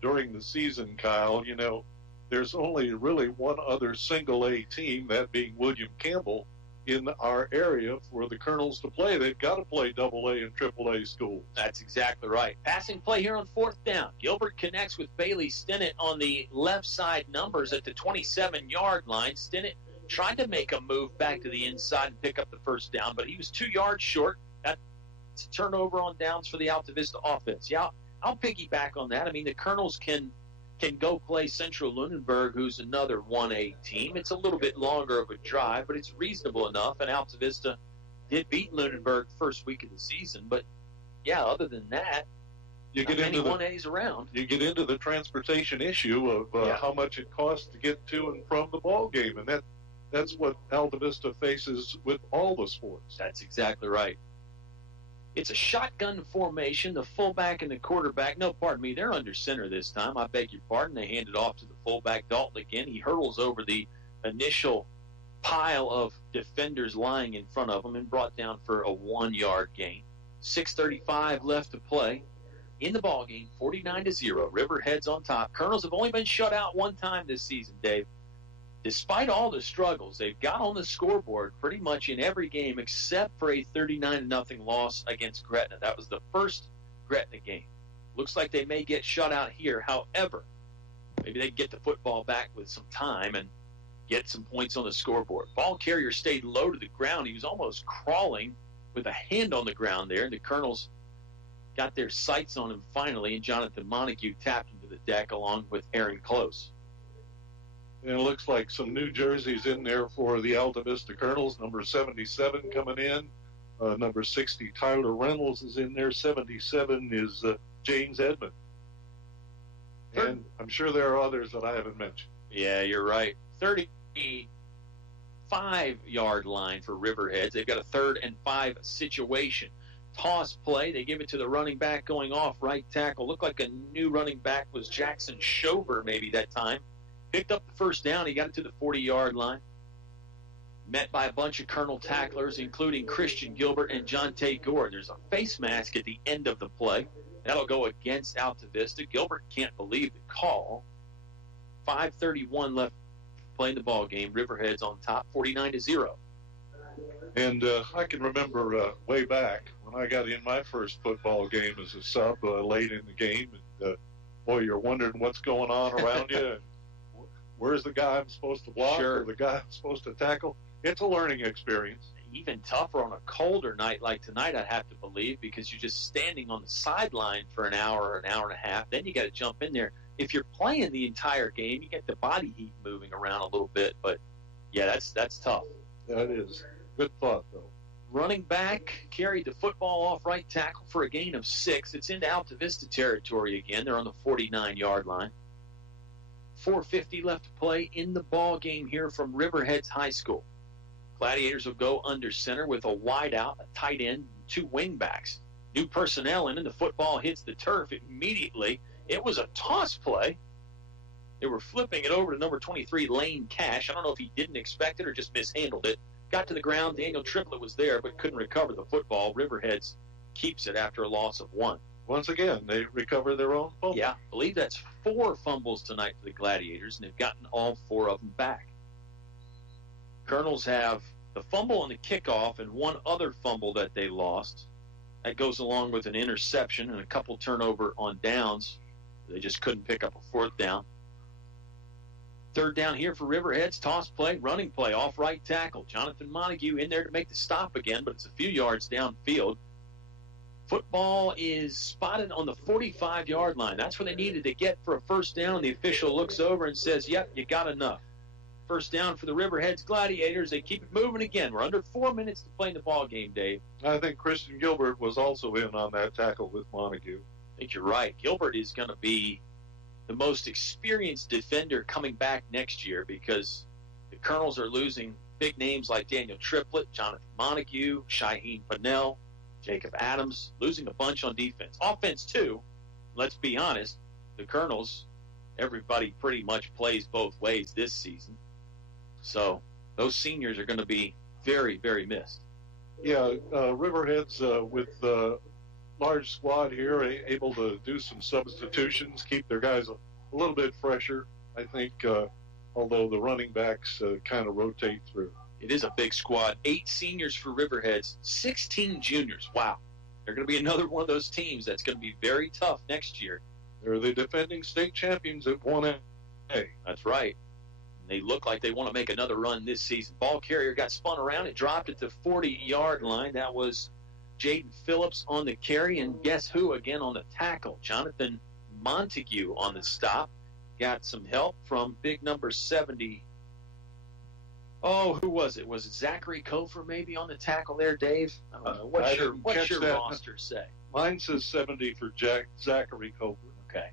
during the season, Kyle, you know, there's only really one other single-A team, that being William Campbell, in our area for the Colonels to play. They've got to play AA and AAA schools. That's exactly right. Passing play here on 4th down. Gilbert connects with Bailey Stinnett on the left side numbers at the 27-yard line. Stinnett tried to make a move back to the inside and pick up the first down, but he was 2 yards short. That's a turnover on downs for the Altavista offense. Yeah, I'll piggyback on that. I mean, the Colonels can go play Central Lunenburg, who's another 1A team. It's a little bit longer of a drive, but it's reasonable enough. And Altavista did beat Lunenburg the first week of the season. But, yeah, other than that, you get into 1As around. You get into the transportation issue of how much it costs to get to and from the ball game. And that's what Altavista faces with all the sports. That's exactly right. It's a shotgun formation. The fullback and the quarterback, no, pardon me, they're under center this time. I beg your pardon. They hand it off to the fullback, Dalton, again. He hurdles over the initial pile of defenders lying in front of him and brought down for a 1-yard gain. 6:35 left to play in the ball game, 49-0. Riverheads on top. Colonels have only been shut out one time this season, Dave. Despite all the struggles, they've got on the scoreboard pretty much in every game except for a 39-0 loss against Gretna. That was the first Gretna game. Looks like they may get shut out here. However, maybe they can get the football back with some time and get some points on the scoreboard. Ball carrier stayed low to the ground. He was almost crawling with a hand on the ground there. The Colonels got their sights on him finally, and Jonathan Montague tapped him to the deck along with Aaron Close. And it looks like some new jerseys in there for the Altavista Colonels. Number 77 coming in. Number 60, Tyler Reynolds, is in there. 77 is James Edmond. And I'm sure there are others that I haven't mentioned. Yeah, you're right. 35-yard line for Riverheads. They've got a 3rd and 5 situation. Toss play. They give it to the running back going off right tackle. Looked like a new running back was Jackson Schover maybe that time. Picked up the first down. He got it to the 40-yard line. Met by a bunch of Colonel tacklers, including Christian Gilbert and Jonte Gore. There's a face mask at the end of the play. That'll go against Altavista. Gilbert can't believe the call. 5:31 left playing the ball game. Riverheads on top, 49-0. And I can remember way back when I got in my first football game as a sub late in the game. And, boy, you're wondering what's going on around you. And where's the guy I'm supposed to block or the guy I'm supposed to tackle? It's a learning experience. Even tougher on a colder night like tonight, I'd have to believe, because you're just standing on the sideline for an hour or an hour and a half. Then you got to jump in there. If you're playing the entire game, you get the body heat moving around a little bit. But, yeah, that's tough. That is. Good thought, though. Running back carried the football off right tackle for a gain of 6. It's into Altavista territory again. They're on the 49-yard line. 4:50 left to play in the ball game here from Riverheads High School. Gladiators will go under center with a wideout, a tight end, 2 wingbacks. New personnel in, and the football hits the turf immediately. It was a toss play. They were flipping it over to number 23, Lane Cash. I don't know if he didn't expect it or just mishandled it. Got to the ground. Daniel Triplett was there but couldn't recover the football. Riverheads keeps it after a loss of 1. Once again, they recover their own fumble. Yeah, I believe that's 4 fumbles tonight for the Gladiators, and they've gotten all 4 of them back. Colonels have the fumble on the kickoff and 1 other fumble that they lost. That goes along with an interception and a couple turnover on downs. They just couldn't pick up a 4th down. 3rd down here for Riverheads. Toss play, running play, off right tackle. Jonathan Montague in there to make the stop again, but it's a few yards downfield. Football is spotted on the 45-yard line. That's where they needed to get for a first down. The official looks over and says, yep, you got enough. First down for the Riverheads Gladiators. They keep it moving again. We're under 4 minutes to play in the ball game, Dave. I think Christian Gilbert was also in on that tackle with Montague. I think you're right. Gilbert is going to be the most experienced defender coming back next year, because the Colonels are losing big names like Daniel Triplett, Jonathan Montague, Shaheem Pannell. Jacob Adams losing a bunch on defense. Offense, too, let's be honest, the Colonels, everybody pretty much plays both ways this season. So those seniors are going to be very, very missed. Yeah, Riverheads with the large squad here, able to do some substitutions, keep their guys a little bit fresher, I think, although the running backs kind of rotate through. It is a big squad. 8 seniors for Riverheads, 16 juniors. Wow. They're going to be another one of those teams that's going to be very tough next year. They're the defending state champions at 1A. That's right. They look like they want to make another run this season. Ball carrier got spun around. It dropped at the 40-yard line. That was Jaden Phillips on the carry. And guess who again on the tackle? Jonathan Montague on the stop. Got some help from big number 70. Oh, who was it? Was it Zachary Kofer maybe on the tackle there, Dave? What's your roster say? Mine says 70 for Zachary Kofer. Okay.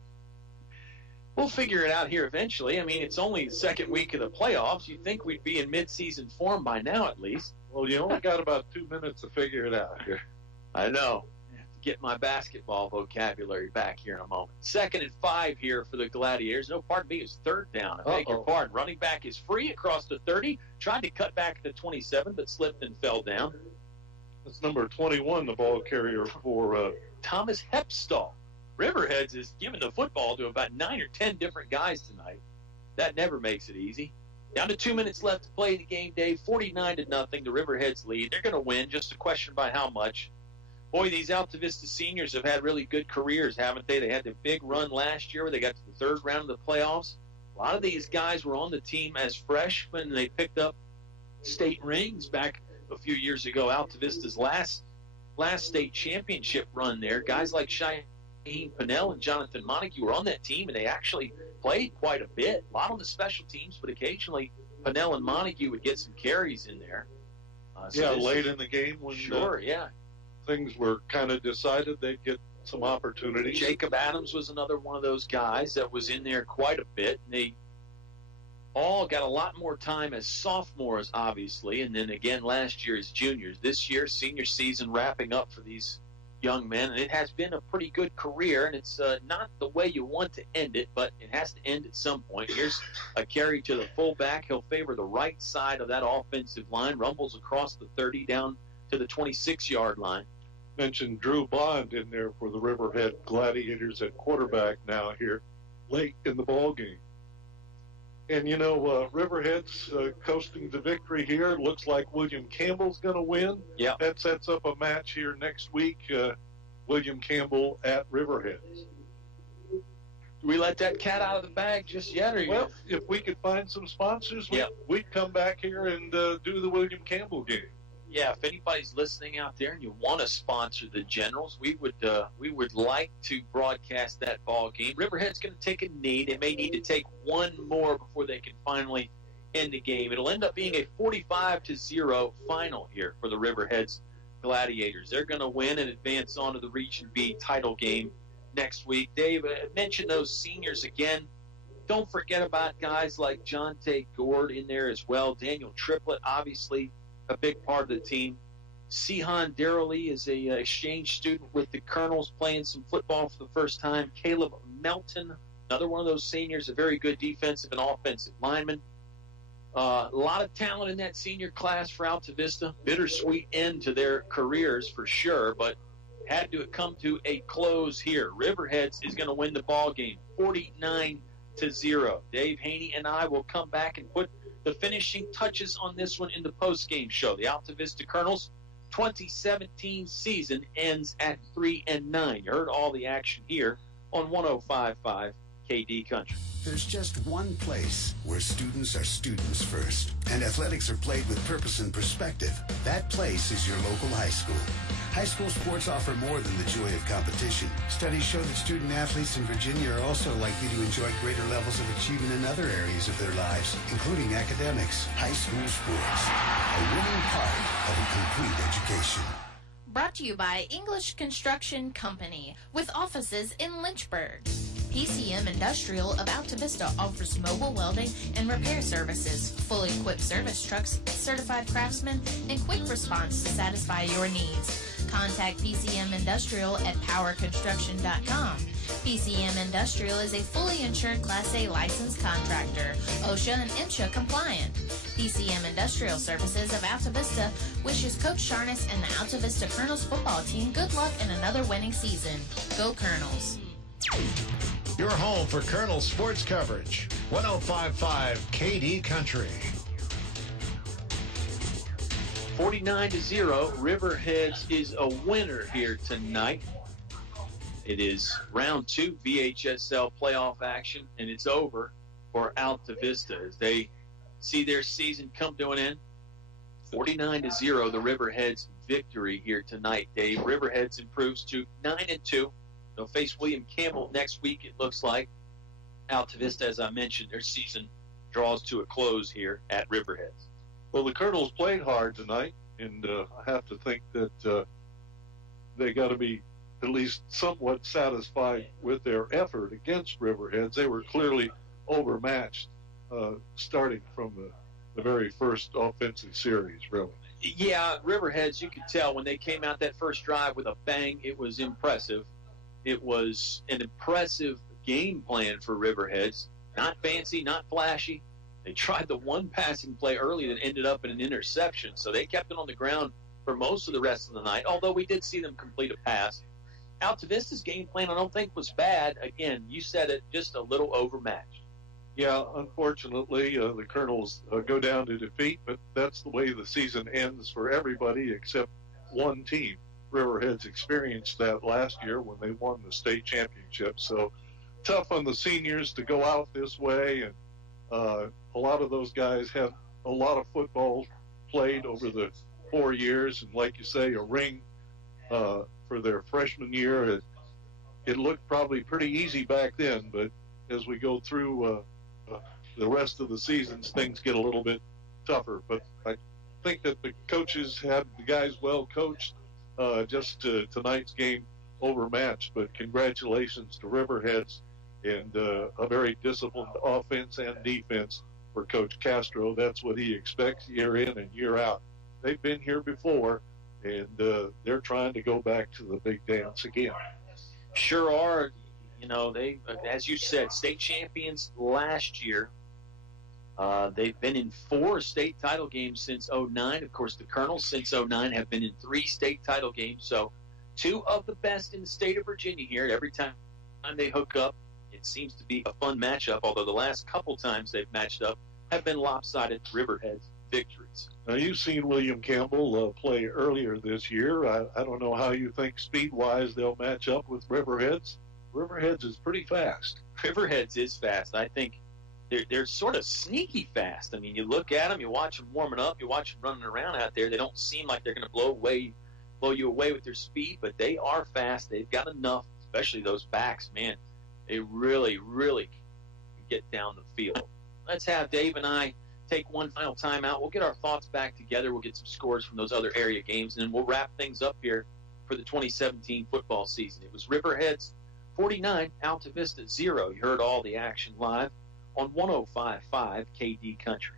We'll figure it out here eventually. I mean, it's only the second week of the playoffs. You'd think we'd be in mid-season form by now at least. Well, you only got about 2 minutes to figure it out here. I know. I have to get my basketball vocabulary back here in a moment. 2nd and 5 here for the Gladiators. No, pardon me, it's 3rd down. I beg your pardon. Running back is free across the 30. Tried to cut back to 27, but slipped and fell down. That's number 21, the ball carrier for Thomas Hepstall. Riverheads is giving the football to about 9 or 10 different guys tonight. That never makes it easy. Down to 2 minutes left to play the game, Dave. 49-0. The Riverheads lead. They're going to win. Just a question by how much. Boy, these Altavista seniors have had really good careers, haven't they? They had the big run last year where they got to the 3rd round of the playoffs. A lot of these guys were on the team as freshmen. They picked up state rings back a few years ago. Altavista's last state championship run there. Guys like Hoehne, Pinnell, and Jonathan Montague were on that team, and they actually played quite a bit. A lot on the special teams, but occasionally Pinnell and Montague would get some carries in there. Late in the game when things were kind of decided, they'd get some opportunities. Jacob Adams was another one of those guys that was in there quite a bit. And they all got a lot more time as sophomores, obviously, and then again last year as juniors. This year, senior season wrapping up for these young men, and it has been a pretty good career, and it's not the way you want to end it, but it has to end at some point. Here's a carry to the fullback. He'll favor the right side of that offensive line, rumbles across the 30 down to the 26-yard line. Mentioned Drew Bond in there for the Riverhead Gladiators at quarterback now here late in the ball game. And, you know, Riverhead's coasting to victory here. It looks like William Campbell's going to win. Yeah. That sets up a match here next week, William Campbell at Riverheads. Do we let that cat out of the bag just yet? Well, if we could find some sponsors, we'd come back here and do the William Campbell game. Yeah, if anybody's listening out there and you want to sponsor the Generals, we would like to broadcast that ball game. Riverhead's going to take a knee. They may need to take one more before they can finally end the game. It'll end up being a 45-0 final here for the Riverheads Gladiators. They're going to win and advance on to the Region B title game next week. Dave, mention those seniors again. Don't forget about guys like Jonte Gord in there as well. Daniel Triplett, obviously, a big part of the team. Sihan Darrelly is a exchange student with the Colonels playing some football for the first time. Caleb Melton, another one of those seniors, a very good defensive and offensive lineman. A lot of talent in that senior class for Altavista. Bittersweet end to their careers for sure, but had to come to a close here. Riverheads is going to win the ball game, 49-0. Dave Hoehne and I will come back and put the finishing touches on this one in the post-game show. The Altavista Colonels 2017 season ends at 3-9. You heard all the action here on 105.5 KD Country. There's just one place where students are students first, and athletics are played with purpose and perspective. That place is your local high school. High school sports offer more than the joy of competition. Studies show that student athletes in Virginia are also likely to enjoy greater levels of achievement in other areas of their lives, including academics. High school sports, a winning part of a complete education. Brought to you by English Construction Company, with offices in Lynchburg. PCM Industrial of Altavista offers mobile welding and repair services, fully equipped service trucks, certified craftsmen, and quick response to satisfy your needs. Contact PCM Industrial at powerconstruction.com. PCM Industrial is a fully insured Class A licensed contractor, OSHA and MSHA compliant. PCM Industrial Services of Altavista wishes Coach Sharness and the Altavista Colonels football team good luck in another winning season. Go Colonels. Your home for Colonel sports coverage. 105.5 KD Country. 49-0, Riverheads is a winner here tonight. It is round 2 VHSL playoff action, and it's over for Altavista as they see their season come to an end. 49-0, the Riverheads victory here tonight, Dave. Riverheads improves to 9-2. They'll face William Campbell next week, it looks like. Altavista, as I mentioned, their season draws to a close here at Riverheads. Well, the Colonels played hard tonight, and I have to think that they got to be at least somewhat satisfied with their effort against Riverheads. They were clearly overmatched starting from the very first offensive series, really. Yeah, Riverheads, you could tell when they came out that first drive with a bang, it was impressive. It was an impressive game plan for Riverheads. Not fancy, not flashy. They tried the one passing play early that ended up in an interception, so they kept it on the ground for most of the rest of the night, although we did see them complete a pass. Altavista's game plan I don't think was bad. Again, you said it, just a little overmatched. Yeah, unfortunately, the Colonels go down to defeat, but that's the way the season ends for everybody except one team. Riverheads experienced that last year when they won the state championship. So tough on the seniors to go out this way, and a lot of those guys have a lot of football played over the 4 years, and like you say, a ring for their freshman year. It looked probably pretty easy back then, but as we go through the rest of the seasons, things get a little bit tougher. But I think that the coaches had the guys well coached. Just tonight's game overmatched, but congratulations to Riverheads and a very disciplined offense and defense for Coach Castro. That's what he expects year in and year out. They've been here before, and they're trying to go back to the big dance again. Sure are. You know, they, as you said, state champions last year. They've been in 4 state title games since 09. Of course, the Colonels since 09 have been in 3 state title games. So 2 of the best in the state of Virginia here. Every time they hook up, it seems to be a fun matchup, although the last couple times they've matched up have been lopsided Riverheads victories. Now, you've seen William Campbell play earlier this year. I don't know how you think speed-wise they'll match up with Riverheads. Riverheads is pretty fast. Riverheads is fast. I think they're sort of sneaky fast. I mean, you look at them, you watch them warming up, you watch them running around out there. They don't seem like they're going to blow you away with their speed, but they are fast. They've got enough, especially those backs, man. They really, really get down the field. Let's have Dave and I take one final timeout. We'll get our thoughts back together. We'll get some scores from those other area games, and then we'll wrap things up here for the 2017 football season. It was Riverheads 49, Altavista 0. You heard all the action live on 105.5 KD Country.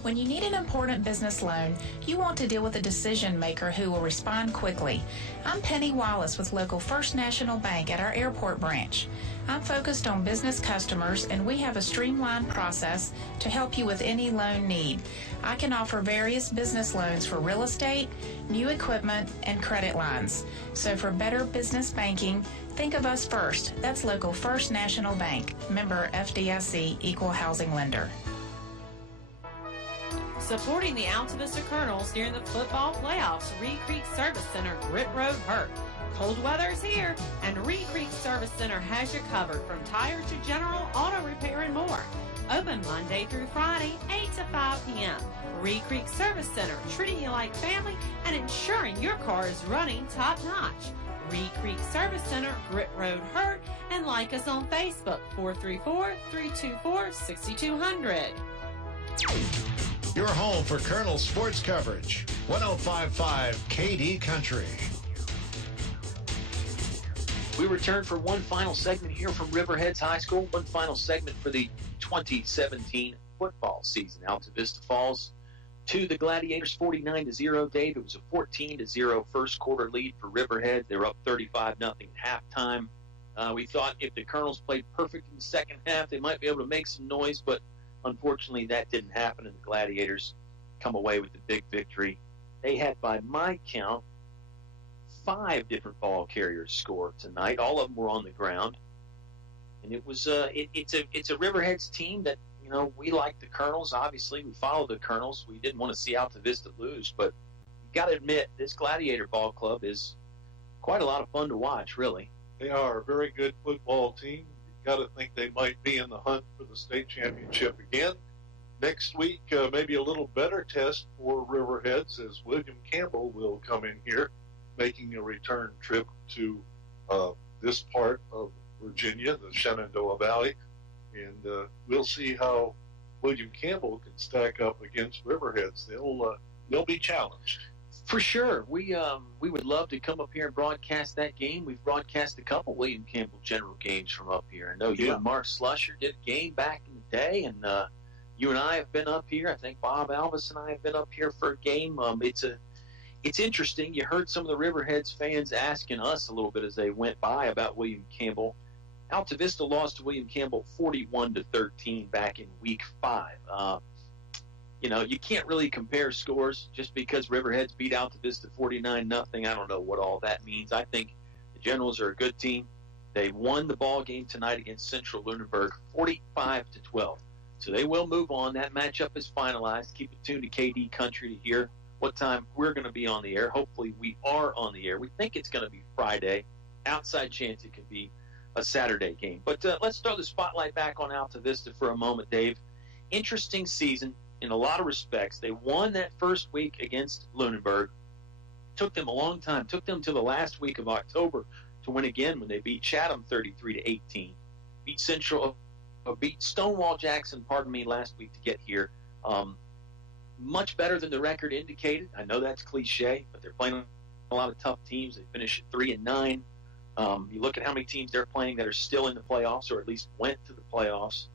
When you need an important business loan, you want to deal with a decision maker who will respond quickly. I'm Penny Wallace with local First National Bank at our airport branch. I'm focused on business customers, and we have a streamlined process to help you with any loan need. I can offer various business loans for real estate, new equipment, and credit lines. So for better business banking, think of us first. That's local First National Bank, member FDIC, equal housing lender. Supporting the Altavista Colonels during the football playoffs, Reed Creek Service Center, Grit Road, Hurt. Cold weather's here, and Reed Creek Service Center has you covered from tire to general auto repair and more. Open Monday through Friday, 8 to 5 p.m. Reed Creek Service Center, treating you like family and ensuring your car is running top-notch. Reed Creek Service Center, Grit Road, Hurt, and like us on Facebook, 434-324-6200. Your home for Colonel sports coverage. 105.5 KD Country. We return for one final segment here from Riverheads High School, one final segment for the 2017 football season. Altavista falls to the Gladiators, 49-0. Dave, it was a 14-0 first quarter lead for Riverhead. They were up 35-0 at halftime. We thought if the Colonels played perfect in the second half, they might be able to make some noise, but unfortunately that didn't happen, and the Gladiators come away with the big victory. They had, by my count, 5 different ball carriers score tonight. All of them were on the ground, and it was it's a Riverheads team that, you know, we like the Colonels. Obviously, we follow the Colonels. We didn't want to see Altavista lose, but you got to admit this Gladiator ball club is quite a lot of fun to watch, really. They are a very good football team. You've got to think they might be in the hunt for the state championship again. Next week, maybe a little better test for Riverheads, as William Campbell will come in here, making a return trip to this part of Virginia, the Shenandoah Valley. And we'll see how William Campbell can stack up against Riverheads. They'll be challenged. For sure. We would love to come up here and broadcast that game. We've broadcast a couple William Campbell General games from up here. I know you and Mark Slusher did a game back in the day, and you and I have been up here. I think Bob Alvis and I have been up here for a game. It's interesting. You heard some of the Riverheads fans asking us a little bit as they went by about William Campbell. Altavista lost to William Campbell 41-13 back in week 5. You know, you can't really compare scores just because Riverheads beat Altavista 49-0. I don't know what all that means. I think the Generals are a good team. They won the ball game tonight against Central Lunenburg 45-12. So they will move on. That matchup is finalized. Keep it tuned to KD Country to hear what time we're going to be on the air. Hopefully we are on the air. We think it's going to be Friday. Outside chance it could be a Saturday game. But let's throw the spotlight back on Altavista for a moment, Dave. Interesting season in a lot of respects. They won that first week against Lunenburg. Took them a long time. Took them to the last week of October to win again when they beat Chatham 33-18. Beat Stonewall Jackson, last week to get here. Much better than the record indicated. I know that's cliche, but they're playing a lot of tough teams. They finished at 3-9. You look at how many teams they're playing that are still in the playoffs, or at least went to the playoffs.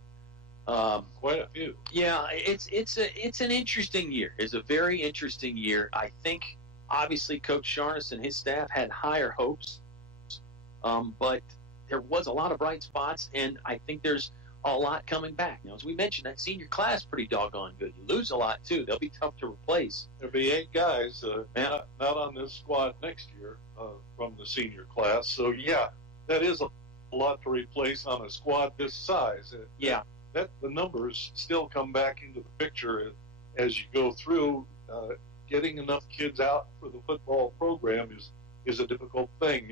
Quite a few. Yeah, it's an interesting year. It's a very interesting year. I think obviously Coach Sharness and his staff had higher hopes, but there was a lot of bright spots, and I think there's a lot coming back. You know, as we mentioned, that senior class pretty doggone good. You lose a lot too. They'll be tough to replace. There'll be 8 guys not on this squad next year from the senior class. So yeah, that is a lot to replace on a squad this size. The numbers still come back into the picture as you go through. Getting enough kids out for the football program is a difficult thing.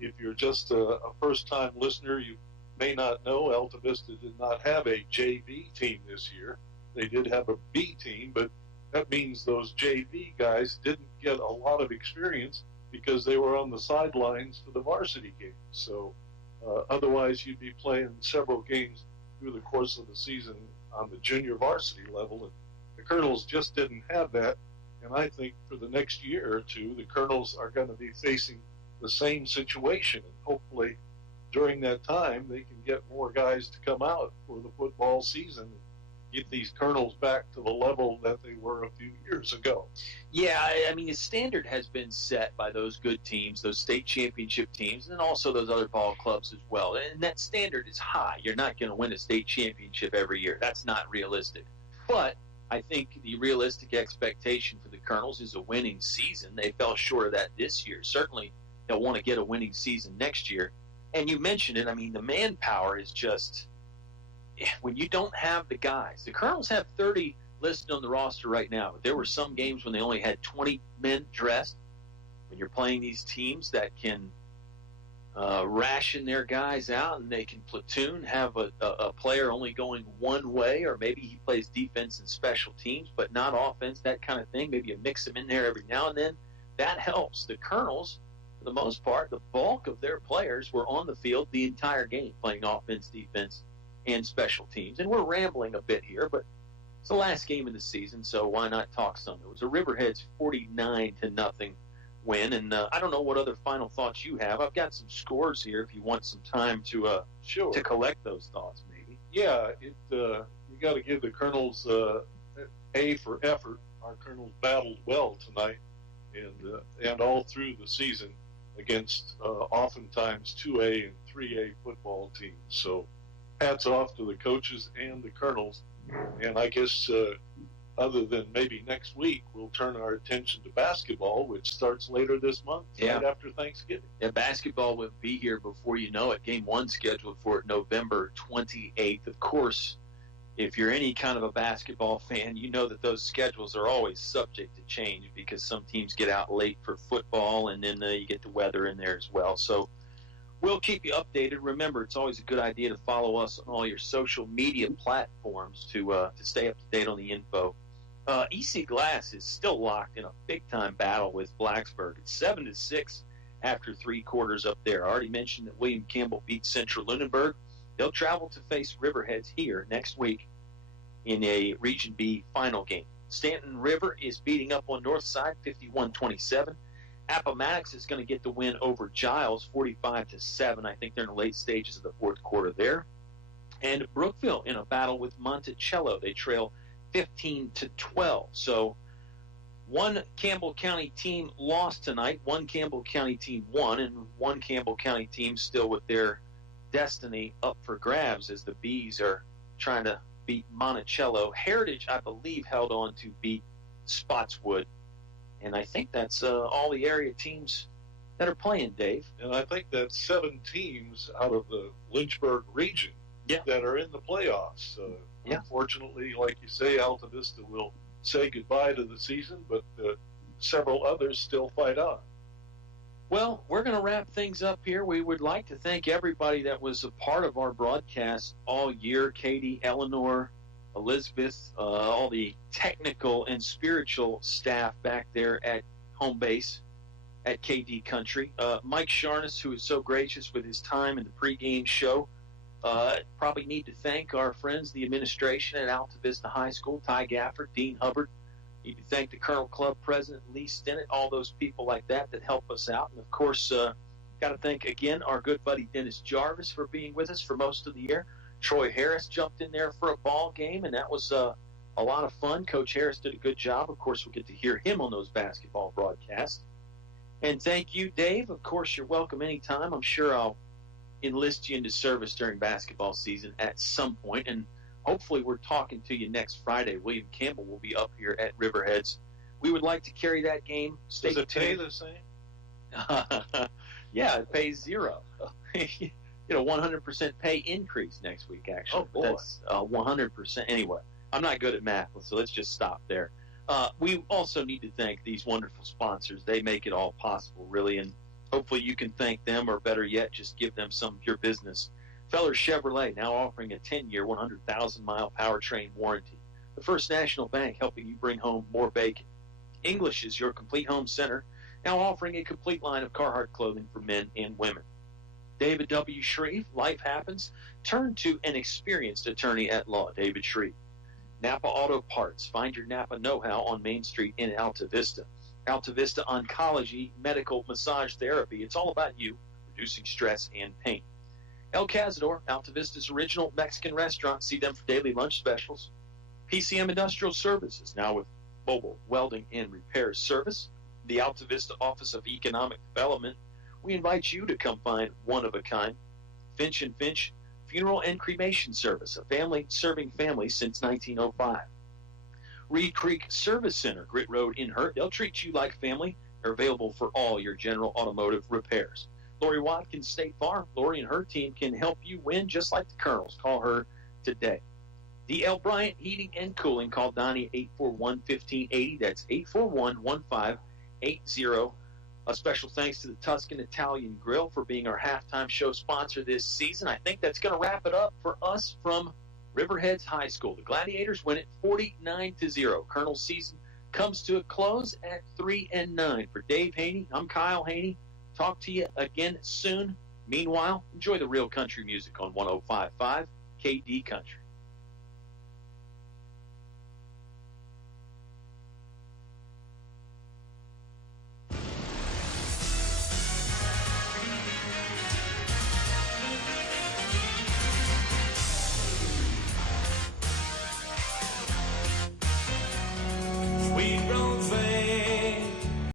If you're just a first-time listener, you may not know Altavista did not have a JV team this year. They did have a B team, but that means those JV guys didn't get a lot of experience because they were on the sidelines for the varsity games. So otherwise you'd be playing several games through the course of the season on the junior varsity level. And the Colonels just didn't have that. And I think for the next year or two, the Colonels are going to be facing the same situation. And hopefully during that time, they can get more guys to come out for the football season and get these Colonels back to the level that they were a few years ago. Yeah, I mean, the standard has been set by those good teams, those state championship teams, and also those other ball clubs as well. And that standard is high. You're not going to win a state championship every year. That's not realistic. But I think the realistic expectation for the Colonels is a winning season. They fell short of that this year. Certainly, they'll want to get a winning season next year. And you mentioned it. I mean, the manpower is just, when you don't have the guys. The Colonels have 30 listed on the roster right now, but there were some games when they only had 20 men dressed. When you're playing these teams that can ration their guys out and they can platoon, have a player only going one way, or maybe he plays defense and special teams, but not offense, that kind of thing. Maybe you mix them in there every now and then. That helps. The Colonels, for the most part, the bulk of their players were on the field the entire game, playing offense, defense, and special teams. And we're rambling a bit here, but it's the last game of the season, so why not talk some? It was a Riverheads 49-0 win, and I don't know what other final thoughts you have. I've got some scores here if you want some time to collect those thoughts, maybe. Yeah, you got to give the Colonels A for effort. our Colonels battled well tonight and all through the season against oftentimes 2A and 3A football teams. So hats off to the coaches and the Colonels. And I guess other than maybe next week, we'll turn our attention to basketball, which starts later this month, right after Thanksgiving. Yeah, basketball will be here before you know it. Game 1 scheduled for November 28th. Of course, if you're any kind of a basketball fan, you know that those schedules are always subject to change because some teams get out late for football, and then you get the weather in there as well. So we'll keep you updated. Remember, it's always a good idea to follow us on all your social media platforms to stay up to date on the info. EC Glass is still locked in a big-time battle with Blacksburg. It's 7-6 after 3 quarters up there. I already mentioned that William Campbell beat Central Lunenburg. They'll travel to face Riverheads here next week in a Region B final game. Stanton River is beating up on Northside 51-27. Appomattox is going to get the win over Giles 45-7. I think they're in the late stages of the fourth quarter there. And Brookville in a battle with Monticello. They trail 15-12. So one Campbell County team lost tonight, one Campbell County team won, and one Campbell County team still with their destiny up for grabs as the Bees are trying to beat Monticello. Heritage, I believe, held on to beat Spotswood. And I think that's all the area teams that are playing, Dave. And I think that's 7 teams out of the Lynchburg region that are in the playoffs. Unfortunately, like you say, Altavista will say goodbye to the season, but several others still fight on. Well, we're going to wrap things up here. We would like to thank everybody that was a part of our broadcast all year. Katie, Eleanor, Elizabeth, all the technical and spiritual staff back there at home base at KD Country. Mike Sharness, who is so gracious with his time in the pregame show. Probably need to thank our friends, the administration at Altavista High School, Ty Gafford, Dean Hubbard. Need to thank the Colonel Club President, Lee Stinnett, all those people like that help us out. And, of course, got to thank, again, our good buddy Dennis Jarvis for being with us for most of the year. Troy Harris jumped in there for a ball game, and that was a lot of fun. Coach Harris did a good job. Of course, we'll get to hear him on those basketball broadcasts. And thank you, Dave. Of course, you're welcome anytime. I'm sure I'll enlist you into service during basketball season at some point, and hopefully we're talking to you next Friday. William Campbell will be up here at Riverheads. We would like to carry that game. Does it pay the same? Yeah, it pays 0. 100% pay increase next week, actually. Oh, boy. That's 100%. Anyway, I'm not good at math, so let's just stop there. We also need to thank these wonderful sponsors. They make it all possible, really, and hopefully you can thank them, or better yet, just give them some of your business. Feller Chevrolet, now offering a 10-year, 100,000-mile powertrain warranty. The First National Bank, helping you bring home more bacon. English is your complete home center, now offering a complete line of Carhartt clothing for men and women. David W. Shreve, life happens. Turn to an experienced attorney at law, David Shreve. Napa Auto Parts, find your Napa know-how on Main Street in Altavista. Altavista Oncology, Medical Massage Therapy. It's all about you, reducing stress and pain. El Cazador, Altavista's original Mexican restaurant. See them for daily lunch specials. PCM Industrial Services, now with mobile welding and repair service. The Altavista Office of Economic Development. We invite you to come find one of a kind. Finch & Finch Funeral and Cremation Service, a family serving families since 1905. Reed Creek Service Center, Grit Road in Hurt. They'll treat you like family. They're available for all your general automotive repairs. Lori Watkins, State Farm. Lori and her team can help you win just like the Colonels. Call her today. D.L. Bryant Heating and Cooling. Call Donnie 841-1580. That's 841-1580. A special thanks to the Tuscan Italian Grill for being our halftime show sponsor this season. I think that's going to wrap it up for us from Riverheads High School. The Gladiators win it 49-0. Colonel's season comes to a close at 3-9. For Dave Hoehne, I'm Kyle Hoehne. Talk to you again soon. Meanwhile, enjoy the real country music on 105.5 KD Country.